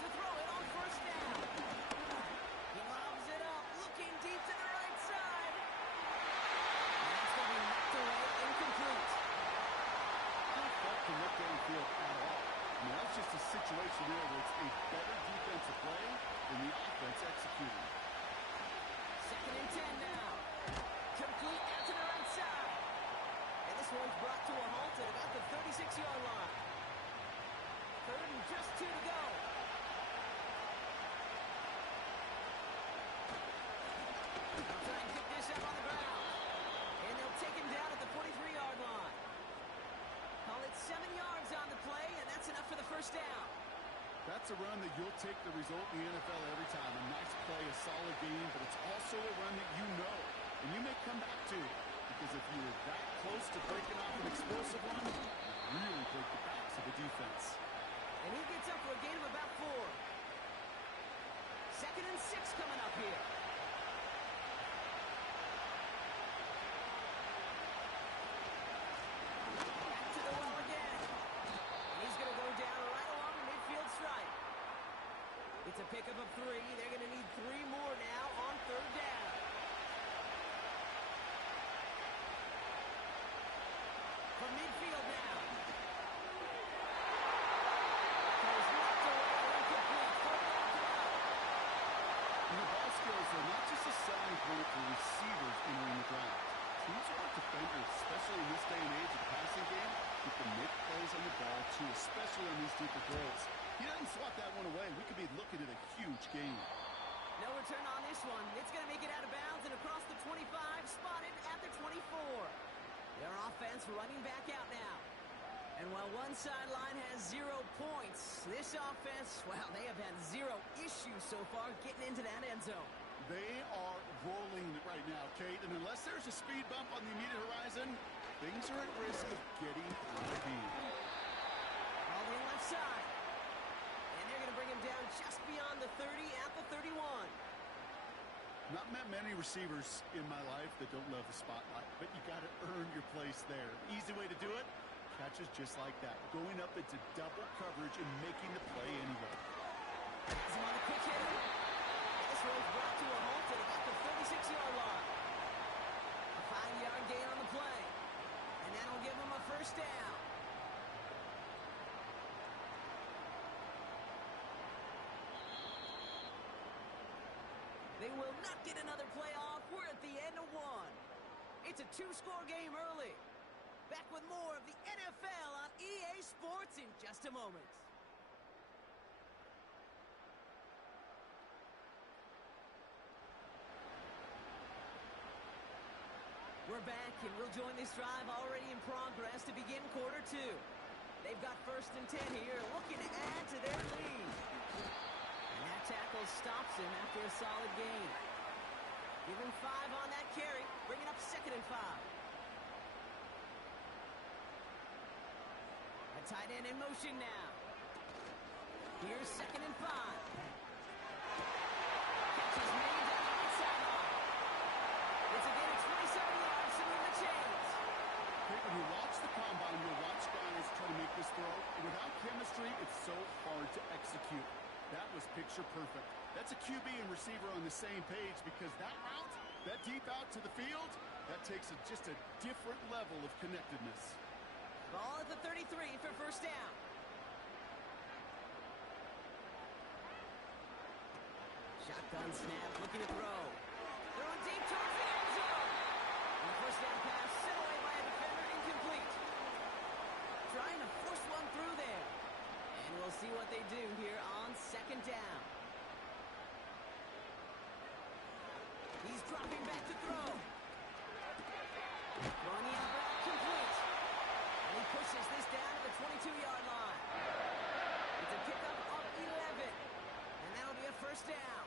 To throw it on first down. He lobs it up, looking deep to the right side. And that's going to be knocked away, incomplete. Not fault to look downfield at all. I mean, that's just a situation there where it's a better defensive play than the offense executing. 2nd and 10 now. Complete out to the right side. And this one's brought to a halt at about the 36-yard line. 3rd and just 2 to go. They'll try and kick this up on the ground. And they'll take him down at the 43-yard line. Call it 7 yards on the play, and that's enough for the first down. That's a run that you'll take the result in the NFL every time. A nice play, a solid game, but it's also a run that you know, and you may come back to it. Because if you were that close to breaking off an explosive one, you really break the backs of the defense. And he gets up for a gain of about 4. 2nd and 6 coming up here. Back to the well again. And he's going to go down right along the midfield stripe. It's a pickup of 3. They're going to need 3 more now on 3rd down. From midfield now. Ball skills are not just a selling point for receivers entering the draft. Teams want defenders, especially in this day and age of the passing game, who can make plays on the ball too, especially on these deeper throws. He doesn't swat that one away. We could be looking at a huge game. No return on this one. It's going to make it out of bounds and across the 25, spotted at the 24. Their offense running back out now. And while one sideline has 0 points, this offense, well, they have had 0 issues so far getting into that end zone. They are rolling right now, Kate, and unless there's a speed bump on the immediate horizon, things are at risk of getting out of hand. All the left side. And they're going to bring him down just beyond the 30 at the 31. Not met many receivers in my life that don't love the spotlight, but you got to earn your place there. Easy way to do it, catches just like that, going up into double coverage and making the play anyway. Has him on the quick hitter. This one's brought to a halt at about the 36-yard line. A 5-yard gain on the play. And that'll give him a first down. They will not get another play off. We're at the end of 1. It's a 2-score game early. Back with more of the NFL on EA Sports in just a moment. We're back, and we'll join this drive already in progress to begin quarter 2. They've got 1st and 10 here, looking to add to their lead. And that tackle stops him after a solid gain. Give him 5 on that carry, bringing up 2nd and 5. A tight end in motion now. Here's 2nd and 5. Catch is made down the right sideline. It's a gain of 27 yards to move the chains. When you watch the combine, you'll watch guys try to make this throw. And without chemistry, it's so hard to execute. That was picture perfect. That's a QB and receiver on the same page because that route, that deep out to the field, that takes just a different level of connectedness. Ball at the 33 for first down. Shotgun snap, looking to throw. Throwing deep towards the end zone. And the first down pass sent away by a defender, incomplete. Trying to force one through there. And we'll see what they do here on 2nd down. He's dropping back to throw. Throwing the out route, complete. And he pushes this down to the 22-yard line. It's a pickup of 11. And that'll be a first down.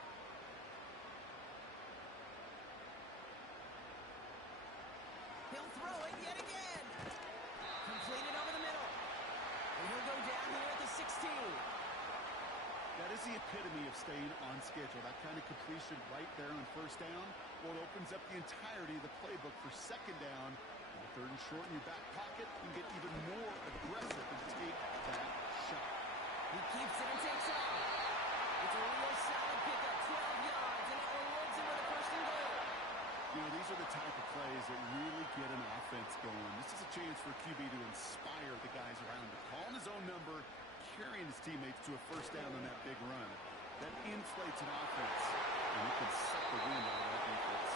epitome of staying on schedule. That kind of completion right there on first down, well, it opens up the entirety of the playbook for second down. And third and short in your back pocket, you can get even more aggressive and take that shot. He keeps it and takes off. It's a real solid pickup, 12 yards, and it rewards him with a first and goal. You know, these are the type of plays that really get an offense going. This is a chance for QB to inspire the guys around him. Calling his own number, carrying his teammates to a first down on that big run. That inflates an offense, and it can suck the wind out of that defense.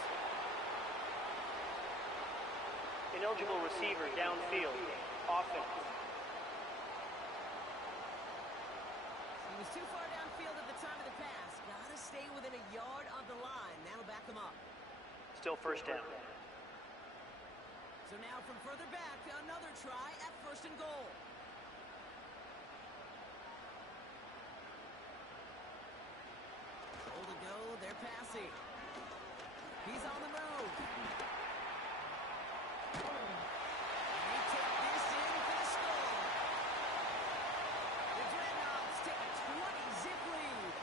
Ineligible receiver downfield. Offense. He was too far downfield at the time of the pass. Gotta stay within a yard of the line. That'll back him up. Still first down. So now from further back, another try at first and goal. Goal to go, they're passing. He's on the move. And they take this in for the score. The Dreadnoughts take a 20-zip lead.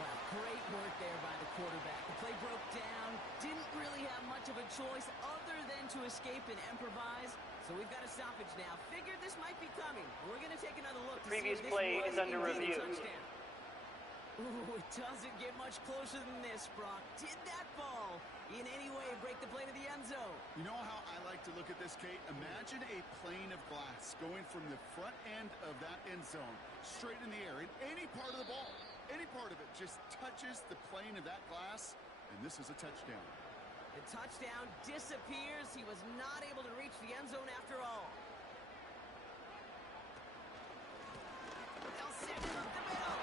Well, great work there by the quarterback. The play broke down, didn't really have much of a choice other than to escape and improvise. So we've got a stoppage now. Figured this might be coming. We're going to take another look. The previous play is under review. Ooh, it doesn't get much closer than this, Brock. Did that ball in any way break the plane of the end zone? You know how I like to look at this, Kate? Imagine a plane of glass going from the front end of that end zone straight in the air. And any part of the ball, any part of it just touches the plane of that glass, and this is a touchdown. The touchdown disappears. He was not able to reach the end zone after all. They'll send him up the middle.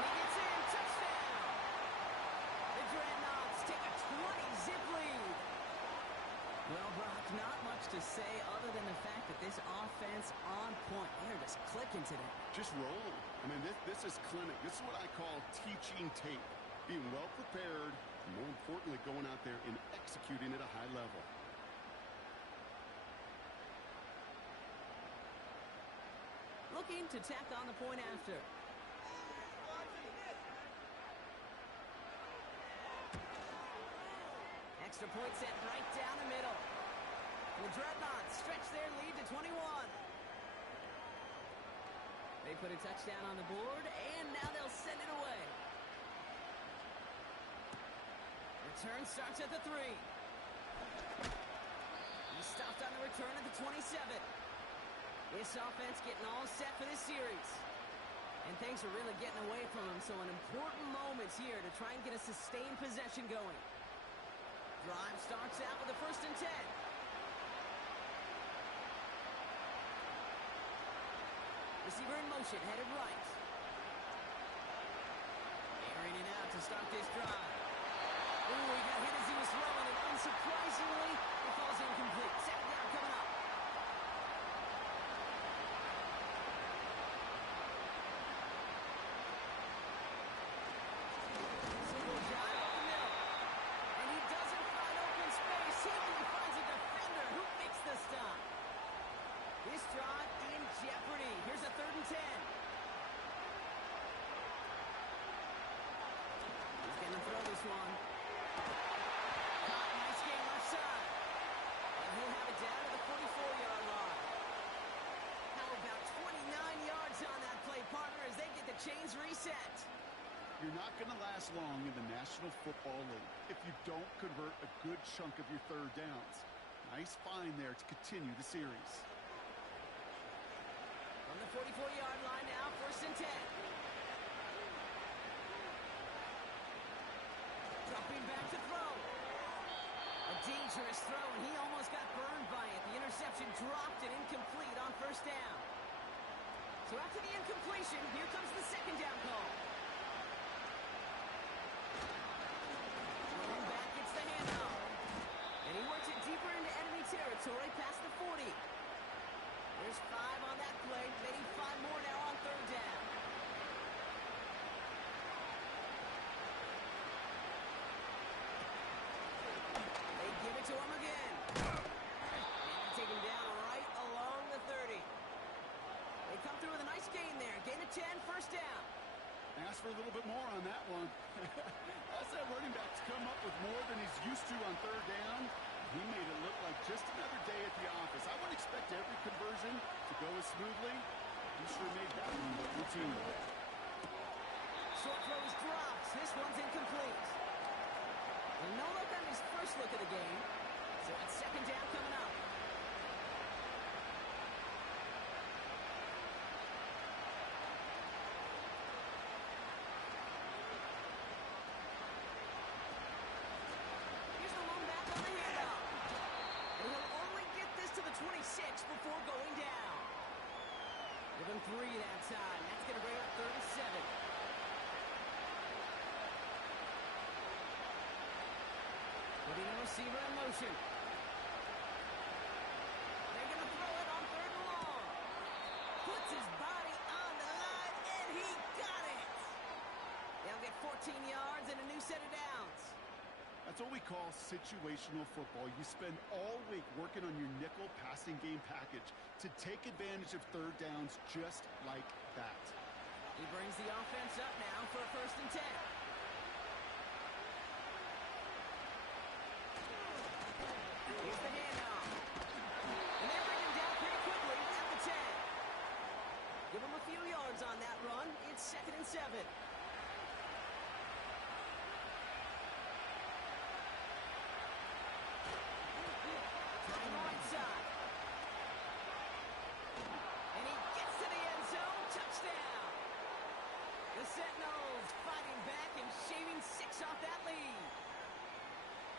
And he gets in. Touchdown. The Dreadnoughts take a 20-zip lead. Well, Brock, not much to say other than the fact that this offense on point. They're just clicking today. Just roll. I mean, this is clinic. This is what I call teaching tape. Being well prepared, and more importantly, going out there and executing at a high level. Looking to tack on the point after. Extra point set right down the middle. The Dreadnoughts stretch their lead to 21. They put a touchdown on the board, and now they'll send it away. Return starts at the 3. He's stopped on the return at the 27. This offense getting all set for this series. And things are really getting away from him, so an important moment here to try and get a sustained possession going. Drive starts out with a first and 10. Receiver in motion, headed right. Airing it out to start this drive. Ooh, he got hit as he was throwing, and unsurprisingly, it falls incomplete. Second down coming up. Single drive up the middle. And he doesn't find open space. He finds a defender who makes the stop. This drive in jeopardy. Here's a third and 10. He's going to throw this one. Nice game left side. And he'll have it down to the 44-yard line. How about 29 yards on that play, partner, as they get the chains reset. You're not going to last long in the National Football League if you don't convert a good chunk of your third downs. Nice find there to continue the series. From the 44-yard line now, first and 10. Dropping back to throw. A dangerous throw, and he almost got burned by it. The interception dropped and incomplete on first down. So after the incompletion, here comes the second down call. Throwing back, it's the handoff. And he works it deeper into enemy territory past the 40. There's 5 on that play. They need 5 more now on third down. They give it to him again. And take him down right along the 30. They come through with a nice gain there. Gain of 10, first down. asked for a little bit more on that one. As that running back's come up with more than he's used to on third down, he made it look like just another day at the office. I wouldn't expect every conversion to go as smoothly. He sure made that one look routine. Short throw is dropped. This one's incomplete. And no look on his first look of the game. So it's second down coming up. Here's the lone back on the handoff. And he'll only get this to the 26 before going down. Give him 3 that time. That's going to bring up 37. Putting a receiver in motion. They're going to throw it on third and long. Puts his body on the line, and he got it. They'll get 14 yards and a new set of downs. That's what we call situational football. You spend all week working on your nickel passing game package to take advantage of third downs just like that. He brings the offense up now for a 1st and 10. Here's the handoff. And they bring him down pretty quickly at the 10. Give him a few yards on that run. It's 2nd and 7. Trying the right side. And he gets to the end zone. Touchdown. The Sentinels fighting back and shaving 6 off that lead.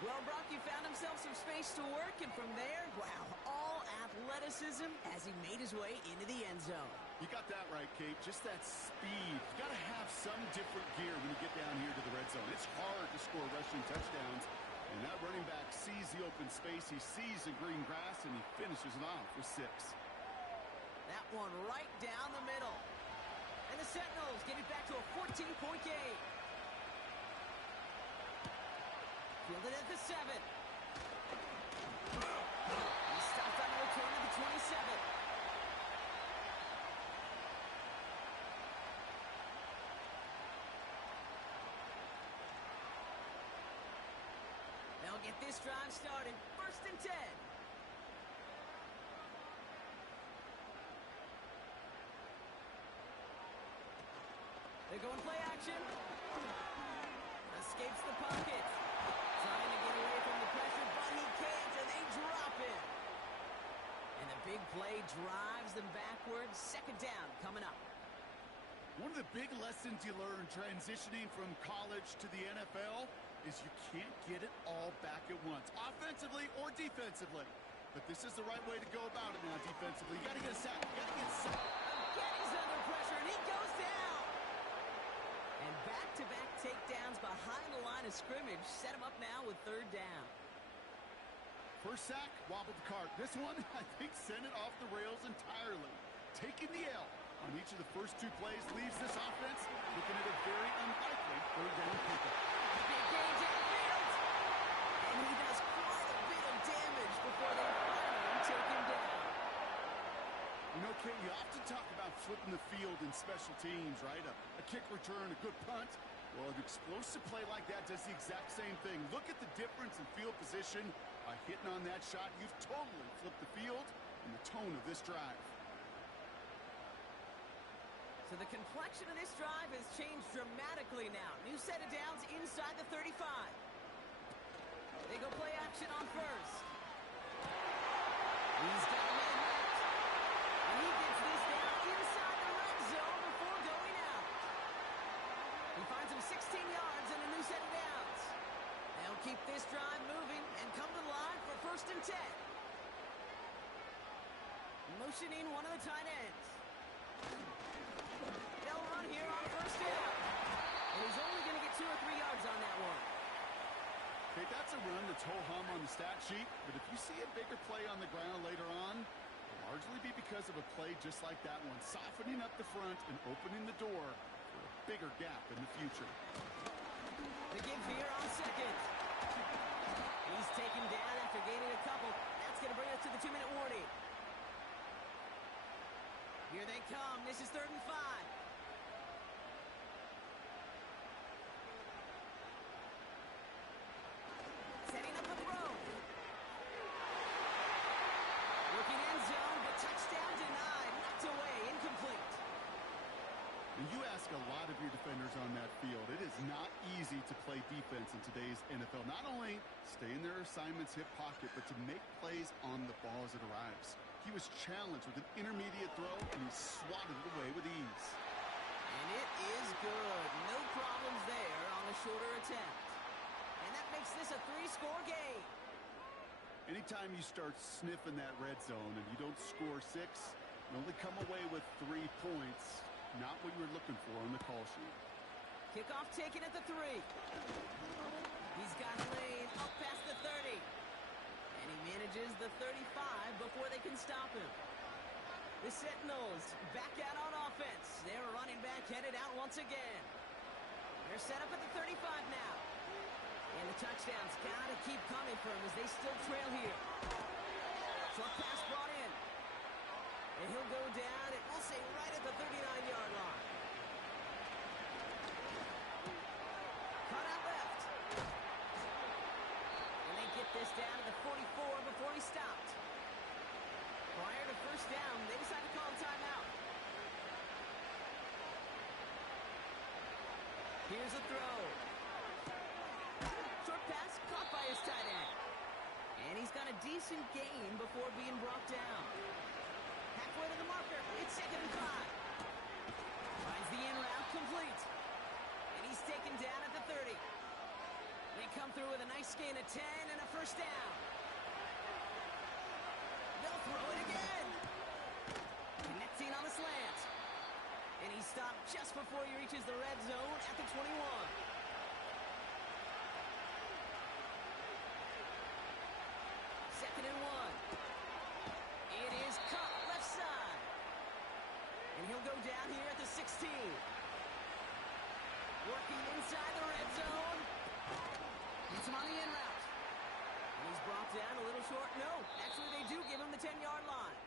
Well, Brock, he found himself some space to work, and from there, wow, all athleticism as he made his way into the end zone. You got that right, Kate. Just that speed. You got to have some different gear when you get down here to the red zone. It's hard to score rushing touchdowns, and that running back sees the open space. He sees the green grass, and he finishes it off with 6. That one right down the middle. And the Sentinels get it back to a 14-point game. Fielded at the 7. He stopped on the return of the 27. They'll get this drive started. 1st and 10. They're going play action. Escapes the pocket. Trying to get away from the pressure, but he can't, and they drop him. And the big play drives them backwards. 2nd down coming up. One of the big lessons you learn transitioning from college to the NFL is you can't get it all back at once, offensively or defensively. But this is the right way to go about it now defensively. You got to get a sack. You got to get a sack. Again, he's under pressure, and he goes down. And back-to-back takedowns behind the line of scrimmage set him up now with 3rd down. First sack, wobbled the cart. This one, I think, sent it off the rails entirely. Taking the L on each of the first 2 plays leaves this offense looking at a very unlikely 3rd down pickup. Big gain downfield. And he does quite a bit of damage before they finally take him down. You know, Kate, you often talk about flipping the field in special teams, right? A kick return, a good punt. Well, an explosive play like that does the exact same thing. Look at the difference in field position. By hitting on that shot, you've totally flipped the field and the tone of this drive. So the complexion of this drive has changed dramatically now. New set of downs inside the 35. They go play action on 1st. He's got a man left. And he gets this down inside the red zone before going out. He finds him 16 yards and a new set of downs. They'll keep this drive moving and come to the line for 1st and 10. Motioning one of the tight ends. They'll run here on 1st down. And he's only going to get 2 or 3 yards on that one. Okay, that's a run that's ho-hum on the stat sheet, but if you see a bigger play on the ground later on, it'll largely be because of a play just like that one, softening up the front and opening the door for a bigger gap in the future. The give here on 2nd. He's taken down after gaining a couple. That's going to bring us to the 2-minute warning. Here they come. This is 3rd and 5. playmakers on that field. It is not easy to play defense in today's NFL. Not only stay in their assignment's hip pocket, but to make plays on the ball as it arrives. He was challenged with an intermediate throw, and he swatted it away with ease. And it is good. No problems there on the shorter attempt. And that makes this a 3-score game. Anytime you start sniffing that red zone and you don't score 6, you only come away with 3 points. Not what you were looking for on the call sheet. Kickoff taken at the 3. He's got a lane up past the 30. And he manages the 35 before they can stop him. The Sentinels back out on offense. Their running back headed out once again. They're set up at the 35 now. And the touchdown's got to keep coming for him as they still trail here. Short pass brought in. And he'll go down, and we'll say right at the 39-yard line. Cut out left. And they get this down to the 44 before he stopped. Prior to first down, they decide to call a timeout. Here's a throw. Short pass caught by his tight end. And he's got a decent gain before being brought down. Halfway to the marker, it's 2nd and 5. Finds the in route complete. And he's taken down at the 30. They come through with a nice gain of 10 and a first down. They'll throw it again. Connecting on the slant. And he stopped just before he reaches the red zone at the 21. Second and 1. It is caught left side. And he'll go down here at the 16. Working inside the red zone. Gets him on the in route. And he's brought down a little short. No, actually they do give him the 10-yard line.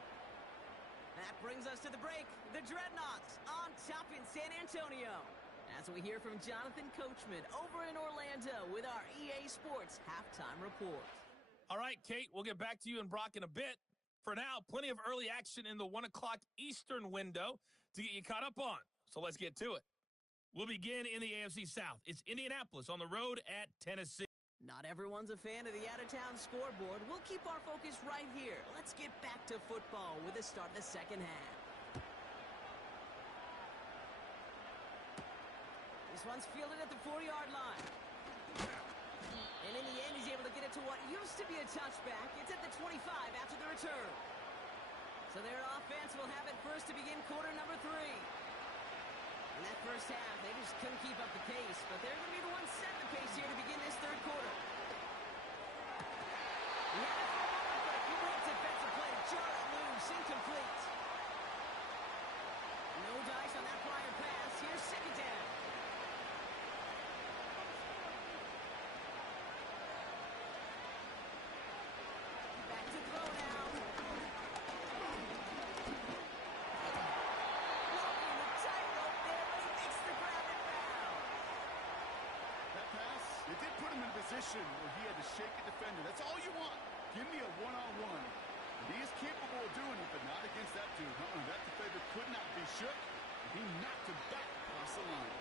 That brings us to the break. The Dreadnoughts on top in San Antonio. As we hear from Jonathan Coachman over in Orlando with our EA Sports halftime report. All right, Kate, we'll get back to you and Brock in a bit. For now, plenty of early action in the 1 o'clock Eastern window to get you caught up on. So let's get to it. We'll begin in the AFC South. It's Indianapolis on the road at Tennessee. Not everyone's a fan of the out-of-town scoreboard. We'll keep our focus right here. Let's get back to football with the start of the second half. This one's fielded at the 4-yard line. And in the end, he's able to get it to what used to be a touchback. It's at the 25 after the return. So their offense will have it first to begin quarter number 3. In that first half, they just couldn't keep up the pace, but they're going to be the ones setting the pace here to begin this third quarter. He had it for a moment, but a great defensive play to jar it loose, incomplete. No dice on that prior pass. Here's 2nd down. Back to throw now. It did put him in a position where he had to shake a defender. That's all you want. Give me a one-on-one. And he is capable of doing it, but not against that dude. That defender could not be shook. He knocked him back across the line.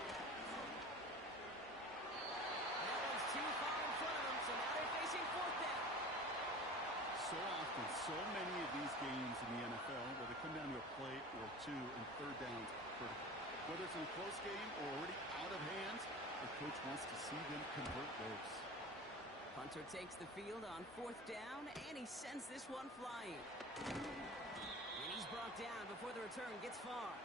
That one's too far in front of him, so now they're facing 4th down. So often, so many of these games in the NFL where they come down to a play or 2 and 3rd downs critical. Whether it's in a close game or already out of hands, the coach wants to see them convert those. Punter takes the field on 4th down, and he sends this one flying. And he's brought down before the return gets far.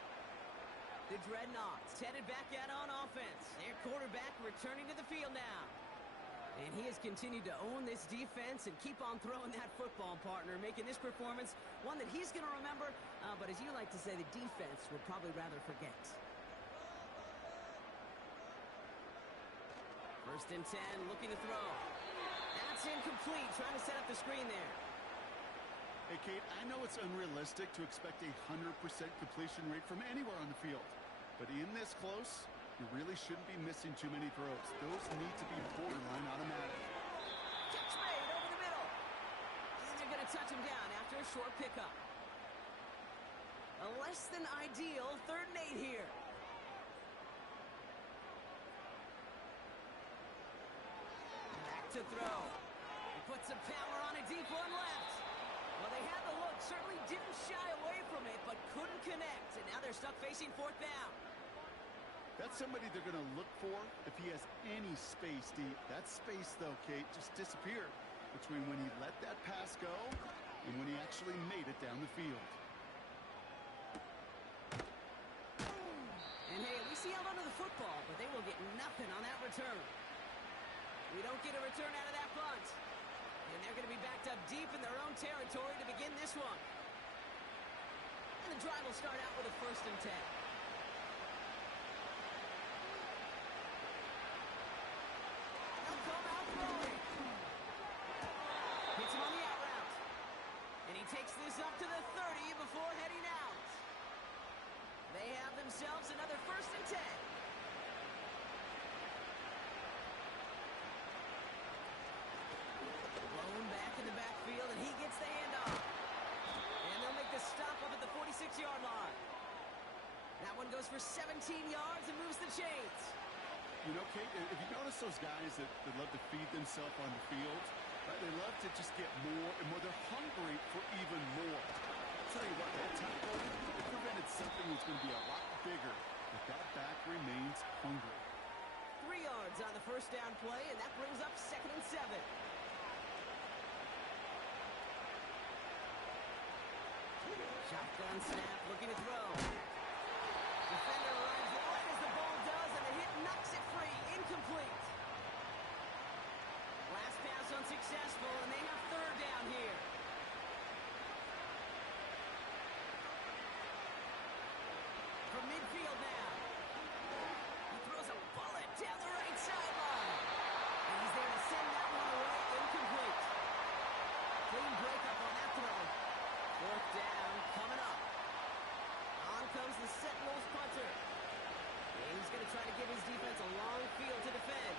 The Dreadnoughts headed back out on offense. Their quarterback returning to the field now. And he has continued to own this defense and keep on throwing that football, partner, making this performance one that he's going to remember, but as you like to say, the defense would probably rather forget. 1st and 10, looking to throw. That's incomplete, trying to set up the screen there. Hey, Kate, I know it's unrealistic to expect a 100% completion rate from anywhere on the field. But in this close, you really shouldn't be missing too many throws. Those need to be borderline automatic. Catch made over the middle. And they're going to touch him down after a short pickup. A less than ideal 3rd and 8 here. to throw. He puts some power on a deep one left. Well, they had the look, certainly didn't shy away from it, but couldn't connect. And now they're stuck facing fourth down. That's somebody they're going to look for if he has any space deep. That space, though, Kate, just disappeared between when he let that pass go and when he actually made it down the field. And hey, at least he held onto the football, but they will get nothing on that return. We don't get a return out of that punt. And they're going to be backed up deep in their own territory to begin this one. And the drive will start out with a 1st and 10. They'll come out throwing. Hits him on the out route. And he takes this up to the 30 before heading out. They have themselves another 1st and 10. Blown back in the backfield, and he gets the handoff. And they'll make the stop up at the 46-yard line. That one goes for 17 yards and moves the chains. You know, Kate, if you notice those guys that love to feed themselves on the field, right, they love to just get more and more. They're hungry for even more. I'll tell you what, that tackle, it prevented something that's going to be a lot bigger, but that back remains hungry. 3 yards on the 1st down play, and that brings up 2nd and 7. Shotgun snap, looking to throw. Defender runs right as the ball does, and the hit knocks it free. Incomplete. Last pass unsuccessful, and they have 3rd down here. From midfield now. He throws a bullet down the right sideline. And he's there to send that one away. Incomplete. Clean breakup on that throw. 4th down coming up. On comes the Sentinels punter. And he's going to try to give his defense a long field to defend.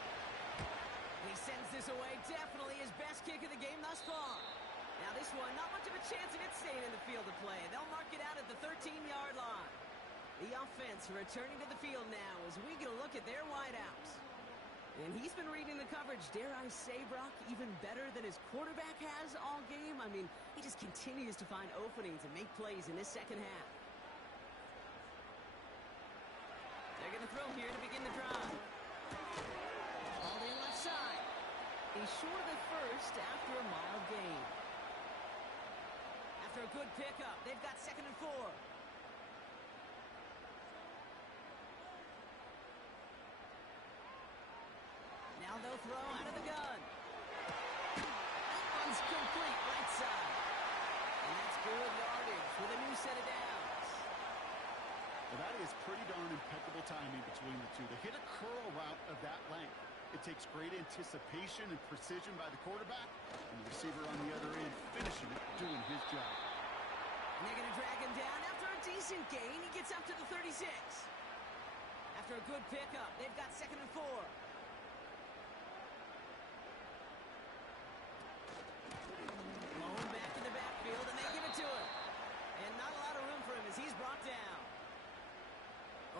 He sends this away. Definitely his best kick of the game thus far. Now this one, not much of a chance of it staying in the field of play. They'll mark it out at the 13-yard line. The offense returning to the field now as we get a look at their wideouts. And he's been reading the coverage, dare I say, Brock, even better than his quarterback has all game. I mean, he just continues to find openings and make plays in this second half. They're going to throw here to begin the drive. All in left side. He's short of the first after a mild gain. After a good pickup, they've got 2nd and 4. Now they'll throw out of the gun. That one's complete, right side. And that's good yardage with a new set of downs. Well, that is pretty darn impeccable timing between the two. To hit a curl route of that length, it takes great anticipation and precision by the quarterback, and the receiver on the other end finishing it, doing his job. And they're going to drag him down. After a decent gain, he gets up to the 36. After a good pickup, they've got 2nd and 4. Blown back in the backfield, and they give it to him. And not a lot of room for him as he's brought down.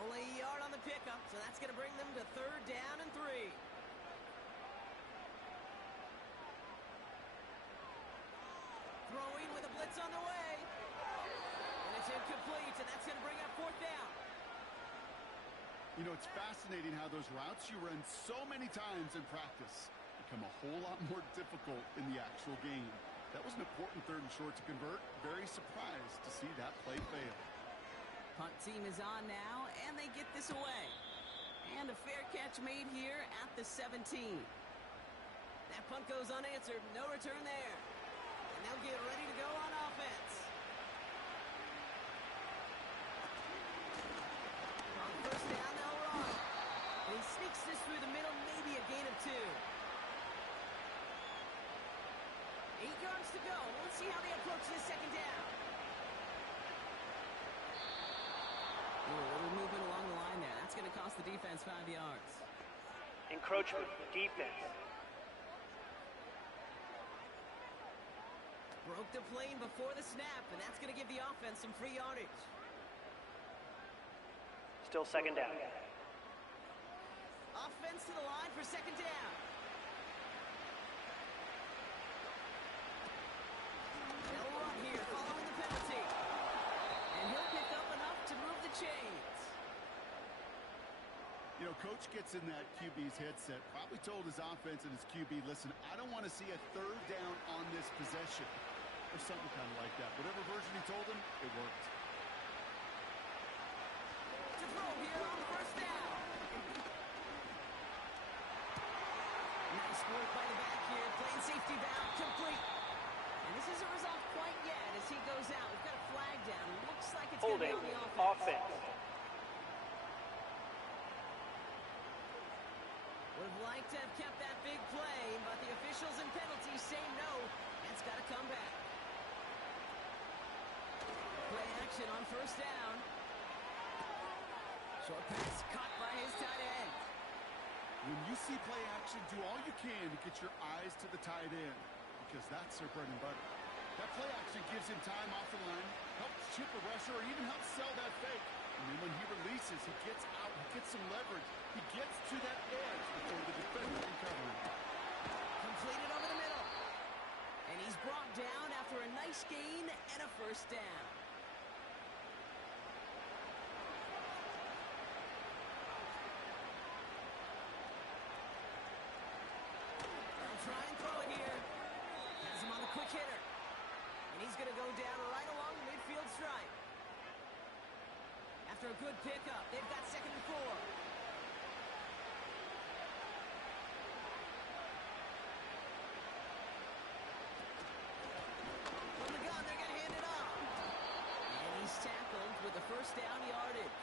Only a yard on the pickup, so that's going to bring them to 3rd down and 3. Throwing with a blitz on the way. And it's incomplete, and that's going to bring up 4th down. You know, it's fascinating how those routes you run so many times in practice become a whole lot more difficult in the actual game. That was an important 3rd and short to convert. Very surprised to see that play fail. Punt team is on now, and they get this away. And a fair catch made here at the 17. That punt goes unanswered. No return there. And they'll get ready to go on offense. On 1st down, they'll run. And he sneaks this through the middle, maybe a gain of 2. 8 yards to go. Let's see how they approach this 2nd down. A little movement along the line there. That's going to cost the defense 5 yards. Encroachment, defense. Broke the plane before the snap, and that's going to give the offense some free yardage. Still 2nd down. Offense to the line for 2nd down. coach gets in that QB's headset, probably told his offense and his QB, listen, I don't want to see a third down on this possession. Or something kind of like that. Whatever version he told him, it worked. To throw here on first down. Nice work by the back here. Playing safety down, complete. And this isn't resolved quite yet as he goes out. We've got a flag down. Looks like it's going to be Holding on the offense. Would have liked to have kept that big play, but the officials and penalties say no. It's got to come back. Play action on first down. Short pass caught by his tight end. When you see play action, do all you can to get your eyes to the tight end, because that's their bread and butter. That play action gives him time off the line, helps chip a rusher, or even helps sell that fake. And then when he releases, he gets out, he gets some leverage. He gets to that edge before the defender can cover him. Completed over the middle. And he's brought down after a nice gain and a first down. They'll try and throw it here. Has him on the quick hitter. And he's going to go down right along the midfield stripe. After a good pickup, they've got 2nd and 4. From the gun, they're going to hand it off. And he's tackled with the first down yardage.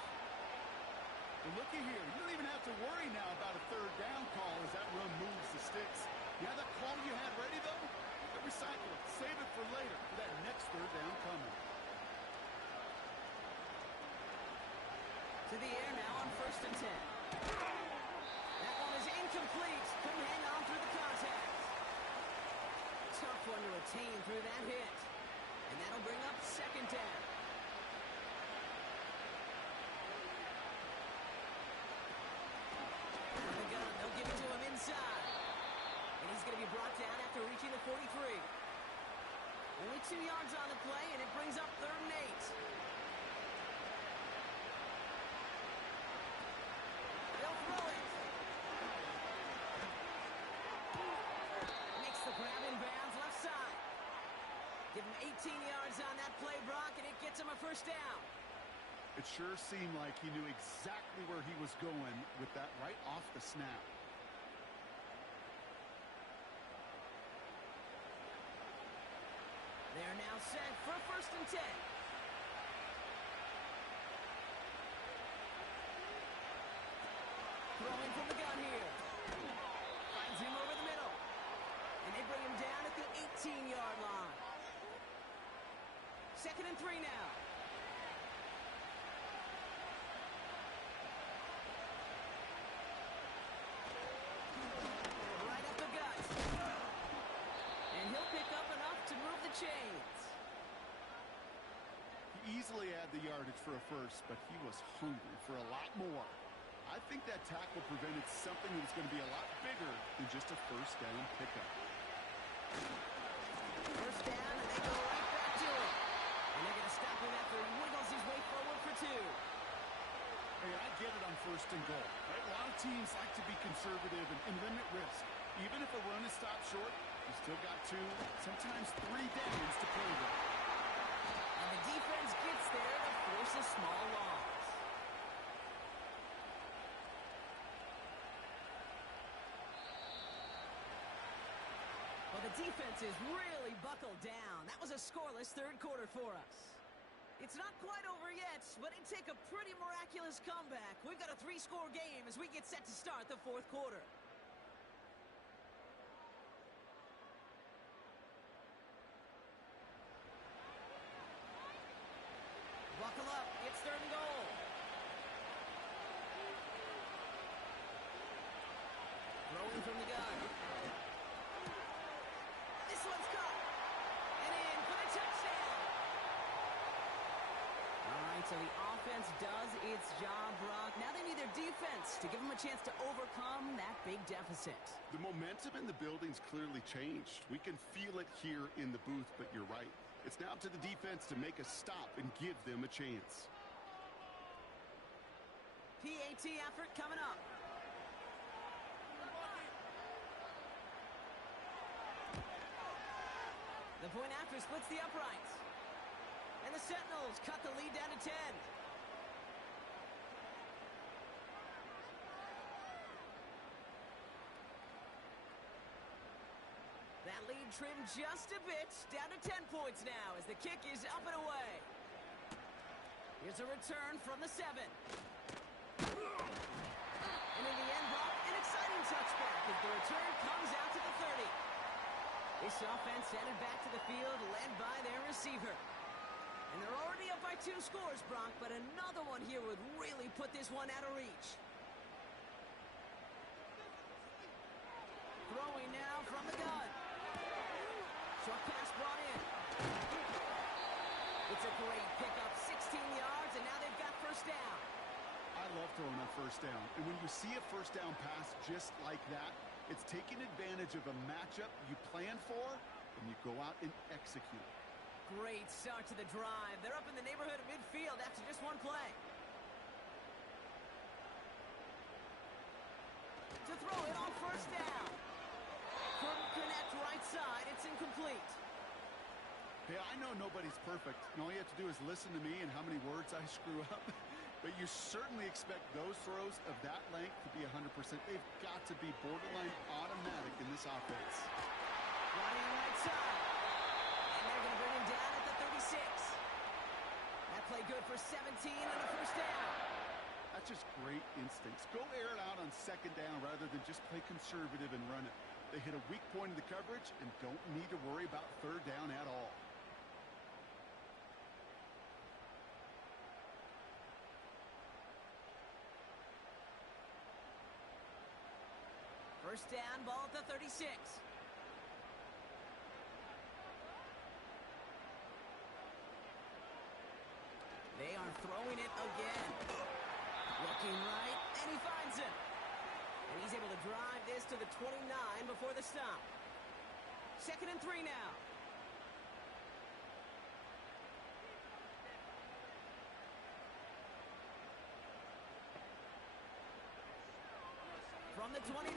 Well, looky here. You don't even have to worry now about a third down call as that run moves the sticks. You have that call you had ready, though? You can recycle it. Save it for later for that next third down coming. To the air now on 1st and 10. That one is incomplete. Couldn't hang on through the contact. Tough one to retain through that hit. And that'll bring up 2nd down. Out of the gun, they'll give it to him inside. And he's going to be brought down after reaching the 43. Only 2 yards on the play, and it brings up 3rd and 8. They'll throw it. Makes the grab in bounds left side. Give him 18 yards on that play, Brock, and it gets him a first down. It sure seemed like he knew exactly where he was going with that right off the snap. They're now set for 1st and 10. Throwing from the gun here. Finds him over the middle. And they bring him down at the 18-yard line. 2nd and 3 now. Right up the gut. And he'll pick up enough to move the chains. He easily had the yardage for a first, but he was hungry for a lot more. I think that tackle prevented something that was going to be a lot bigger than just a first down pickup. First down, and they go right back to it. And they're going to stop him after he wiggles his way forward for 2. Hey, I get it on 1st and goal. Right? A lot of teams like to be conservative and limit risk. Even if a run is stopped short, you still got 2, sometimes 3 downs to play with. And the defense gets there to force a small loss. Well, the defense is really buckled down. That was a scoreless 3rd quarter for us. It's not quite over yet, but it'd take a pretty miraculous comeback. We've got a 3-score game as we get set to start the 4th quarter. Buckle up. It's 3rd and goal. Throwing from the gun. This one's caught. And in for the touchdown. All right, so the offense does its job, Brock. Now they need their defense to give them a chance to overcome that big deficit. The momentum in the building's clearly changed. We can feel it here in the booth, but you're right. It's now up to the defense to make a stop and give them a chance. PAT effort coming up. The point after splits the uprights. And the Sentinels cut the lead down to 10. That lead trimmed just a bit, down to 10 points now as the kick is up and away. Here's a return from the 7. And in the end, Brock, an exciting touchback as the return comes out to the 30. This offense headed back to the field, led by their receiver. And they're already up by 2 scores, Brock, but another one here would really put this one out of reach. Throwing now from the gun. Short pass brought in. It's a great pickup, 16 yards, and now they've got first down. I love throwing on first down. And when you see a first down pass just like that, it's taking advantage of a matchup you plan for, and you go out and execute. Great start to the drive. They're up in the neighborhood of midfield after just one play. To throw it on first down. Couldn't connect right side. It's incomplete. Hey, I know nobody's perfect, and all you have to do is listen to me and how many words I screw up. But you certainly expect those throws of that length to be 100%. They've got to be borderline automatic in this offense. Running right side. And they're going to bring him down at the 36. That play good for 17 and a first down. That's just great instincts. Go air it out on second down rather than just play conservative and run it. They hit a weak point in the coverage and don't need to worry about third down at all. First down, ball at the 36. They are throwing it again. Looking right, and he finds him. And he's able to drive this to the 29 before the stop. 2nd and 3 now. From the 29. This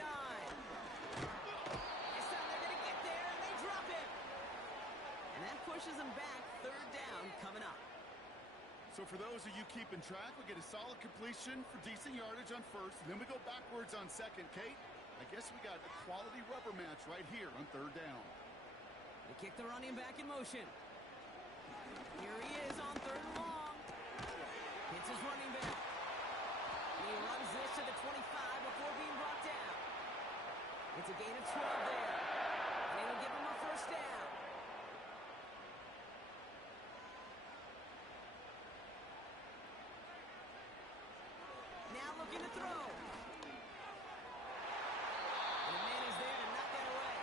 time they're going to get there, and they drop it. And that pushes them back. 3rd down coming up. So for those of you keeping track, we get a solid completion for decent yardage on first, and then we go backwards on second. Kate, I guess we got a quality rubber match right here on 3rd down. They kick the running back in motion. Here he is on 3rd and long. Hits his running back. And he runs this to the 25 before being brought down. It's a gain of 12 there. And it'll give him a first down. Now looking to throw. And the man is there to knock that away.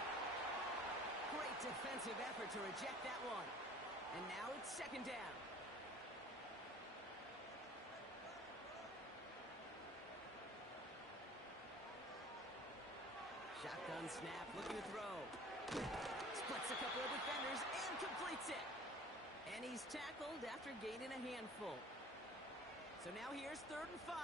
Great defensive effort to reject that one. And now it's 2nd down. Shotgun snap, looking to throw. Splits a couple of defenders and completes it. And he's tackled after gaining a handful. So now here's 3rd and 5.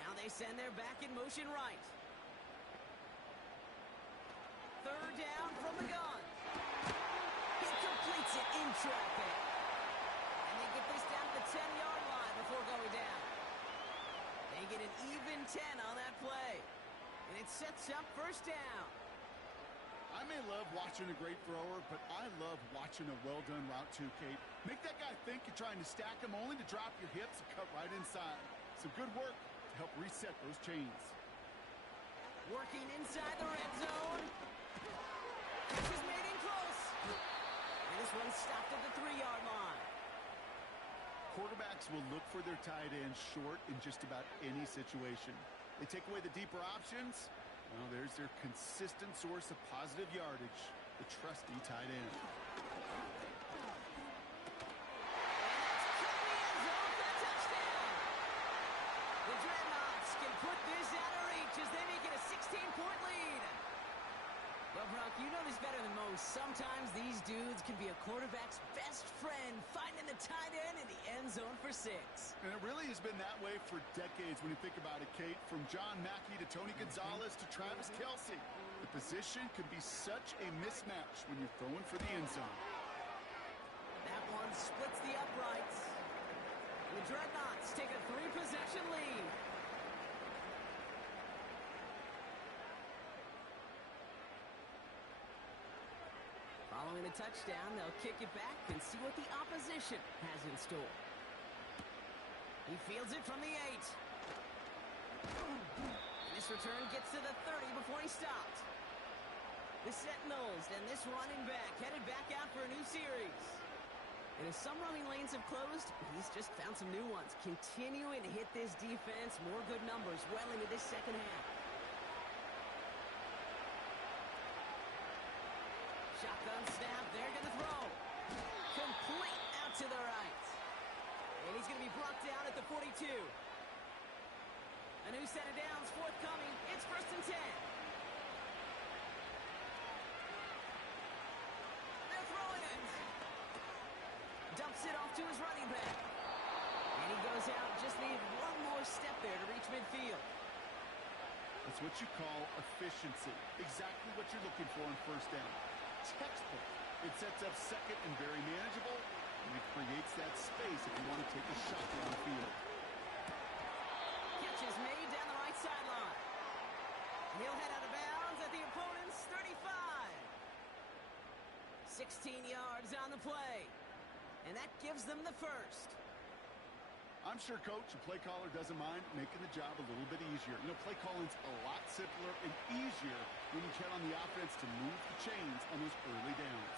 Now they send their back in motion right. 3rd down from the gun. He completes it in traffic. And they get this down to the 10-yard line before going down. They get an even 10 on that play. And it sets up first down. I may love watching a great thrower, but I love watching a well-done route too, Kate. Make that guy think you're trying to stack him only to drop your hips and cut right inside. Some good work to help reset those chains. Working inside the red zone. This is made in close. And this one stopped at the 3-yard line. Quarterbacks will look for their tight end short in just about any situation. They take away the deeper options. Well, there's their consistent source of positive yardage, the trusty tight end. The Dreadnoughts can put this out of reach as they make it a 16-point lead. Well, Brock, you know this better than most. Sometimes these dudes can be a quarterback quarterback's best friend, finding the tight end in the end zone for 6. And it really has been that way for decades when you think about it, Kate. From John Mackey to Tony Gonzalez to Travis Kelce. The position can be such a mismatch when you're throwing for the end zone. That one splits the uprights. The Dreadnoughts take a 3-possession lead. Following a touchdown, they'll kick it back and see what the opposition has in store. He fields it from the 8. And this return gets to the 30 before he stopped. The Sentinels and this running back headed back out for a new series. And as some running lanes have closed, he's just found some new ones. Continuing to hit this defense, more good numbers well into this second half. Shotgun snap, they're going to throw. Complete out to the right. And he's going to be brought down at the 42. A new set of downs forthcoming. It's 1st and 10. They're throwing it. Dumps it off to his running back. And he goes out, just need one more step there to reach midfield. That's what you call efficiency. Exactly what you're looking for on 1st down. Textbook. It sets up 2nd and very manageable, and it creates that space if you want to take a shot downfield. Catch is made down the right sideline. And he'll head out of bounds at the opponent's 35. 16 yards on the play. And that gives them the 1st. I'm sure coach and play caller doesn't mind making the job a little bit easier. You know, play calling's a lot simpler and easier when you count on the offense to move the chains on those early downs.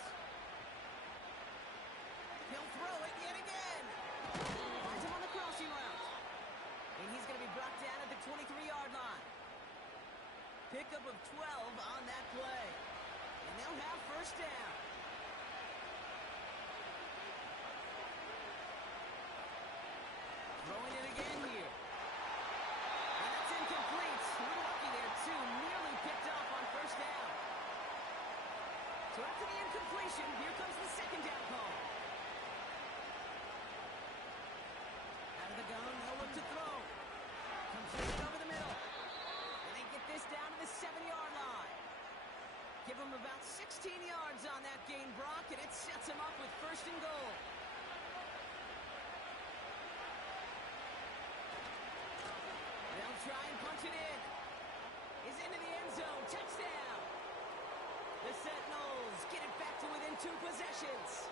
He'll throw it yet again. Finds him on the crossing route. And he's going to be brought down at the 23-yard line. Pickup of 12 on that play. And they'll have 1st down. Throwing it again here. And that's incomplete. We're lucky there, too. Nearly picked off on 1st down. So after the incompletion, here comes the 2nd down call. Out of the gun, they'll look to throw. Completed over the middle. And they get this down to the 7-yard line. Give them about 16 yards on that gain, Brock, and it sets them up with 1st and goal. They'll try and punch it in. He's into the end zone. Touchdown. The Sentinels get it back to within 2 possessions.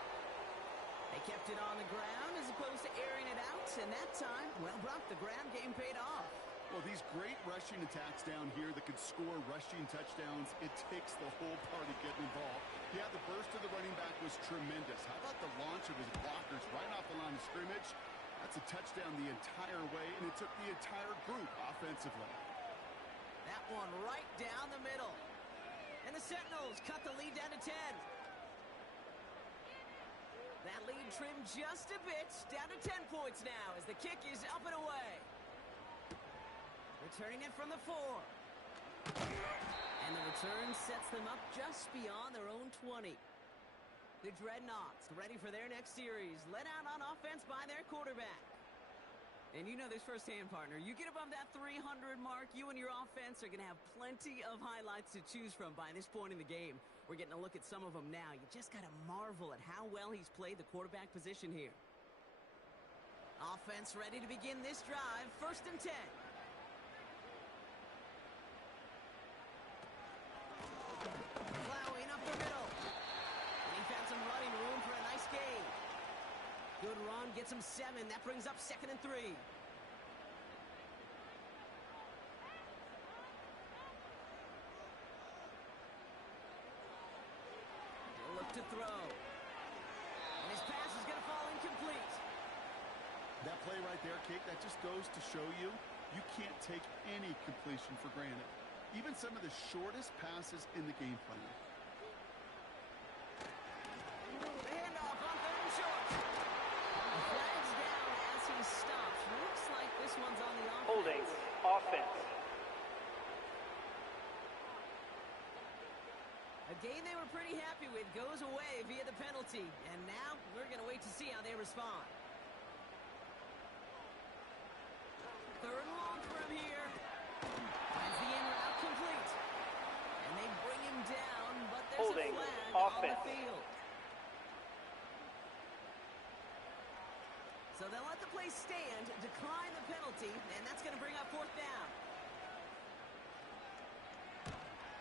They kept it on the ground as opposed to airing it out, and that time, well, Brock, the ground game paid off. Well, these great rushing attacks down here that can score rushing touchdowns, it takes the whole party getting involved. Yeah, the burst of the running back was tremendous. How about the launch of his blockers right off the line of scrimmage? That's a touchdown the entire way, and it took the entire group offensively. That one right down the middle. And the Sentinels cut the lead down to 10. That lead trimmed just a bit, down to 10 points now as the kick is up and away. Returning it from the 4. And the return sets them up just beyond their own 20. The Dreadnoughts ready for their next series, led out on offense by their quarterback. And you know this firsthand, partner. You get above that 300 mark, you and your offense are going to have plenty of highlights to choose from by this point in the game. We're getting a look at some of them now. You just got to marvel at how well he's played the quarterback position here. Offense ready to begin this drive, 1st and 10. Plowing up the middle. And he found some running room for a nice gain. Good run, gets him 7. That brings up 2nd and 3. He'll look to throw. And his pass is going to fall incomplete. That play right there, Kate, that just goes to show you, you can't take any completion for granted. Even some of the shortest passes in the game plan. The handoff on 3rd and short. Flags down as he stops. Looks like this one's on the offense. A game they were pretty happy with goes away via the penalty. And now we're going to wait to see how they respond. Third and long for him here. Finds the in route complete. And they bring him down, but there's Holding a flag offense. on the field. So they'll let the play stand, decline the penalty, and that's going to bring up fourth down.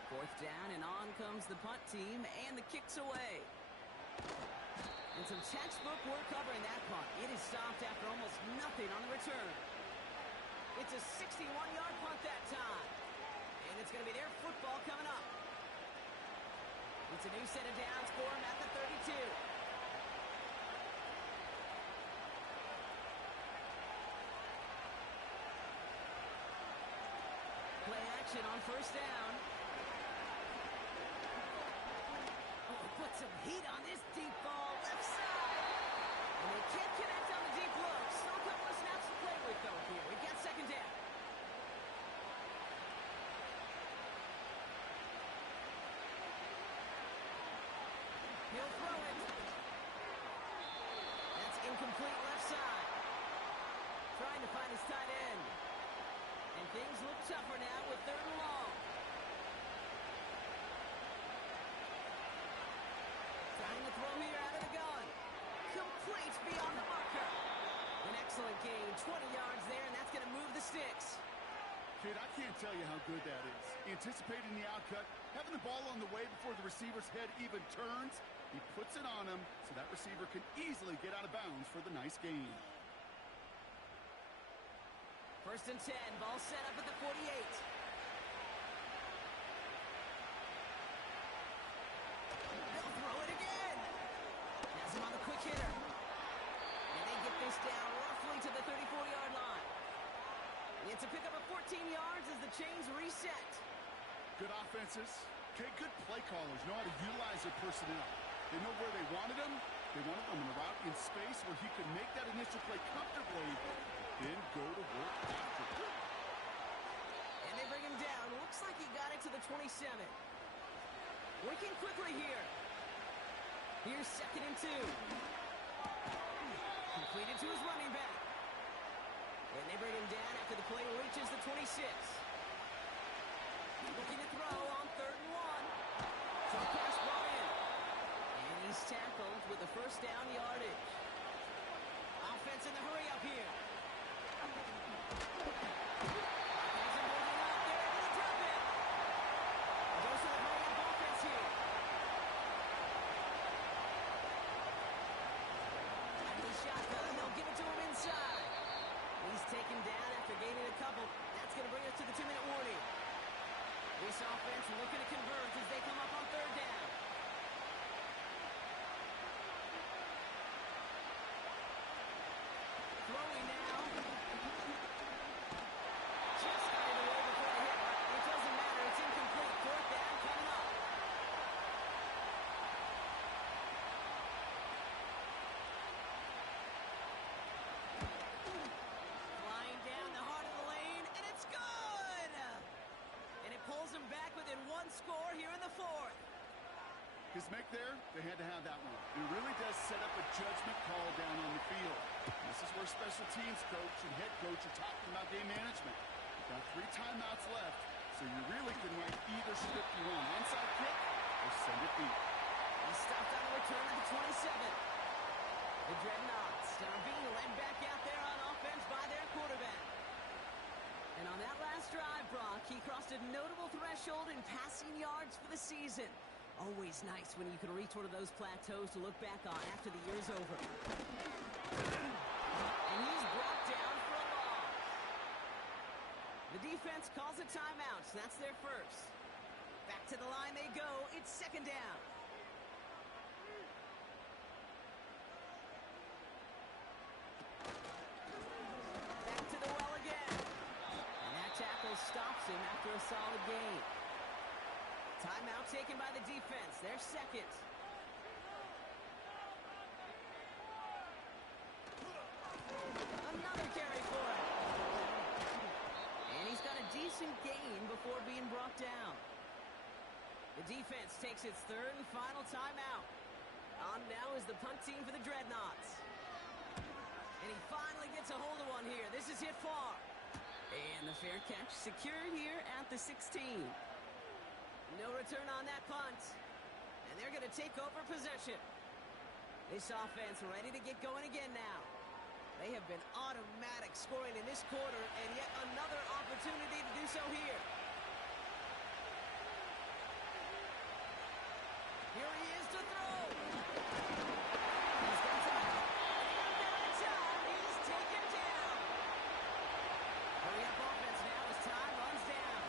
Fourth down, and on comes the punt team, and the kick's away. And some textbook work covering that punt. It is stopped after almost nothing on the return. It's a 61-yard punt that time. And it's going to be their football coming up. It's a new set of downs for them at the 32. Play action on first down. Put some heat on this deep ball, left side. And they can't connect on the deep low. Still a couple of snaps to play with, though, here. We got second down. He'll throw it. That's incomplete left side. Trying to find his tight end. And things look tougher now with third and long. Trying to throw here out of the gun. Complete beyond the marker. An excellent gain. 20 yards there, and that's going to move the sticks. Kid, I can't tell you how good that is. Anticipating the outcut, having the ball on the way before the receiver's head even turns. He puts it on him so that receiver can easily get out of bounds for the nice gain. First and 10. Ball set up at the 48. They'll throw it again. Has him on the quick hitter. And they get this down roughly to the 34-yard line. It's a pickup of 14 yards as the chains reset. Good offenses. Okay, good play callers know how to utilize their personnel. They know where they wanted him. They wanted him in a route in space where he could make that initial play comfortably, then go to work after. And they bring him down. Looks like he got it to the 27. Working quickly here. Here's second and 2. Completed to his running back. And they bring him down after the play reaches the 26. Looking to throw on third and 1. Short pass brought in. And he's tackled with the first down yardage. Offense in the hurry up here. Taken down after gaining a couple. That's going to bring us to the 2-minute warning. This offense looking to convert as they come up on third down. Throwing now. Just got it away before the hit. It doesn't matter. It's incomplete. Fourth down coming up. Score here in the fourth. His make there, they had to have that one. It really does set up a judgment call down on the field. This is where special teams coach and head coach are talking about game management. You've got 3 timeouts left, so you really can write either script you want. Onside kick or send it deep. He stopped on the return at the 27. The Dreadnoughts are being led back out there on offense by their quarterback. And on that last drive, Brock, he crossed a notable threshold in passing yards for the season. Always nice when you can reach one of those plateaus to look back on after the year's over. And he's brought down for a loss. The defense calls a timeout, so that's their first. Back to the line they go. It's second down. Stops him after a solid gain. Timeout taken by the defense. Their second. Another carry for him. And he's got a decent gain before being brought down. The The defense takes its third and final timeout. On now is the punt team for the Dreadnoughts. And he finally gets a hold of one here. This is hit far. And the fair catch secured here at the 16. No return on that punt. And they're going to take over possession. This offense ready to get going again now. They have been automatic scoring in this quarter, and yet another opportunity to do so here. Here he is to throw. He's got time. He's taken down. Hurry up offense now as time runs down.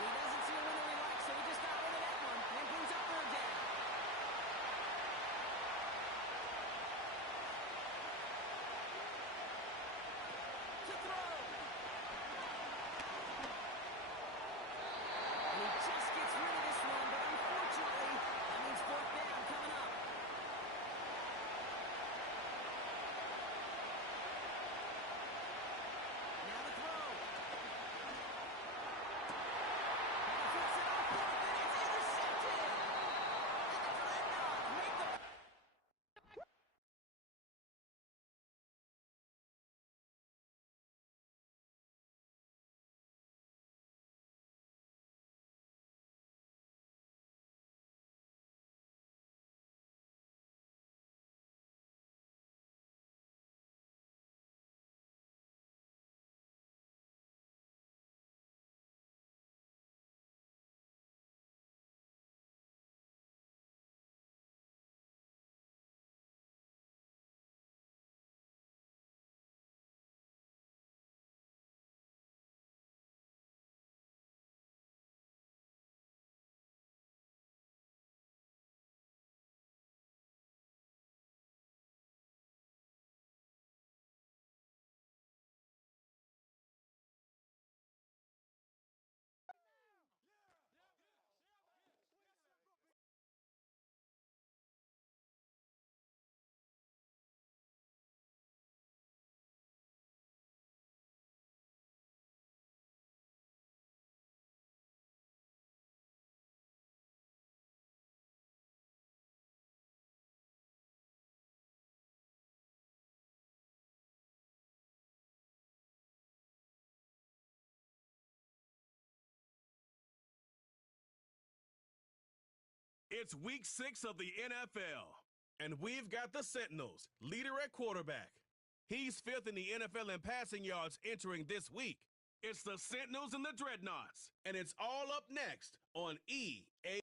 He doesn't see a window he likes, so he just got rid of that one and brings up third down. To throw. And he just gets rid of this one, but unfortunately, that means fourth down coming up. Now the throw. And he puts it on fourth, and it's intercepted. And the Dreadnoughts make the... It's week 6 of the NFL, and we've got the Sentinels, leader at quarterback. He's 5th in the NFL in passing yards entering this week. It's the Sentinels and the Dreadnoughts, and it's all up next on EA.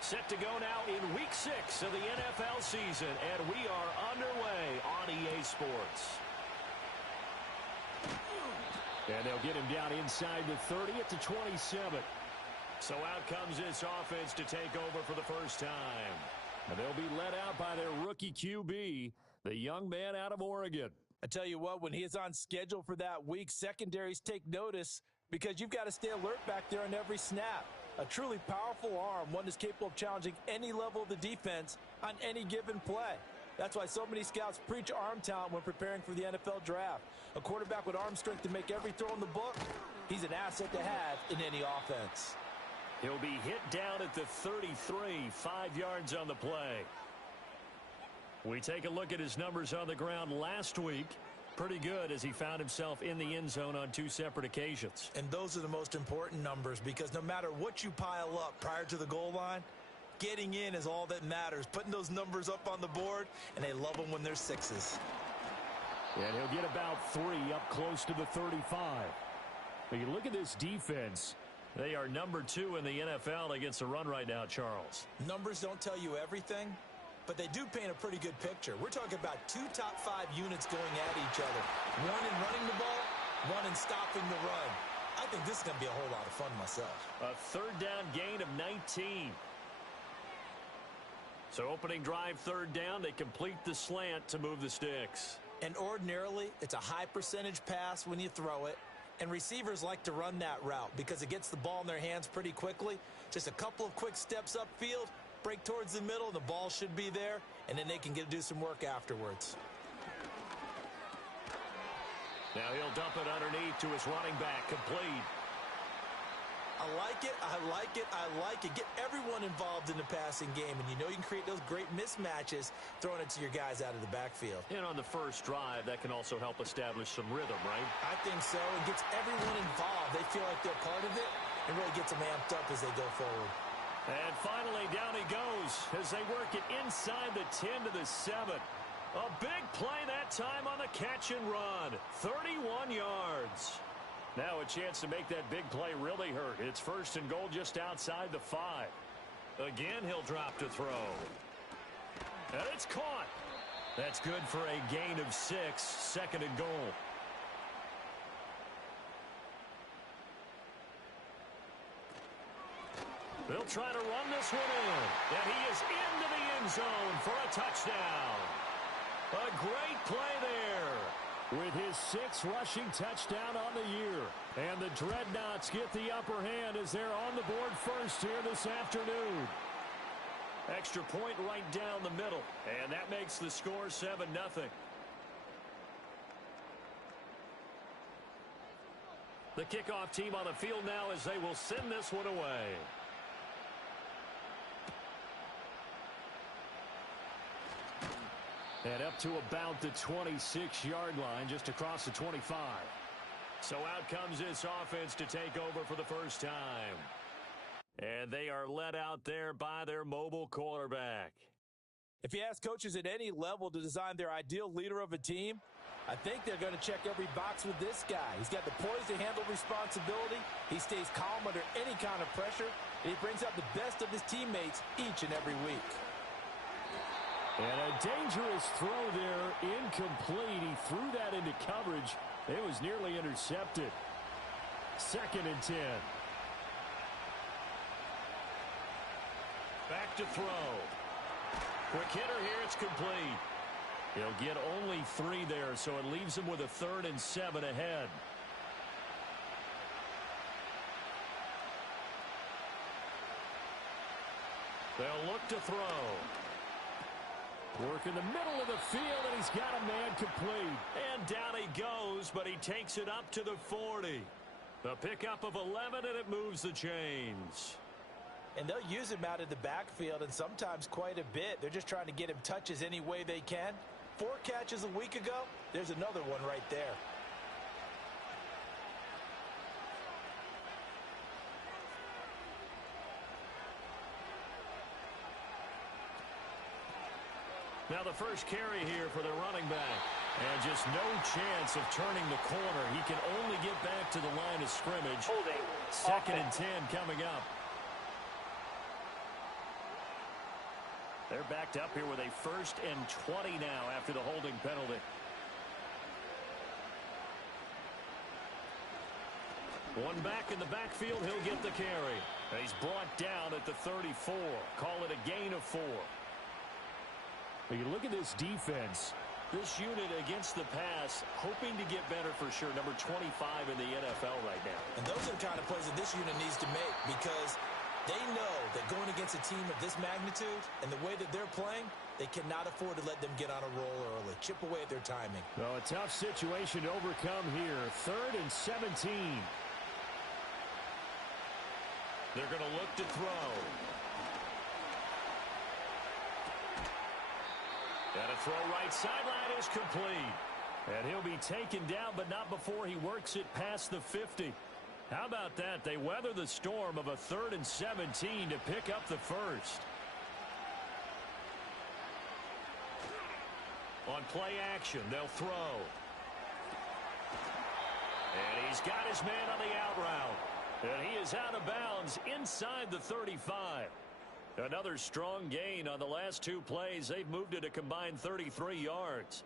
Set to go now in week 6 of the NFL season, and we are underway on EA Sports. And they'll get him down inside the 30 at the 27. So out comes this offense to take over for the first time. And they'll be led out by their rookie QB, the young man out of Oregon. I tell you what, when he is on schedule for that week, secondaries take notice because you've got to stay alert back there on every snap. A truly powerful arm, one that's capable of challenging any level of the defense on any given play. That's why so many scouts preach arm talent when preparing for the NFL draft. A quarterback with arm strength to make every throw in the book, he's an asset to have in any offense. He'll be hit down at the 33, 5 yards on the play. We take a look at his numbers on the ground last week. Pretty good as he found himself in the end zone on 2 separate occasions. And those are the most important numbers because no matter what you pile up prior to the goal line, getting in is all that matters. Putting those numbers up on the board, and they love them when they're 6s. And he'll get about 3 up close to the 35. But you look at this defense. They are number 2 in the NFL against the run right now, Charles. Numbers don't tell you everything, but they do paint a pretty good picture. We're talking about 2 top 5 units going at each other. One in running the ball, one in stopping the run. I think this is going to be a whole lot of fun myself. A third down gain of 19. So opening drive, third down, they complete the slant to move the sticks. And ordinarily, it's a high percentage pass when you throw it. And receivers like to run that route because it gets the ball in their hands pretty quickly. Just a couple of quick steps upfield, break towards the middle, the ball should be there, and then they can do some work afterwards. Now he'll dump it underneath to his running back, complete. I like it, I like it, I like it. Get everyone involved in the passing game, and you know you can create those great mismatches throwing it to your guys out of the backfield. And on the first drive, that can also help establish some rhythm, right? I think so. It gets everyone involved. They feel like they're part of it, and really gets them amped up as they go forward. And finally, down he goes as they work it inside the 10 to the 7. A big play that time on the catch and run. 31 yards. Now a chance to make that big play really hurt. It's first and goal just outside the 5. Again, he'll drop to throw. And it's caught. That's good for a gain of 6, second and goal. They'll try to run this one in. And he is into the end zone for a touchdown. A great play there. With his 6th rushing touchdown on the year. And the Dreadnoughts get the upper hand as they're on the board first here this afternoon. Extra point right down the middle. And that makes the score 7-0. The kickoff team on the field now as they will send this one away. And up to about the 26-yard line, just across the 25. So out comes this offense to take over for the first time. And they are led out there by their mobile quarterback. If you ask coaches at any level to design their ideal leader of a team, I think they're going to check every box with this guy. He's got the poise to handle responsibility. He stays calm under any kind of pressure. And he brings out the best of his teammates each and every week. And a dangerous throw there, incomplete. He threw that into coverage. It was nearly intercepted. 2nd and 10. Back to throw. Quick hitter here, it's complete. He'll get only 3 there, so it leaves him with a 3rd and 7 ahead. They'll look to throw. Work in the middle of the field, and he's got a man complete. And down he goes, but he takes it up to the 40. The pickup of 11, and it moves the chains. And they'll use him out of the backfield, and sometimes quite a bit. They're just trying to get him touches any way they can. 4 catches a week ago, there's another one right there. Now the first carry here for the running back. And just no chance of turning the corner. He can only get back to the line of scrimmage. Holding. 2nd and 10 coming up. They're backed up here with a 1st and 20 now after the holding penalty. One back in the backfield, he'll get the carry. He's brought down at the 34. Call it a gain of 4. But you look at this defense. This unit against the pass, hoping to get better for sure. Number 25 in the NFL right now. And those are the kind of plays that this unit needs to make because they know that going against a team of this magnitude and the way that they're playing, they cannot afford to let them get on a roll early. Chip away at their timing. Well, a tough situation to overcome here. 3rd and 17. They're going to look to throw. And a throw right sideline is complete. And he'll be taken down, but not before he works it past the 50. How about that? They weather the storm of a 3rd and 17 to pick up the first. On play action, they'll throw. And he's got his man on the out route. And he is out of bounds inside the 35. Another strong gain on the last 2 plays. They've moved it a combined 33 yards.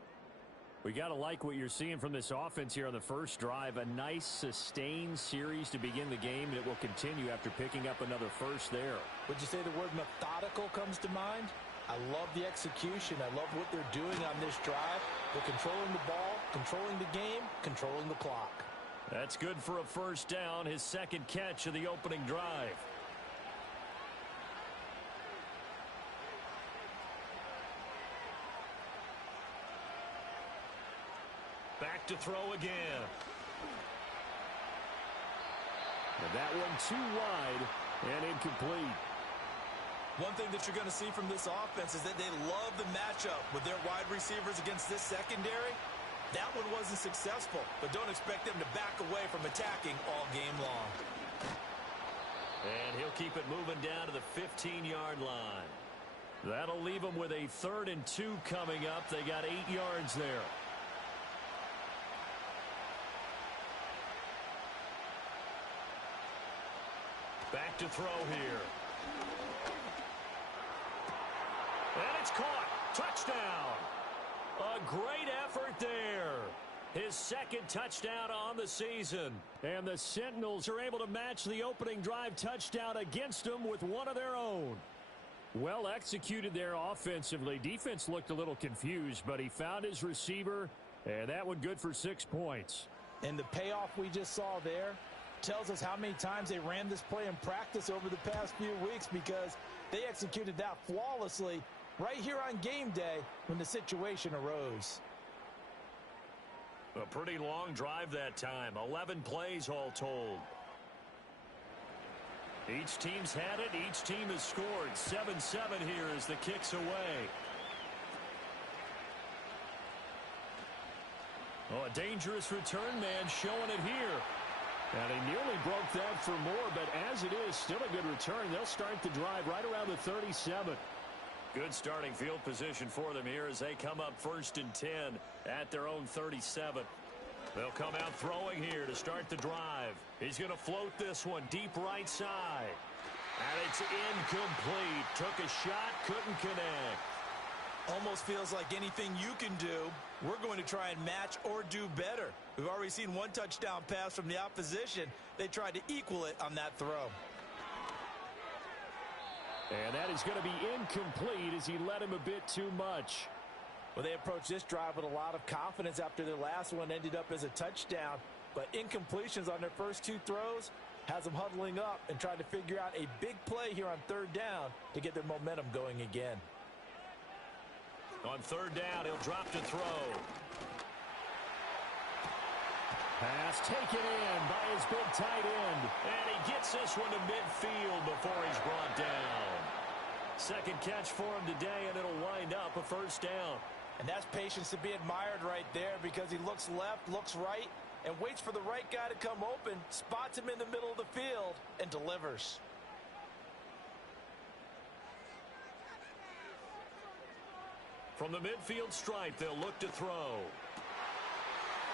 We got to like what you're seeing from this offense here on the first drive. A nice, sustained series to begin the game, and it will continue after picking up another first there. Would you say the word methodical comes to mind? I love the execution. I love what they're doing on this drive. They're controlling the ball, controlling the game, controlling the clock. That's good for a first down, his second catch of the opening drive. Back to throw again. And that one too wide and incomplete. One thing that you're going to see from this offense is that they love the matchup with their wide receivers against this secondary. That one wasn't successful, but don't expect them to back away from attacking all game long. And he'll keep it moving down to the 15-yard line. That'll leave them with a 3rd and 2 coming up. They got 8 yards there. Back to throw here. And it's caught. Touchdown. A great effort there. His second touchdown on the season. And the Sentinels are able to match the opening drive touchdown against them with one of their own. Well executed there offensively. Defense looked a little confused, but he found his receiver, and that one good for 6 points. And the payoff we just saw there tells us how many times they ran this play in practice over the past few weeks, because they executed that flawlessly right here on game day when the situation arose. A pretty long drive that time. 11 plays all told. Each team's had it. Each team has scored. 7-7 here as the kick's away. Oh, a dangerous return man showing it here. And he nearly broke that for more, but as it is, still a good return. They'll start the drive right around the 37. Good starting field position for them here as they come up 1st and 10 at their own 37. They'll come out throwing here to start the drive. He's going to float this one deep right side. And it's incomplete. Took a shot, couldn't connect. Almost feels like anything you can do, we're going to try and match or do better. We've already seen one touchdown pass from the opposition. They tried to equal it on that throw. And that is going to be incomplete as he led him a bit too much. Well, they approached this drive with a lot of confidence after their last one ended up as a touchdown. But incompletions on their first 2 throws has them huddling up and trying to figure out a big play here on 3rd down to get their momentum going again. On 3rd down, he'll drop to throw. Pass taken in by his big tight end. And he gets this one to midfield before he's brought down. Second catch for him today, and it'll wind up a 1st down. And that's patience to be admired right there, because he looks left, looks right, and waits for the right guy to come open, spots him in the middle of the field, and delivers. From the midfield stripe, they'll look to throw.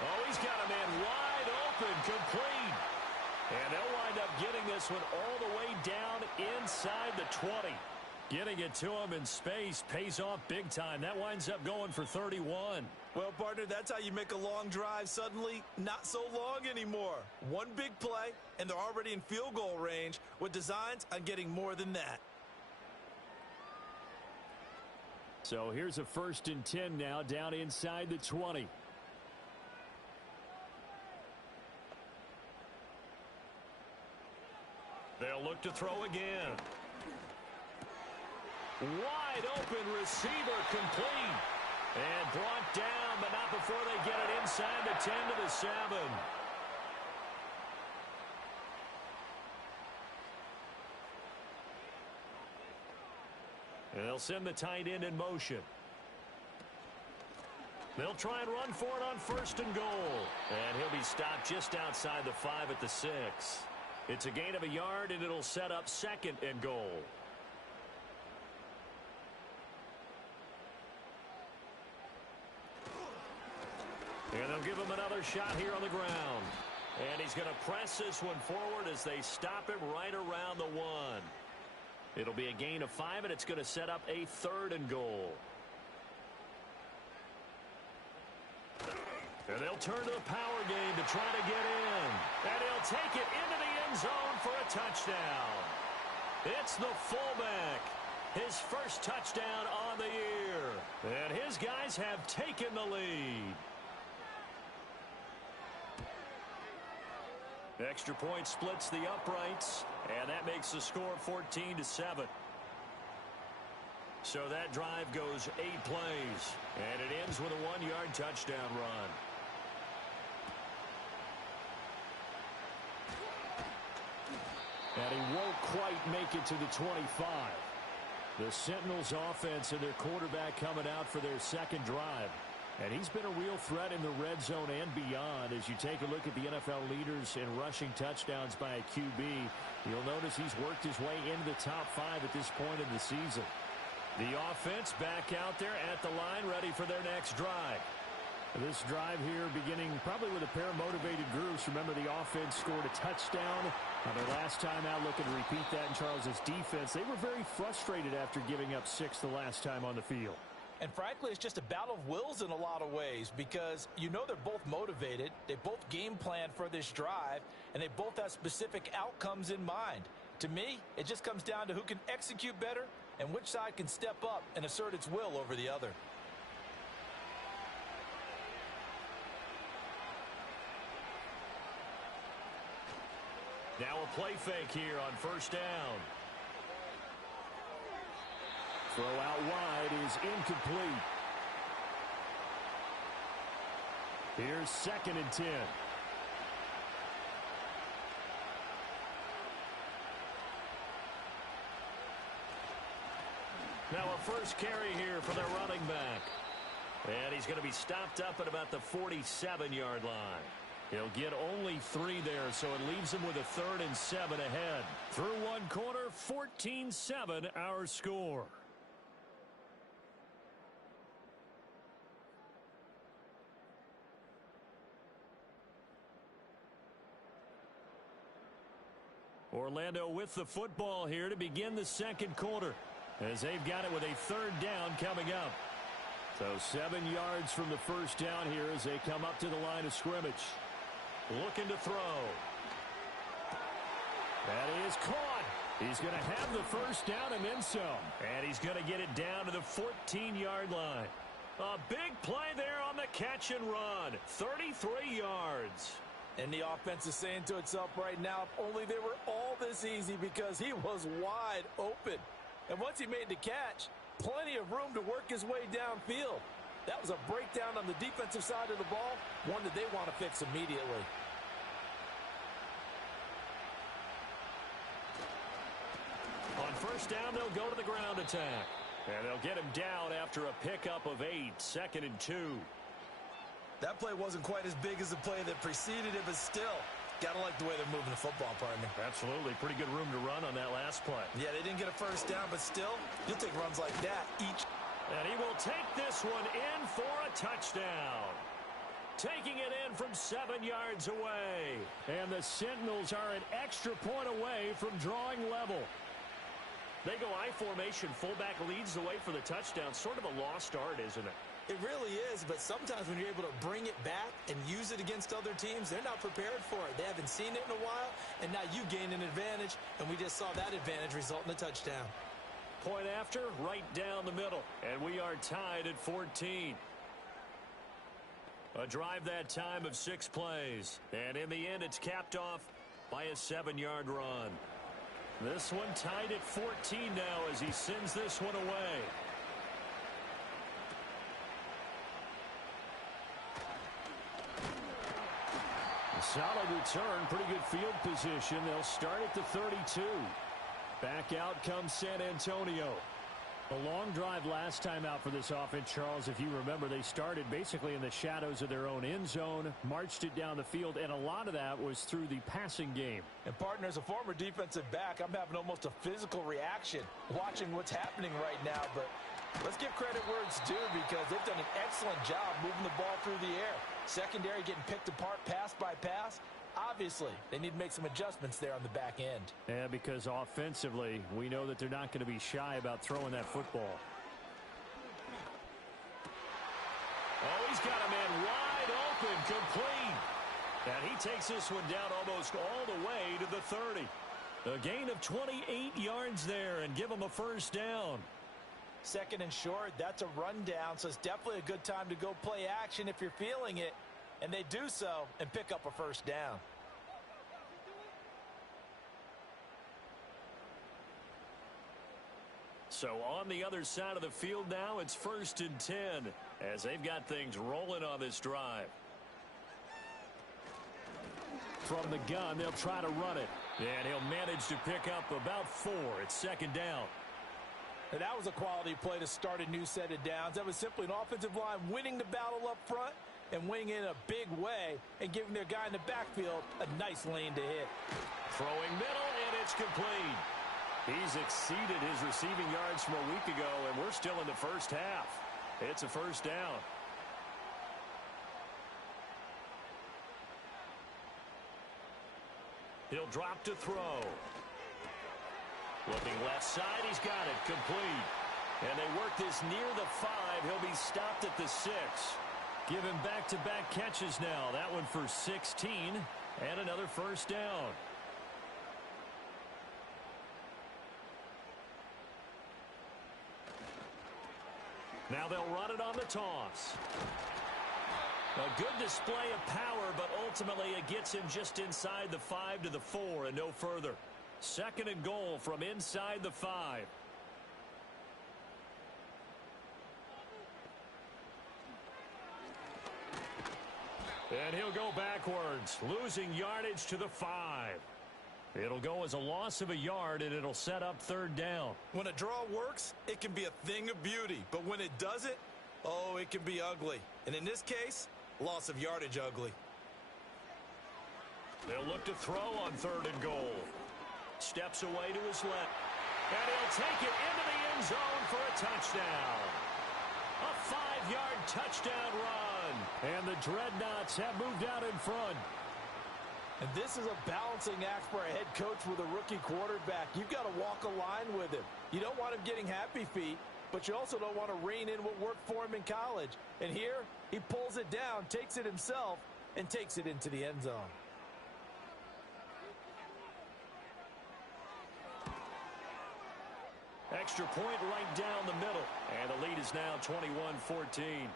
Oh, he's got a man wide open, complete. And they'll wind up getting this one all the way down inside the 20. Getting it to him in space pays off big time. That winds up going for 31. Well, partner, that's how you make a long drive suddenly not so long anymore. One big play, and they're already in field goal range with designs on getting more than that. So here's a 1st and 10 now down inside the 20. They'll look to throw again. Wide open receiver, complete. And brought down, but not before they get it inside the 10 to the 7. And they'll send the tight end in motion. They'll try and run for it on 1st and goal. And he'll be stopped just outside the 5 at the 6. It's a gain of a yard, and it'll set up 2nd and goal. And they'll give him another shot here on the ground. And he's going to press this one forward as they stop him right around the 1. It'll be a gain of 5, and it's going to set up a 3rd and goal. And they'll turn to the power game to try to get in. And he'll take it into the end zone for a touchdown. It's the fullback. His first touchdown on the year. And his guys have taken the lead. Extra point splits the uprights, and that makes the score 14-7. So that drive goes 8 plays, and it ends with a 1-yard touchdown run. And he won't quite make it to the 25. The Sentinels offense and their quarterback coming out for their second drive. And he's been a real threat in the red zone and beyond. As you take a look at the NFL leaders in rushing touchdowns by a QB, you'll notice he's worked his way into the top 5 at this point in the season. The offense back out there at the line, ready for their next drive. This drive here beginning probably with a pair of motivated groups. Remember, the offense scored a touchdown on their last time out, looking to repeat that in Charles's defense. They were very frustrated after giving up 6 the last time on the field. And frankly, it's just a battle of wills in a lot of ways because you know they're both motivated. They both game plan for this drive, and they both have specific outcomes in mind. To me, it just comes down to who can execute better and which side can step up and assert its will over the other. Now a play fake here on first down. Throw out wide is incomplete. Here's 2nd and 10. Now a first carry here for their running back. And he's going to be stopped up at about the 47-yard line. He'll get only 3 there, so it leaves him with a 3rd and 7 ahead. Through 1 quarter, 14-7 our score. Orlando with the football here to begin the 2nd quarter, as they've got it with a 3rd down coming up. So 7 yards from the first down here as they come up to the line of scrimmage. Looking to throw. That is caught. He's going to have the first down and then some. And he's going to get it down to the 14-yard line. A big play there on the catch and run. 33 yards. And the offense is saying to itself right now, if only they were all this easy, because he was wide open. And once he made the catch, plenty of room to work his way downfield. That was a breakdown on the defensive side of the ball, one that they want to fix immediately. On first down, they'll go to the ground attack. And they'll get him down after a pickup of 8, 2nd and 2. That play wasn't quite as big as the play that preceded it, but still, gotta like the way they're moving the football, partner. Absolutely. Pretty good room to run on that last play. Yeah, they didn't get a first down, but still, you'll take runs like that each. And he will take this one in for a touchdown. Taking it in from 7 yards away. And the Sentinels are an extra point away from drawing level. They go I formation. Fullback leads the way for the touchdown. Sort of a lost art, isn't it? It really is, but sometimes when you're able to bring it back and use it against other teams, they're not prepared for it. They haven't seen it in a while, and now you gain an advantage, and we just saw that advantage result in a touchdown. Point after, right down the middle, and we are tied at 14. A drive that time of 6 plays, and in the end, it's capped off by a 7-yard run. This one tied at 14 now as he sends this one away. A solid return, pretty good field position. They'll start at the 32. Back out comes San Antonio. A long drive last time out for this offense, Charles. If you remember, they started basically in the shadows of their own end zone, marched it down the field, and a lot of that was through the passing game. And, partner, as a former defensive back, I'm having almost a physical reaction watching what's happening right now. But let's give credit where it's due, because they've done an excellent job moving the ball through the air. Secondary getting picked apart pass by pass. Obviously, they need to make some adjustments there on the back end. Yeah, because offensively, we know that they're not going to be shy about throwing that football. Oh, he's got a man wide open, complete. And he takes this one down almost all the way to the 30. A gain of 28 yards there, and give him a first down. 2nd and short, that's a rundown, so it's definitely a good time to go play action if you're feeling it. And they do so and pick up a first down. So on the other side of the field now, it's 1st and 10 as they've got things rolling on this drive. From the gun, they'll try to run it. And he'll manage to pick up about 4. It's 2nd down. And that was a quality play to start a new set of downs. That was simply an offensive line winning the battle up front and winning in a big way and giving their guy in the backfield a nice lane to hit. Throwing middle, and it's complete. He's exceeded his receiving yards from a week ago, and we're still in the first half. It's a 1st down. He'll drop to throw. Looking left side, he's got it, complete. And they work this near the 5. He'll be stopped at the 6. Give him back-to-back catches now. That one for 16 and another 1st down. Now they'll run it on the toss. A good display of power, but ultimately it gets him just inside the 5 to the 4 and no further. 2nd and goal from inside the 5. And he'll go backwards, losing yardage to the 5. It'll go as a loss of a yard, and it'll set up 3rd down. When a draw works, it can be a thing of beauty. But when it doesn't, oh, it can be ugly. And in this case, loss of yardage ugly. They'll look to throw on 3rd and goal. Steps away to his left. And he'll take it into the end zone for a touchdown. A 5-yard touchdown run. And the Dreadnoughts have moved out in front. And this is a balancing act for a head coach with a rookie quarterback. You've got to walk a line with him. You don't want him getting happy feet, but you also don't want to rein in what worked for him in college. And here, he pulls it down, takes it himself, and takes it into the end zone. Extra point right down the middle. And the lead is now 21-14.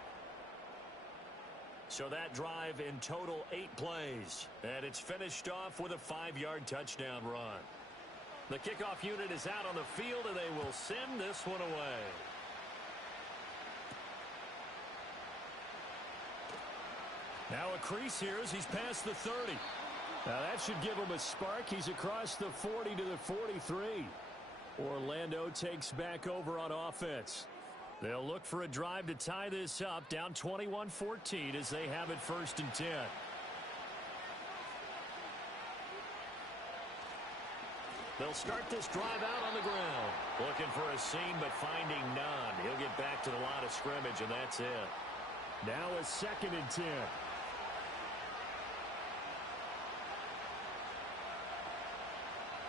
So that drive in total 8 plays. And it's finished off with a 5-yard touchdown run. The kickoff unit is out on the field, and they will send this one away. Now a crease here as he's past the 30. Now that should give him a spark. He's across the 40 to the 43. Orlando takes back over on offense. They'll look for a drive to tie this up, down 21-14 as they have it 1st and 10. They'll start this drive out on the ground. Looking for a seam, but finding none. He'll get back to the line of scrimmage, and that's it. Now a 2nd and 10.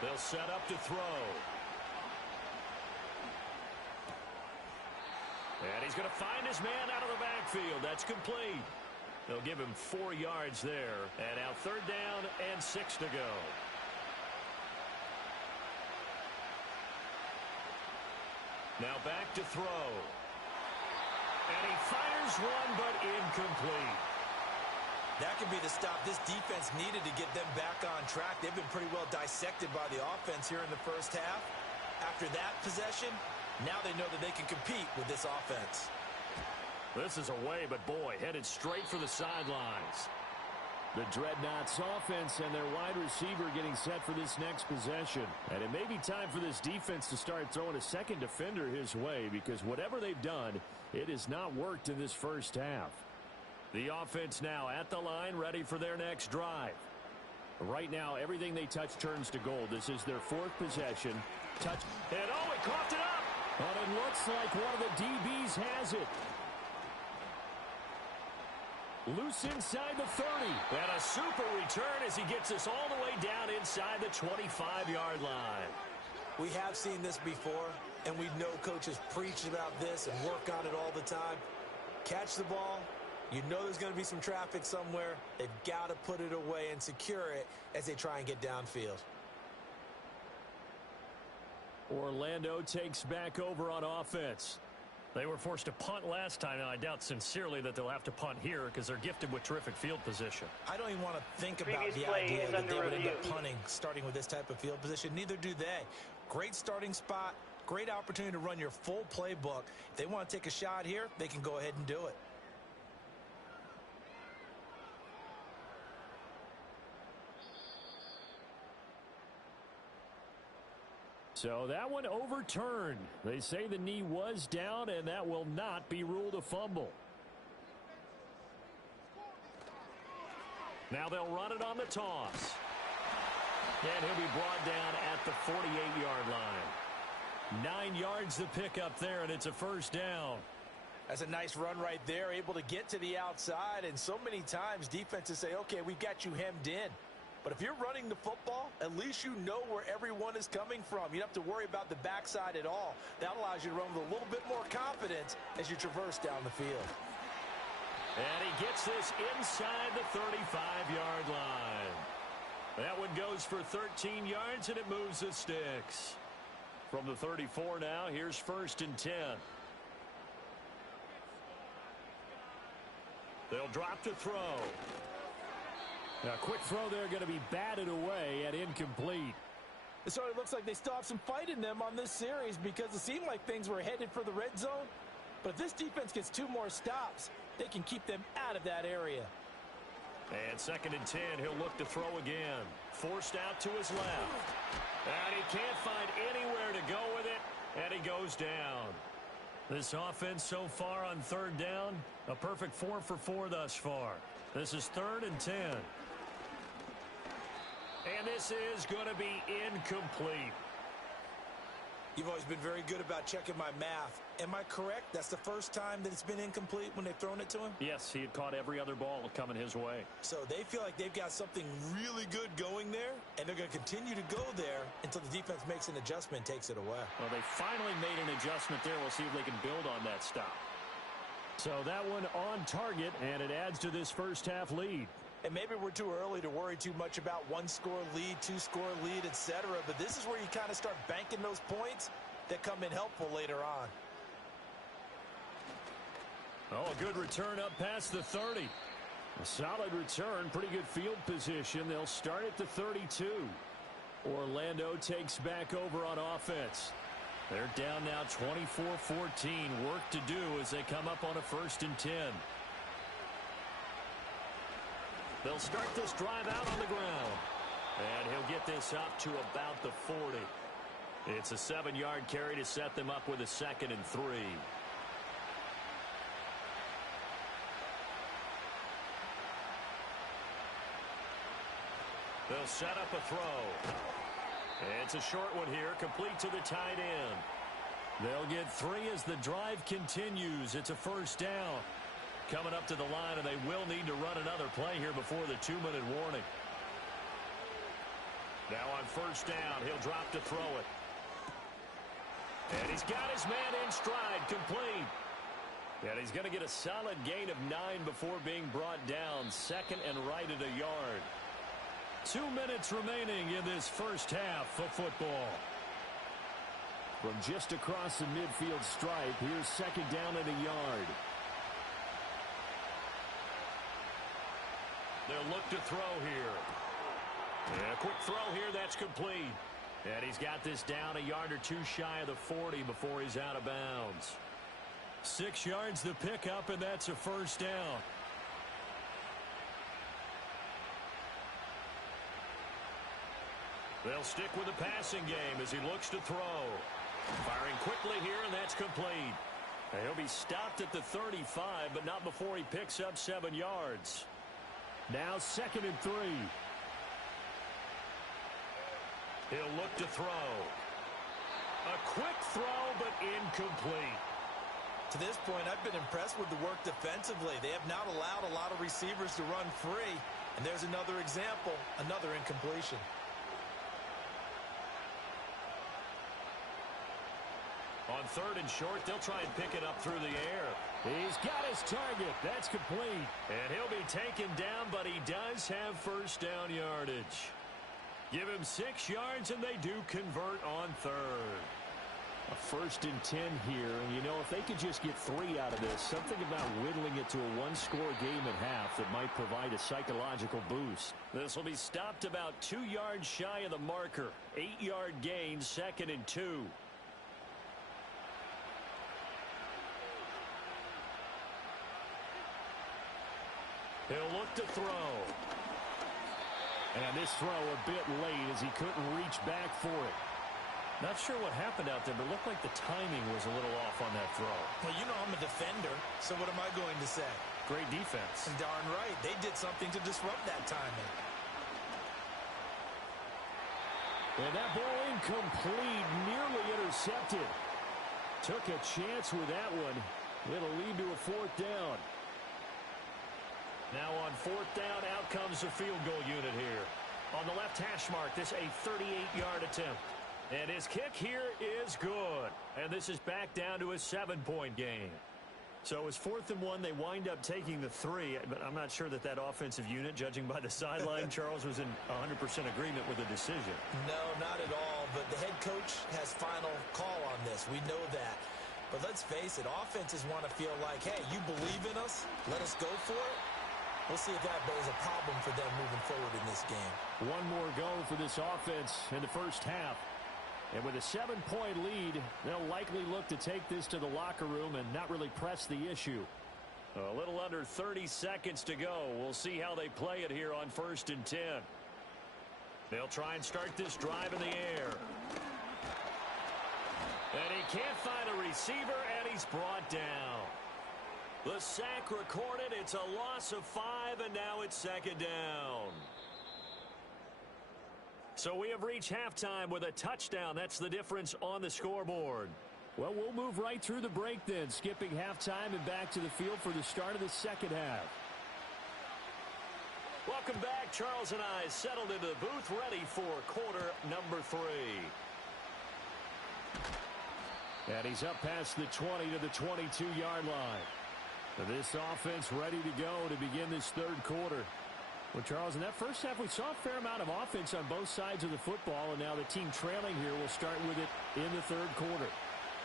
They'll set up to throw. And he's going to find his man out of the backfield. That's complete. They'll give him 4 yards there. And now 3rd down and 6 to go. Now back to throw. And he fires one, but incomplete. That could be the stop this defense needed to get them back on track. They've been pretty well dissected by the offense here in the first half. After that possession, now they know that they can compete with this offense. This is away, but boy, headed straight for the sidelines. The Dreadnoughts offense and their wide receiver getting set for this next possession. And it may be time for this defense to start throwing a second defender his way, because whatever they've done, it has not worked in this first half. The offense now at the line, ready for their next drive. Right now, everything they touch turns to gold. This is their 4th possession. Touch. And oh, he coughed it up. And it looks like one of the DBs has it. Loose inside the 30. And a super return as he gets us all the way down inside the 25-yard line. We have seen this before, and we know coaches preach about this and work on it all the time. Catch the ball. You know there's going to be some traffic somewhere. They've got to put it away and secure it as they try and get downfield. Orlando takes back over on offense. They were forced to punt last time, and I doubt sincerely that they'll have to punt here because they're gifted with terrific field position. I don't even want to think about the idea that they would end up punting starting with this type of field position. Neither do they. Great starting spot, Great opportunity to run your full playbook. If they want to take a shot here, they can go ahead and do it. So that one overturned. They say the knee was down, and that will not be ruled a fumble. Now they'll run it on the toss. And he'll be brought down at the 48-yard line. 9 yards to pick up there, and it's a first down. That's a nice run right there, able to get to the outside. And so many times defenses say, okay, we've got you hemmed in. But if you're running the football, at least you know where everyone is coming from. You don't have to worry about the backside at all. That allows you to run with a little bit more confidence as you traverse down the field. And he gets this inside the 35-yard line. That one goes for 13 yards, and it moves the sticks. From the 34 now, here's 1st and 10. They'll drop to throw. Now, quick throw there going to be batted away and incomplete. It certainly looks like they still have some fight in them on this series because it seemed like things were headed for the red zone. But if this defense gets 2 more stops, they can keep them out of that area. And 2nd and 10, he'll look to throw again. Forced out to his left. And he can't find anywhere to go with it, and he goes down. This offense so far on 3rd down, a perfect 4 for 4 thus far. This is 3rd and 10. And this is going to be incomplete. You've always been very good about checking my math. Am I correct? That's the first time that it's been incomplete when they've thrown it to him? Yes, he had caught every other ball coming his way. So they feel like they've got something really good going there, and they're going to continue to go there until the defense makes an adjustment and takes it away. Well, they finally made an adjustment there. We'll see if they can build on that stop. So that one on target, and it adds to this first half lead. And maybe we're too early to worry too much about 1-score lead, 2-score lead, etc. But this is where you kind of start banking those points that come in helpful later on. Oh, a good return up past the 30. A solid return, pretty good field position. They'll start at the 32. Orlando takes back over on offense. They're down now 24-14. Work to do as they come up on a 1st and 10. They'll start this drive out on the ground. And he'll get this up to about the 40. It's a 7-yard carry to set them up with a 2nd and 3. They'll set up a throw. It's a short one here, complete to the tight end. They'll get 3 as the drive continues. It's a first down. Coming up to the line, and they will need to run another play here before the 2-minute warning. Now on 1st down, he'll drop to throw it. And he's got his man in stride, complete. And he's going to get a solid gain of 9 before being brought down. 2nd and right at a yard. 2 minutes remaining in this first half of football. From just across the midfield stripe, here's 2nd down at a yard. They'll look to throw here. And a quick throw here, that's complete. And he's got this down a yard or 2 shy of the 40 before he's out of bounds. 6 yards to pick up, and that's a first down. They'll stick with the passing game as he looks to throw. Firing quickly here, and that's complete. And he'll be stopped at the 35, but not before he picks up 7 yards. Now 2nd and 3. He'll look to throw. A quick throw, but incomplete. To this point, I've been impressed with the work defensively. They have not allowed a lot of receivers to run free. And there's another example, another incompletion. On 3rd and short, they'll try and pick it up through the air. He's got his target. That's complete. And he'll be taken down, but he does have first down yardage. Give him 6 yards, and they do convert on 3rd. A 1st and 10 here, and you know, if they could just get 3 out of this, something about whittling it to a 1-score game at half that might provide a psychological boost. This will be stopped about 2 yards shy of the marker. 8-yard gain, 2nd and 2. He'll look to throw. And this throw a bit late as he couldn't reach back for it. Not sure what happened out there, but it looked like the timing was a little off on that throw. Well, you know I'm a defender, so what am I going to say? Great defense. Darn right. They did something to disrupt that timing. And that ball incomplete, nearly intercepted. Took a chance with that one. It'll lead to a fourth down. Now on fourth down, out comes the field goal unit here. On the left hash mark, this a 38-yard attempt. And his kick here is good. And this is back down to a 7-point game. So it's 4th and 1. They wind up taking the 3. But I'm not sure that offensive unit, judging by the sideline, Charles, was in 100% agreement with the decision. No, not at all. But the head coach has final call on this. We know that. But let's face it, offenses want to feel like, hey, you believe in us? Let us go for it. We'll see if that is a problem for them moving forward in this game. One more go for this offense in the first half. And with a 7-point lead, they'll likely look to take this to the locker room and not really press the issue. A little under 30 seconds to go. We'll see how they play it here on 1st and 10. They'll try and start this drive in the air. And he can't find a receiver, and he's brought down. The sack recorded. It's a loss of 5, and now it's 2nd down. So we have reached halftime with a touchdown. That's the difference on the scoreboard. Well, we'll move right through the break then, skipping halftime and back to the field for the start of the second half. Welcome back. Charles and I settled into the booth, ready for quarter number 3. And he's up past the 20 to the 22-yard line. So this offense ready to go to begin this third quarter. Well, Charles, in that first half, we saw a fair amount of offense on both sides of the football, and now the team trailing here will start with it in the third quarter.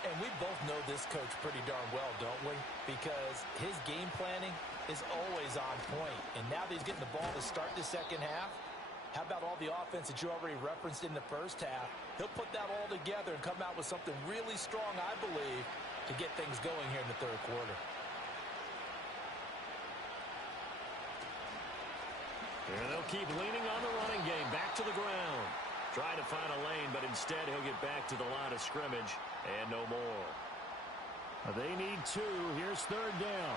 And we both know this coach pretty darn well, don't we? Because his game planning is always on point. And now that he's getting the ball to start the second half, how about all the offense that you already referenced in the first half? He'll put that all together and come out with something really strong, I believe, to get things going here in the third quarter. And they'll keep leaning on the running game. Back to the ground. Trying to find a lane, but instead he'll get back to the line of scrimmage and no more. They need 2. Here's 3rd down.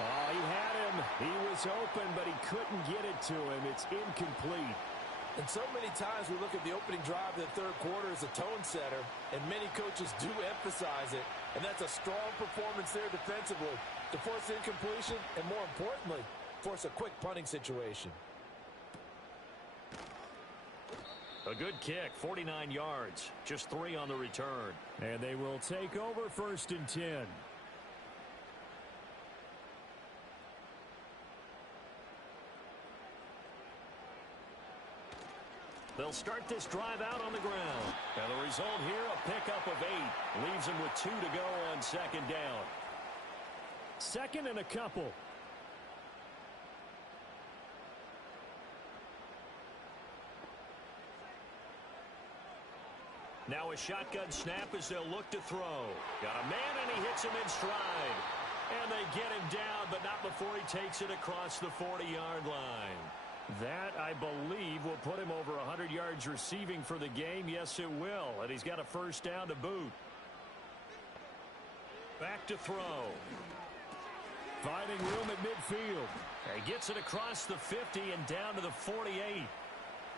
Oh, he had him. He was open, but he couldn't get it to him. It's incomplete. And so many times we look at the opening drive of the third quarter as a tone setter, and many coaches do emphasize it, and that's a strong performance there defensively to force incompletion and, more importantly, force a quick punting situation. A good kick, 49 yards, just 3 on the return. And they will take over 1st and 10. They'll start this drive out on the ground. And the result here, a pickup of 8. Leaves them with 2 to go on 2nd down. 2nd and a couple. Now a shotgun snap as they'll look to throw. Got a man, and he hits him in stride. And they get him down, but not before he takes it across the 40-yard line. That, I believe, will put him over 100 yards receiving for the game. Yes, it will. And he's got a first down to boot. Back to throw. Finding room at midfield. He gets it across the 50 and down to the 48.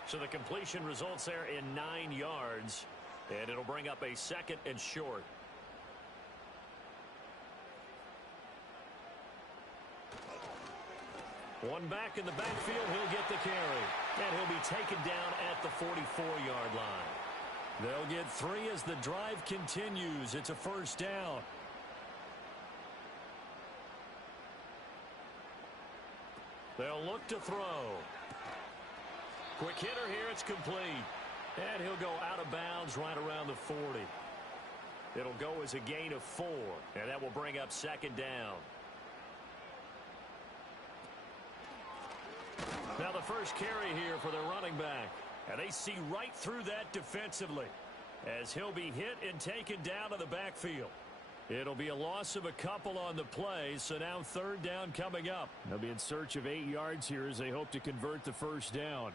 So the completion results there in 9 yards. And it'll bring up a 2nd and short. One back in the backfield, he'll get the carry. And he'll be taken down at the 44-yard line. They'll get 3 as the drive continues. It's a first down. They'll look to throw. Quick hitter here, it's complete. And he'll go out of bounds right around the 40. It'll go as a gain of 4. And that will bring up 2nd down. Now the first carry here for the running back. And they see right through that defensively. as he'll be hit and taken down to the backfield. It'll be a loss of a couple on the play, so now third down coming up. They'll be in search of 8 yards here as they hope to convert the first down.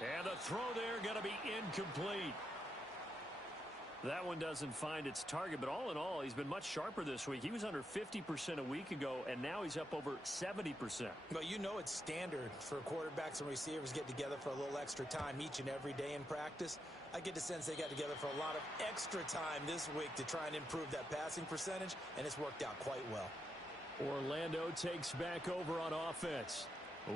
And the throw there going to be incomplete. That one doesn't find its target, but all in all, he's been much sharper this week. He was under 50% a week ago, and now he's up over 70%. But you know it's standard for quarterbacks and receivers get together for a little extra time each and every day in practice. I get the sense they got together for a lot of extra time this week to try and improve that passing percentage, and it's worked out quite well. Orlando takes back over on offense.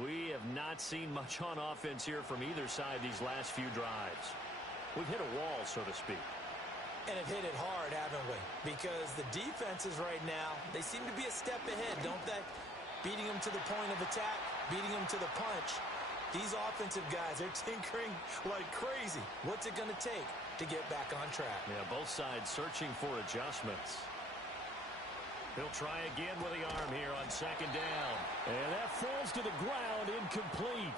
We have not seen much on offense here from either side these last few drives. We've hit a wall, so to speak. And have hit it hard, haven't we? Because the defenses right now, they seem to be a step ahead, don't they? Beating them to the point of attack, beating them to the punch. These offensive guys, they're tinkering like crazy. What's it going to take to get back on track? Yeah, both sides searching for adjustments. He'll try again with the arm here on second down. And that falls to the ground, incomplete.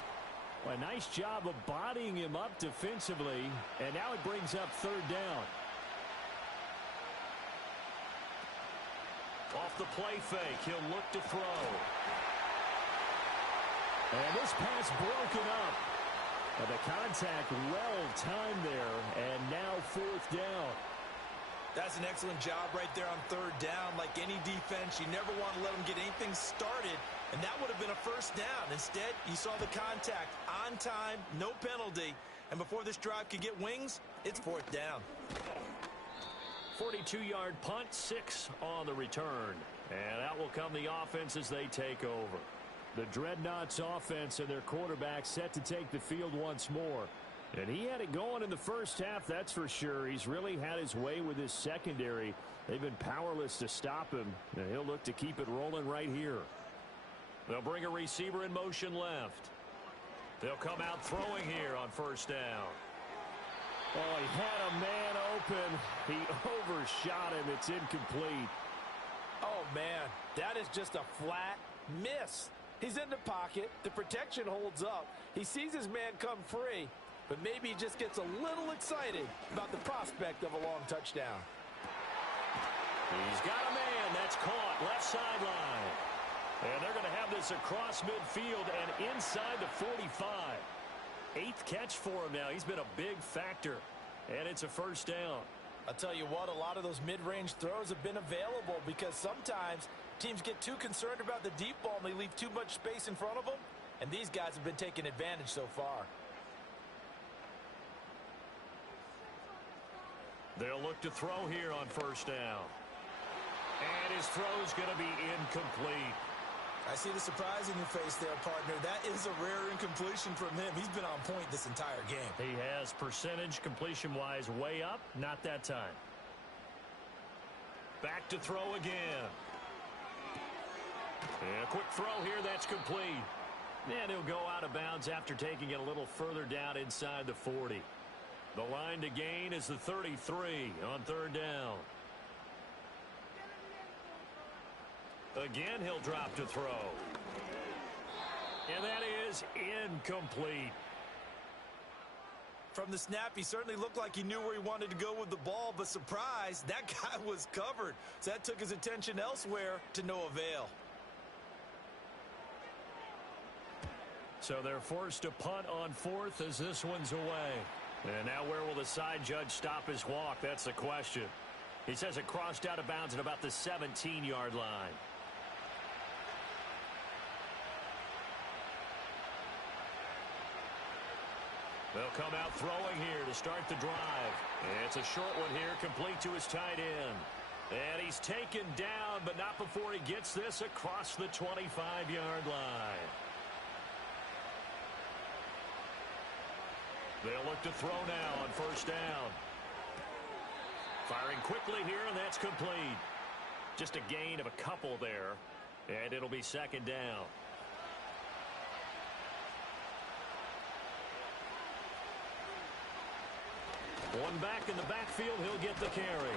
A nice job of bodying him up defensively, and now it brings up third down. Off the play fake, he'll look to throw. And this pass broken up. And the contact well timed there, and now fourth down. That's an excellent job right there on third down. Like any defense, you never want to let them get anything started, and that would have been a first down. Instead, you saw the contact on time, no penalty, and before this drive could get wings, it's fourth down. 42-yard punt, 6 on the return. And out will come the offense as they take over. The Dreadnoughts offense and their quarterback set to take the field once more. And he had it going in the first half, that's for sure. He's really had his way with his secondary. They've been powerless to stop him, and he'll look to keep it rolling right here. They'll bring a receiver in motion left. They'll come out throwing here on first down. Oh, he had a man open. He overshot him. It's incomplete. Oh, man, that is just a flat miss. He's in the pocket. The protection holds up. He sees his man come free, but maybe he just gets a little excited about the prospect of a long touchdown. He's got a man. That's caught. Left sideline. And they're going to have this across midfield and inside the 45. 8th catch for him now. He's been a big factor. And it's a first down. I'll tell you what, a lot of those mid-range throws have been available because sometimes teams get too concerned about the deep ball and they leave too much space in front of them. And these guys have been taking advantage so far. They'll look to throw here on first down. And his throw's going to be incomplete. I see the surprise in your face there, partner. That is a rare incompletion from him. He's been on point this entire game. He has percentage completion-wise way up. Not that time. Back to throw again. And a quick throw here. That's complete. And he'll go out of bounds after taking it a little further down inside the 40. The line to gain is the 33 on third down. Again, he'll drop to throw. And that is incomplete. From the snap, he certainly looked like he knew where he wanted to go with the ball, but surprise, that guy was covered. So that took his attention elsewhere to no avail. So they're forced to punt on fourth as this one's away. And now where will the side judge stop his walk? That's the question. He says it crossed out of bounds at about the 17-yard line. They'll come out throwing here to start the drive. It's a short one here, complete to his tight end. And he's taken down, but not before he gets this across the 25-yard line. They'll look to throw now on first down. Firing quickly here, and that's complete. Just a gain of a couple there, and it'll be second down. One back in the backfield, he'll get the carry.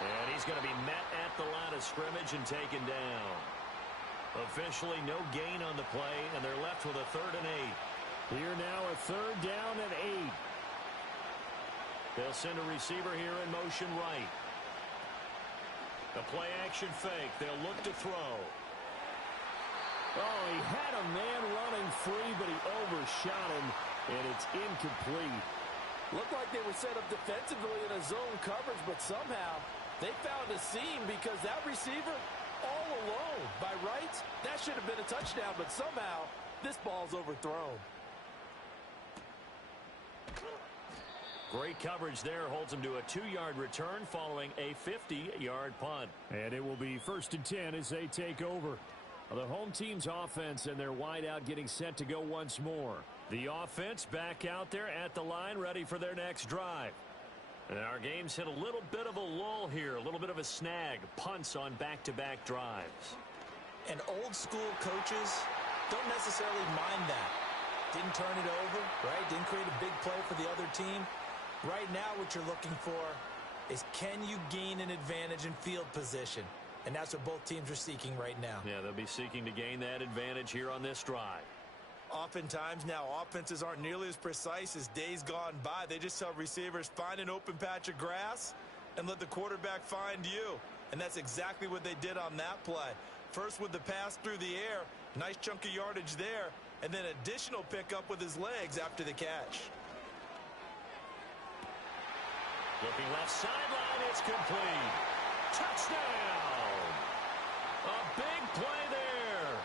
And he's going to be met at the line of scrimmage and taken down. Officially no gain on the play, and they're left with a 3rd and 8. Here now a 3rd down and 8. They'll send a receiver here in motion right. The play action fake. They'll look to throw. Oh, he had a man running free, but he overshot him, and it's incomplete. Looked like they were set up defensively in a zone coverage, but somehow they found a seam because that receiver all alone. By rights, that should have been a touchdown, but somehow this ball's overthrown. Great coverage there. Holds him to a 2-yard return following a 50-yard punt. And it will be 1st and 10 as they take over. The home team's offense and their wideout getting set to go once more. The offense back out there at the line, ready for their next drive. And our game's hit a little bit of a lull here, a little bit of a snag. Punts on back-to-back drives. And old-school coaches don't necessarily mind that. Didn't turn it over, right? Didn't create a big play for the other team. Right now, what you're looking for is, can you gain an advantage in field position? And that's what both teams are seeking right now. Yeah, they'll be seeking to gain that advantage here on this drive. Oftentimes now, offenses aren't nearly as precise as days gone by. They just tell receivers, find an open patch of grass and let the quarterback find you. And that's exactly what they did on that play. First with the pass through the air, nice chunk of yardage there, and then additional pickup with his legs after the catch. Looking left sideline, it's complete. Touchdown! A big play there.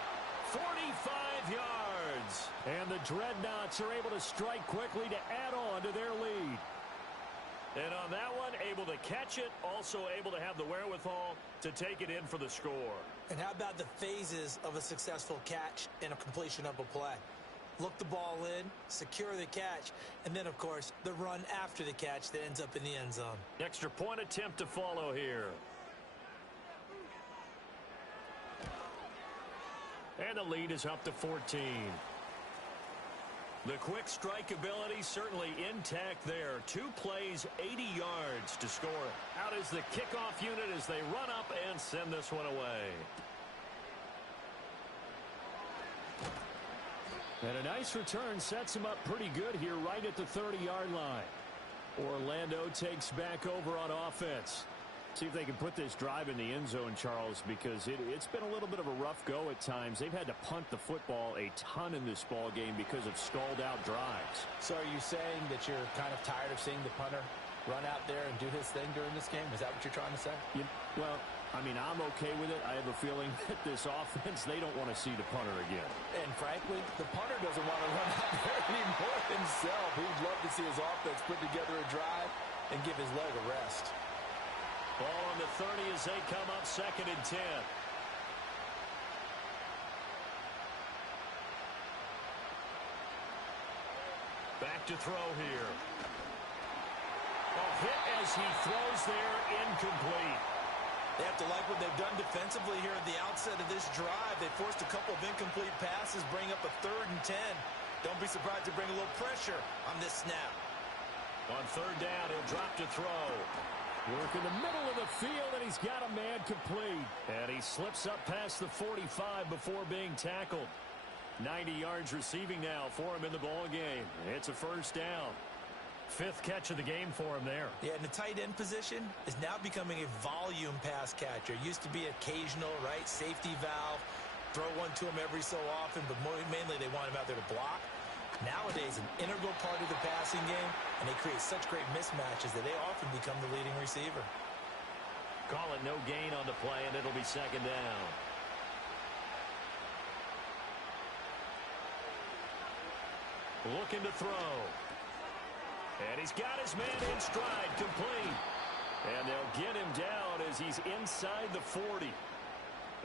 45 yards. And the Dreadnoughts are able to strike quickly to add on to their lead. And on that one, able to catch it, also able to have the wherewithal to take it in for the score. And how about the phases of a successful catch and a completion of a play? Look the ball in, secure the catch, and then, of course, the run after the catch that ends up in the end zone. Extra point attempt to follow here. And the lead is up to 14. The quick strike ability certainly intact there. 2 plays, 80 yards to score. Out is the kickoff unit as they run up and send this one away. And a nice return sets him up pretty good here right at the 30-yard line. Orlando takes back over on offense. See if they can put this drive in the end zone, Charles, because it's been a little bit of a rough go at times. They've had to punt the football a ton in this ball game because of stalled-out drives. So are you saying that you're kind of tired of seeing the punter run out there and do his thing during this game? Is that what you're trying to say? Well, I mean, I'm okay with it. I have a feeling that this offense, they don't want to see the punter again. And frankly, the punter doesn't want to run out there anymore himself. He'd love to see his offense put together a drive and give his leg a rest. Ball on the 30 as they come up 2nd and 10. Back to throw here. A hit as he throws there, incomplete. They have to like what they've done defensively here at the outset of this drive. They forced a couple of incomplete passes, bring up a 3rd and 10. Don't be surprised to bring a little pressure on this snap. On 3rd down, he'll drop to throw. Work in the middle of the field, and he's got a man complete. And he slips up past the 45 before being tackled. 90 yards receiving now for him in the ball game. It's a 1st down. 5th catch of the game for him there. Yeah, and the tight end position is now becoming a volume pass catcher. Used to be occasional, right? Safety valve. Throw one to him every so often, but mainly they want him out there to block. Nowadays, an integral part of the passing game, and they create such great mismatches that they often become the leading receiver. Call it no gain on the play, and it'll be 2nd down. Looking to throw. And he's got his man in stride, complete. And they'll get him down as he's inside the 40.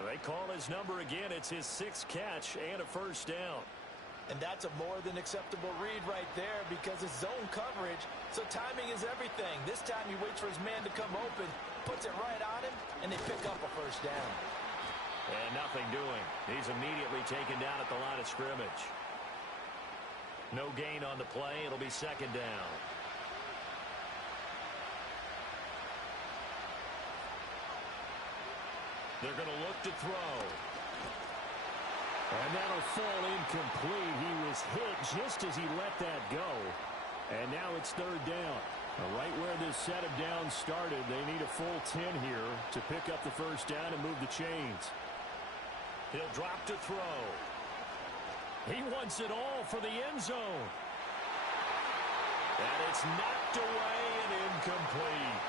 They call his number again. It's his 6th catch and a 1st down. And that's a more than acceptable read right there because it's zone coverage, so timing is everything. This time he waits for his man to come open, puts it right on him, and they pick up a 1st down. And nothing doing. He's immediately taken down at the line of scrimmage. No gain on the play. It'll be 2nd down. They're going to look to throw. And that'll fall incomplete. He was hit just as he let that go. And now it's third down. Right where this set of downs started, they need a full 10 here to pick up the first down and move the chains. He'll drop to throw. He wants it all for the end zone. And it's knocked away and incomplete.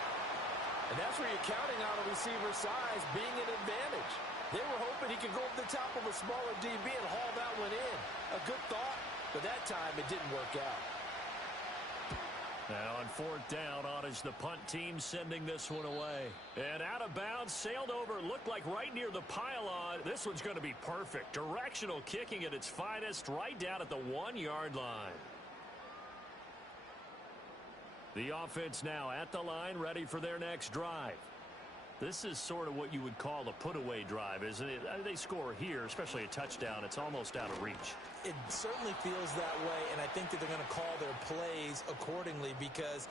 And that's where you're counting on a receiver's size being an advantage. They were hoping he could go over the top of a smaller DB and haul that one in. A good thought, but that time it didn't work out. Now on fourth down, on is the punt team sending this one away. And out of bounds, sailed over, looked like right near the pylon. This one's going to be perfect. Directional kicking at its finest, right down at the 1-yard line. The offense now at the line, ready for their next drive. This is sort of what you would call a put-away drive, isn't it? They score here, especially a touchdown. It's almost out of reach. It certainly feels that way, and I think that they're going to call their plays accordingly, because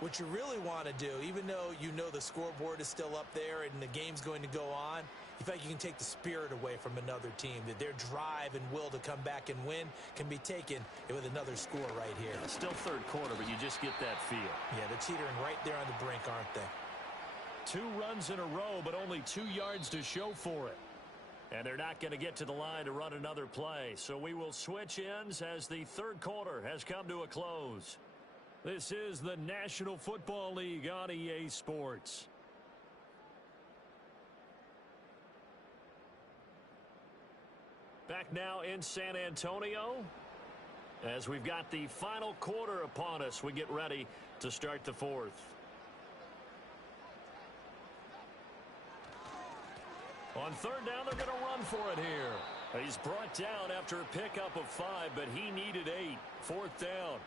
what you really want to do, even though you know the scoreboard is still up there and the game's going to go on, in fact, you can take the spirit away from another team, that their drive and will to come back and win can be taken with another score right here. Yeah, still third quarter, but you just get that feel. Yeah, they're teetering right there on the brink, aren't they? 2 runs in a row, but only 2 yards to show for it. And they're not going to get to the line to run another play. So we will switch ends as the third quarter has come to a close. This is the National Football League on EA Sports. Back now in San Antonio, as we've got the final quarter upon us, we get ready to start the fourth. On third down, they're going to run for it here. He's brought down after a pickup of 5, but he needed 8. Fourth down.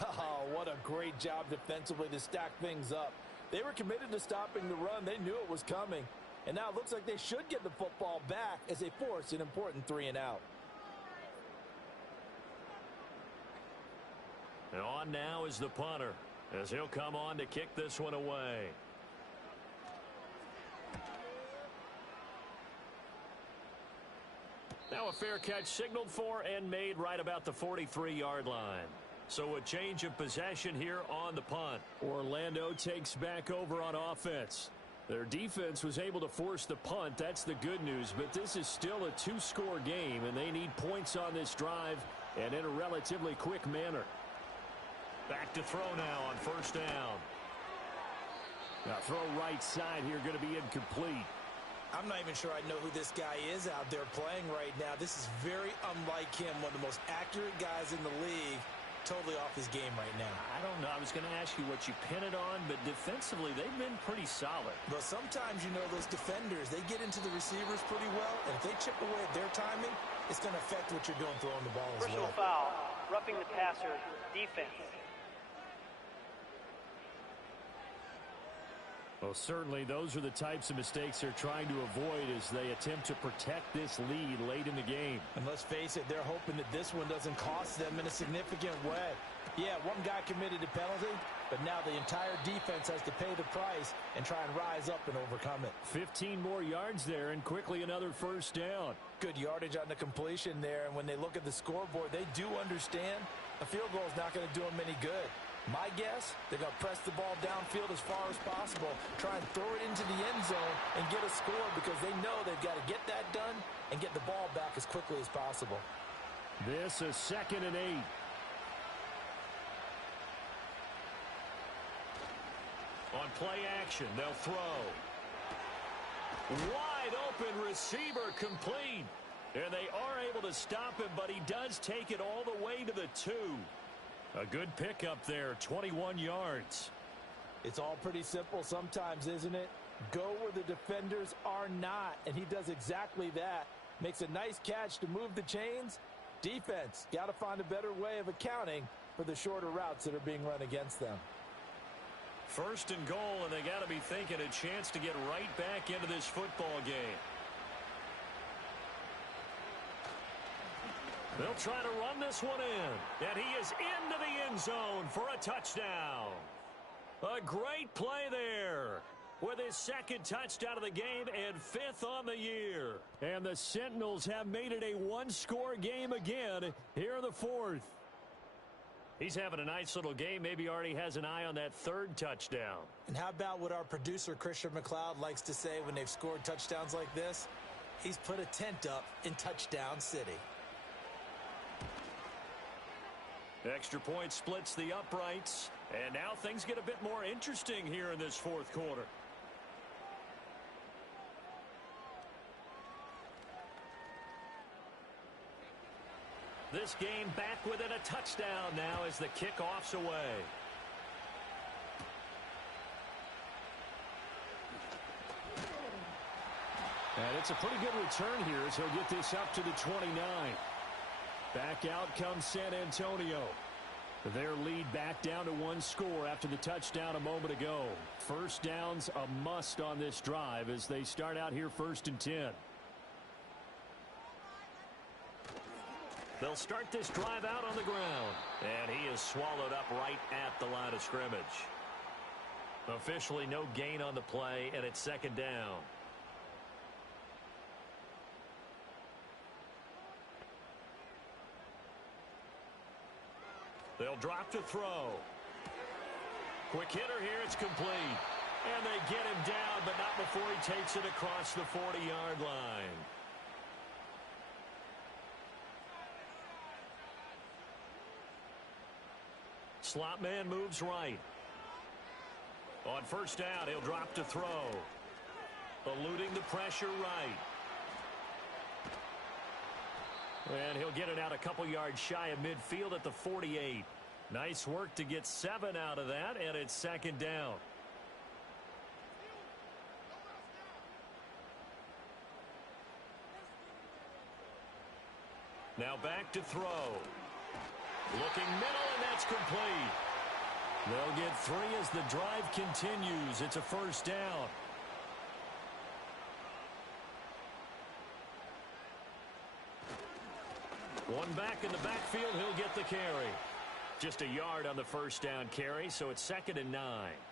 Oh, what a great job defensively to stack things up. They were committed to stopping the run. They knew it was coming. And now it looks like they should get the football back as they force an important 3-and-out. And on now is the punter, as he'll come on to kick this one away. Now a fair catch signaled for and made right about the 43-yard line. So a change of possession here on the punt. Orlando takes back over on offense. Their defense was able to force the punt. That's the good news. But this is still a 2-score game, and they need points on this drive and in a relatively quick manner. Back to throw now on first down. Now throw right side here, going to be incomplete. I'm not even sure I know who this guy is out there playing right now. This is very unlike him, one of the most accurate guys in the league. Totally off his game right now. I don't know. I was going to ask you what you pin it on, but defensively, they've been pretty solid. But sometimes, you know, those defenders, they get into the receivers pretty well, and if they chip away at their timing, it's going to affect what you're doing throwing the ball as well. Personal foul, roughing the passer, defense. Well, certainly those are the types of mistakes they're trying to avoid as they attempt to protect this lead late in the game. And let's face it, they're hoping that this one doesn't cost them in a significant way. Yeah, one guy committed a penalty, but now the entire defense has to pay the price and try and rise up and overcome it. 15 more yards there and quickly another first down. Good yardage on the completion there, and when they look at the scoreboard, they do understand a field goal is not going to do them any good. My guess, they're going to press the ball downfield as far as possible, try and throw it into the end zone and get a score because they know they've got to get that done and get the ball back as quickly as possible. This is 2nd and 8. On play action, they'll throw. Wide open receiver complete. And they are able to stop him, but he does take it all the way to the 2. A good pickup there, 21 yards. It's all pretty simple sometimes, isn't it? Go where the defenders are not, and he does exactly that. Makes a nice catch to move the chains. Defense, got to find a better way of accounting for the shorter routes that are being run against them. First and goal, and they got to be thinking a chance to get right back into this football game. They'll try to run this one in, and he is into the end zone for a touchdown. A great play there. with his second touchdown of the game and 5th on the year. And the Sentinels have made it a one-score game again here in the 4th. He's having a nice little game. Maybe already has an eye on that 3rd touchdown. And how about what our producer, Christian McLeod, likes to say when they've scored touchdowns like this? He's put a tent up in Touchdown City. Extra point splits the uprights. And now things get a bit more interesting here in this 4th quarter. This game back within a touchdown now as the kickoff's away. And it's a pretty good return here as he'll get this up to the 29. Back out comes San Antonio. Their lead back down to 1 score after the touchdown a moment ago. First down's a must on this drive as they start out here 1st and 10. They'll start this drive out on the ground. And he is swallowed up right at the line of scrimmage. Officially no gain on the play, and it's 2nd down. They'll drop to throw. Quick hitter here, it's complete. And they get him down, but not before he takes it across the 40-yard line. Slot man moves right. On 1st down, he'll drop to throw. Eluding the pressure right. And he'll get it out a couple yards shy of midfield at the 48. Nice work to get 7 out of that, and it's 2nd down. Now back to throw. Looking middle, and that's complete. They'll get 3 as the drive continues. It's a 1st down. One back in the backfield, he'll get the carry. Just a yard on the 1st down carry, so it's 2nd and 9.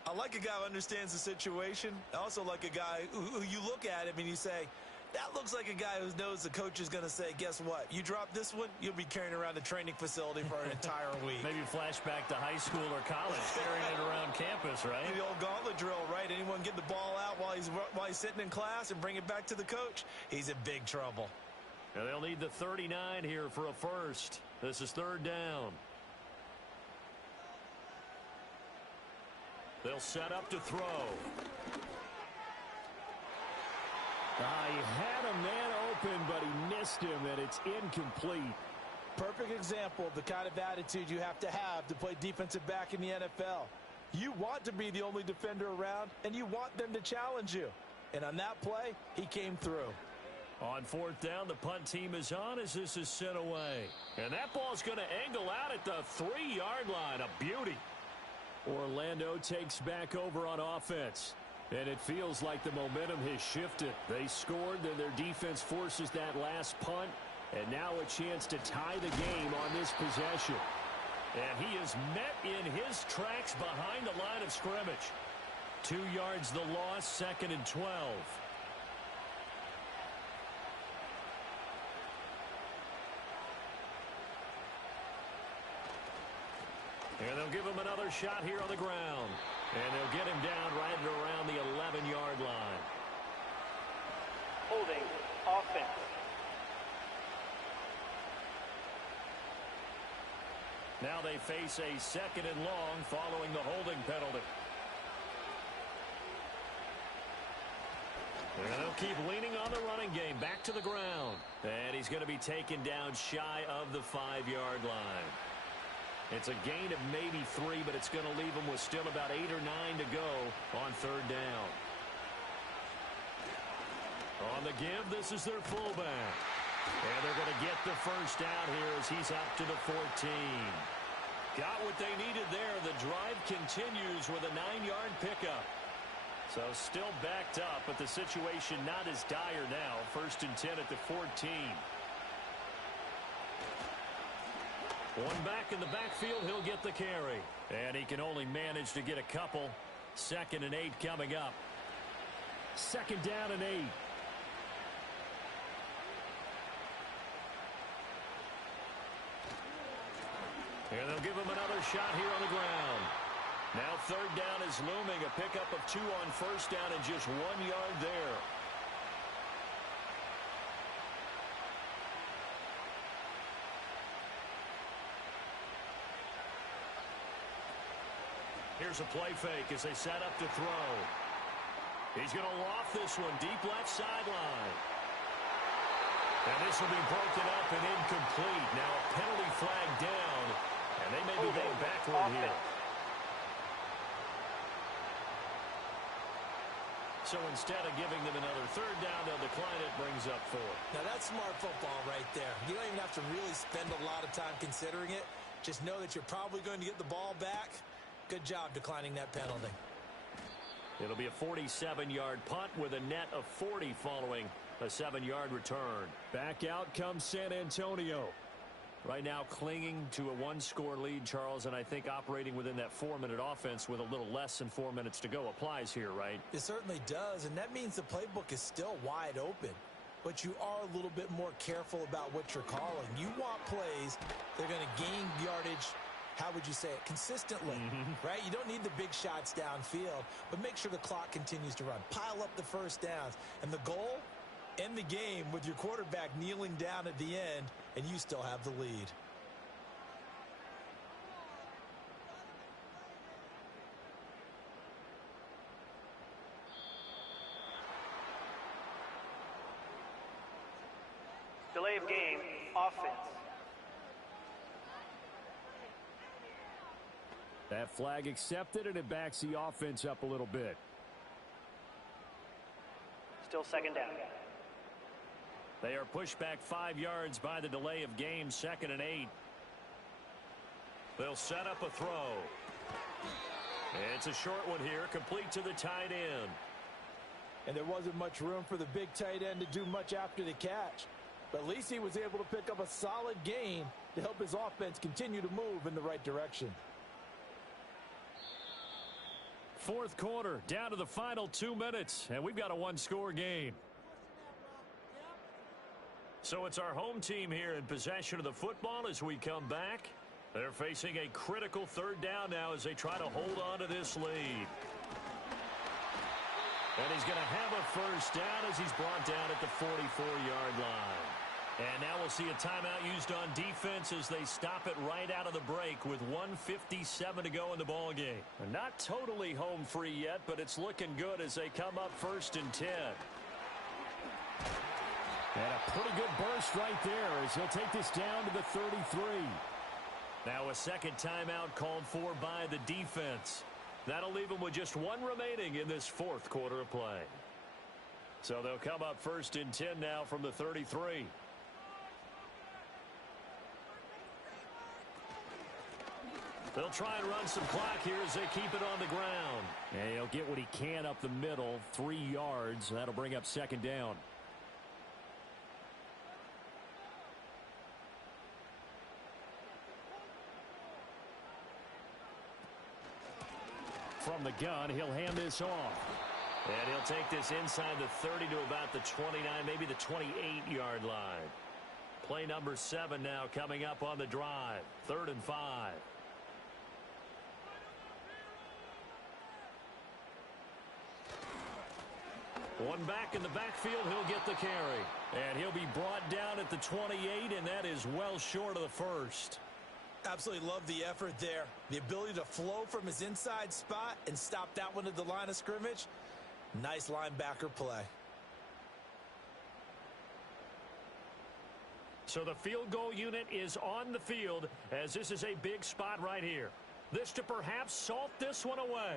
I like a guy who understands the situation. I also like a guy who you look at him and you say, that looks like a guy who knows the coach is going to say, guess what? You drop this one, you'll be carrying around the training facility for an entire week. Maybe flashback to high school or college, carrying it around campus, right? The old gauntlet drill, right? Anyone get the ball out while he's sitting in class and bring it back to the coach? He's in big trouble. And they'll need the 39 here for a 1st. This is 3rd down. They'll set up to throw. He had a man open, but he missed him, and it's incomplete. Perfect example of the kind of attitude you have to play defensive back in the NFL. You want to be the only defender around, and you want them to challenge you. And on that play, he came through. On 4th down, the punt team is on as this is sent away. And that ball's going to angle out at the 3-yard line. A beauty. Orlando takes back over on offense. And it feels like the momentum has shifted. They scored, then their defense forces that last punt. And now a chance to tie the game on this possession. And he is met in his tracks behind the line of scrimmage. 2 yards the loss, 2nd and 12. And they'll give him another shot here on the ground. And they'll get him down right around the 11-yard line. Holding offense. Now they face a 2nd and long following the holding penalty. And they'll keep leaning on the running game. Back to the ground. And he's going to be taken down shy of the 5-yard line. It's a gain of maybe 3, but it's going to leave them with still about 8 or 9 to go on 3rd down. On the give, this is their fullback. And they're going to get the 1st down here as he's out to the 14. Got what they needed there. The drive continues with a 9-yard pickup. So still backed up, but the situation not as dire now. 1st and 10 at the 14. One back in the backfield, he'll get the carry. And he can only manage to get a couple. 2nd and 8 coming up. 2nd down and 8. And they'll give him another shot here on the ground. Now 3rd down is looming. A pickup of 2 on 1st down and just 1 yard there. Here's a play fake as they set up to throw. He's going to loft this one deep left sideline. And this will be broken up and incomplete. Now a penalty flag down, and they may be going backward here. So instead of giving them another 3rd down, they'll decline it, brings up 4. Now that's smart football right there. You don't even have to really spend a lot of time considering it. Just know that you're probably going to get the ball back. Good job declining that penalty. It'll be a 47-yard punt with a net of 40 following a 7-yard return. Back out comes San Antonio. Right now clinging to a 1-score lead, Charles, and I think operating within that 4-minute offense with a little less than 4 minutes to go applies here, right? It certainly does, and that means the playbook is still wide open. But you are a little bit more careful about what you're calling. You want plays that are going to gain yardage, how would you say it, consistently, right? You don't need the big shots downfield, but make sure the clock continues to run. Pile up the 1st downs. And the goal, end the game with your quarterback kneeling down at the end, and you still have the lead. Delay of game, offense. That flag accepted, and it backs the offense up a little bit. Still 2nd down. They are pushed back 5 yards by the delay of game, 2nd and 8. They'll set up a throw. It's a short one here, complete to the tight end. And there wasn't much room for the big tight end to do much after the catch. But at least he was able to pick up a solid gain to help his offense continue to move in the right direction. 4th quarter, down to the final 2 minutes, and we've got a 1-score game. So it's our home team here in possession of the football as we come back. They're facing a critical 3rd down now as they try to hold on to this lead. And he's going to have a 1st down as he's brought down at the 44-yard line. And now we'll see a timeout used on defense as they stop it right out of the break with 1:57 to go in the ballgame. Not totally home free yet, but it's looking good as they come up 1st and 10. And a pretty good burst right there as he'll take this down to the 33. Now a 2nd timeout called for by the defense. That'll leave them with just 1 remaining in this 4th quarter of play. So they'll come up 1st and 10 now from the 33. They'll try and run some clock here as they keep it on the ground. And he'll get what he can up the middle, 3 yards. That'll bring up 2nd down. From the gun, he'll hand this off. And he'll take this inside the 30 to about the 29, maybe the 28-yard line. Play number 7 now coming up on the drive. 3rd and 5. One back in the backfield, he'll get the carry. And he'll be brought down at the 28, and that is well short of the 1st. Absolutely love the effort there. The ability to flow from his inside spot and stop that one at the line of scrimmage. Nice linebacker play. So the field goal unit is on the field as this is a big spot right here. This to perhaps salt this one away.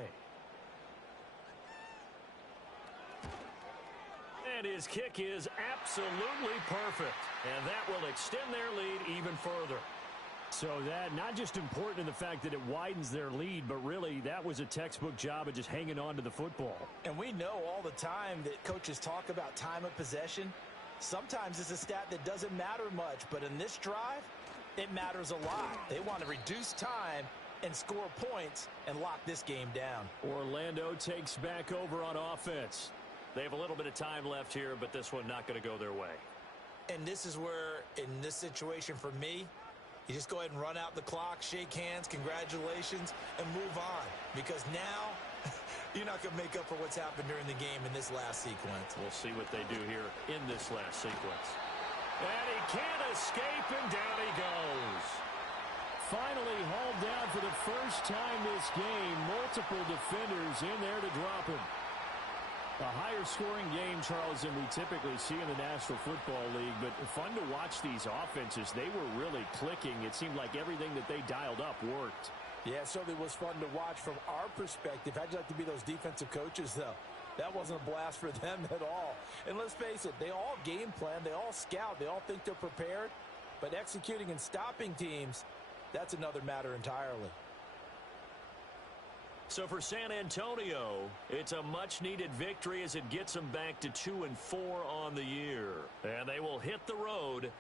And his kick is absolutely perfect. And that will extend their lead even further. So that not just important in the fact that it widens their lead, but really that was a textbook job of just hanging on to the football. And we know all the time that coaches talk about time of possession. Sometimes it's a stat that doesn't matter much, but in this drive, it matters a lot. They want to reduce time and score points and lock this game down. Orlando takes back over on offense. They have a little bit of time left here, but this one not going to go their way. And this is where, in this situation for me, you just go ahead and run out the clock, shake hands, congratulations, and move on. Because now, you're not going to make up for what's happened during the game in this last sequence. We'll see what they do here in this last sequence. And he can't escape, and down he goes. Finally hauled down for the first time this game. Multiple defenders in there to drop him. A higher-scoring game, Charles, than we typically see in the National Football League, but fun to watch these offenses. They were really clicking. It seemed like everything that they dialed up worked. Yeah, it certainly was fun to watch from our perspective. How'd you like to be those defensive coaches, though? That wasn't a blast for them at all. And let's face it, they all game plan, they all scout, they all think they're prepared, but executing and stopping teams, that's another matter entirely. So for San Antonio, it's a much-needed victory as it gets them back to 2-4 on the year. And they will hit the road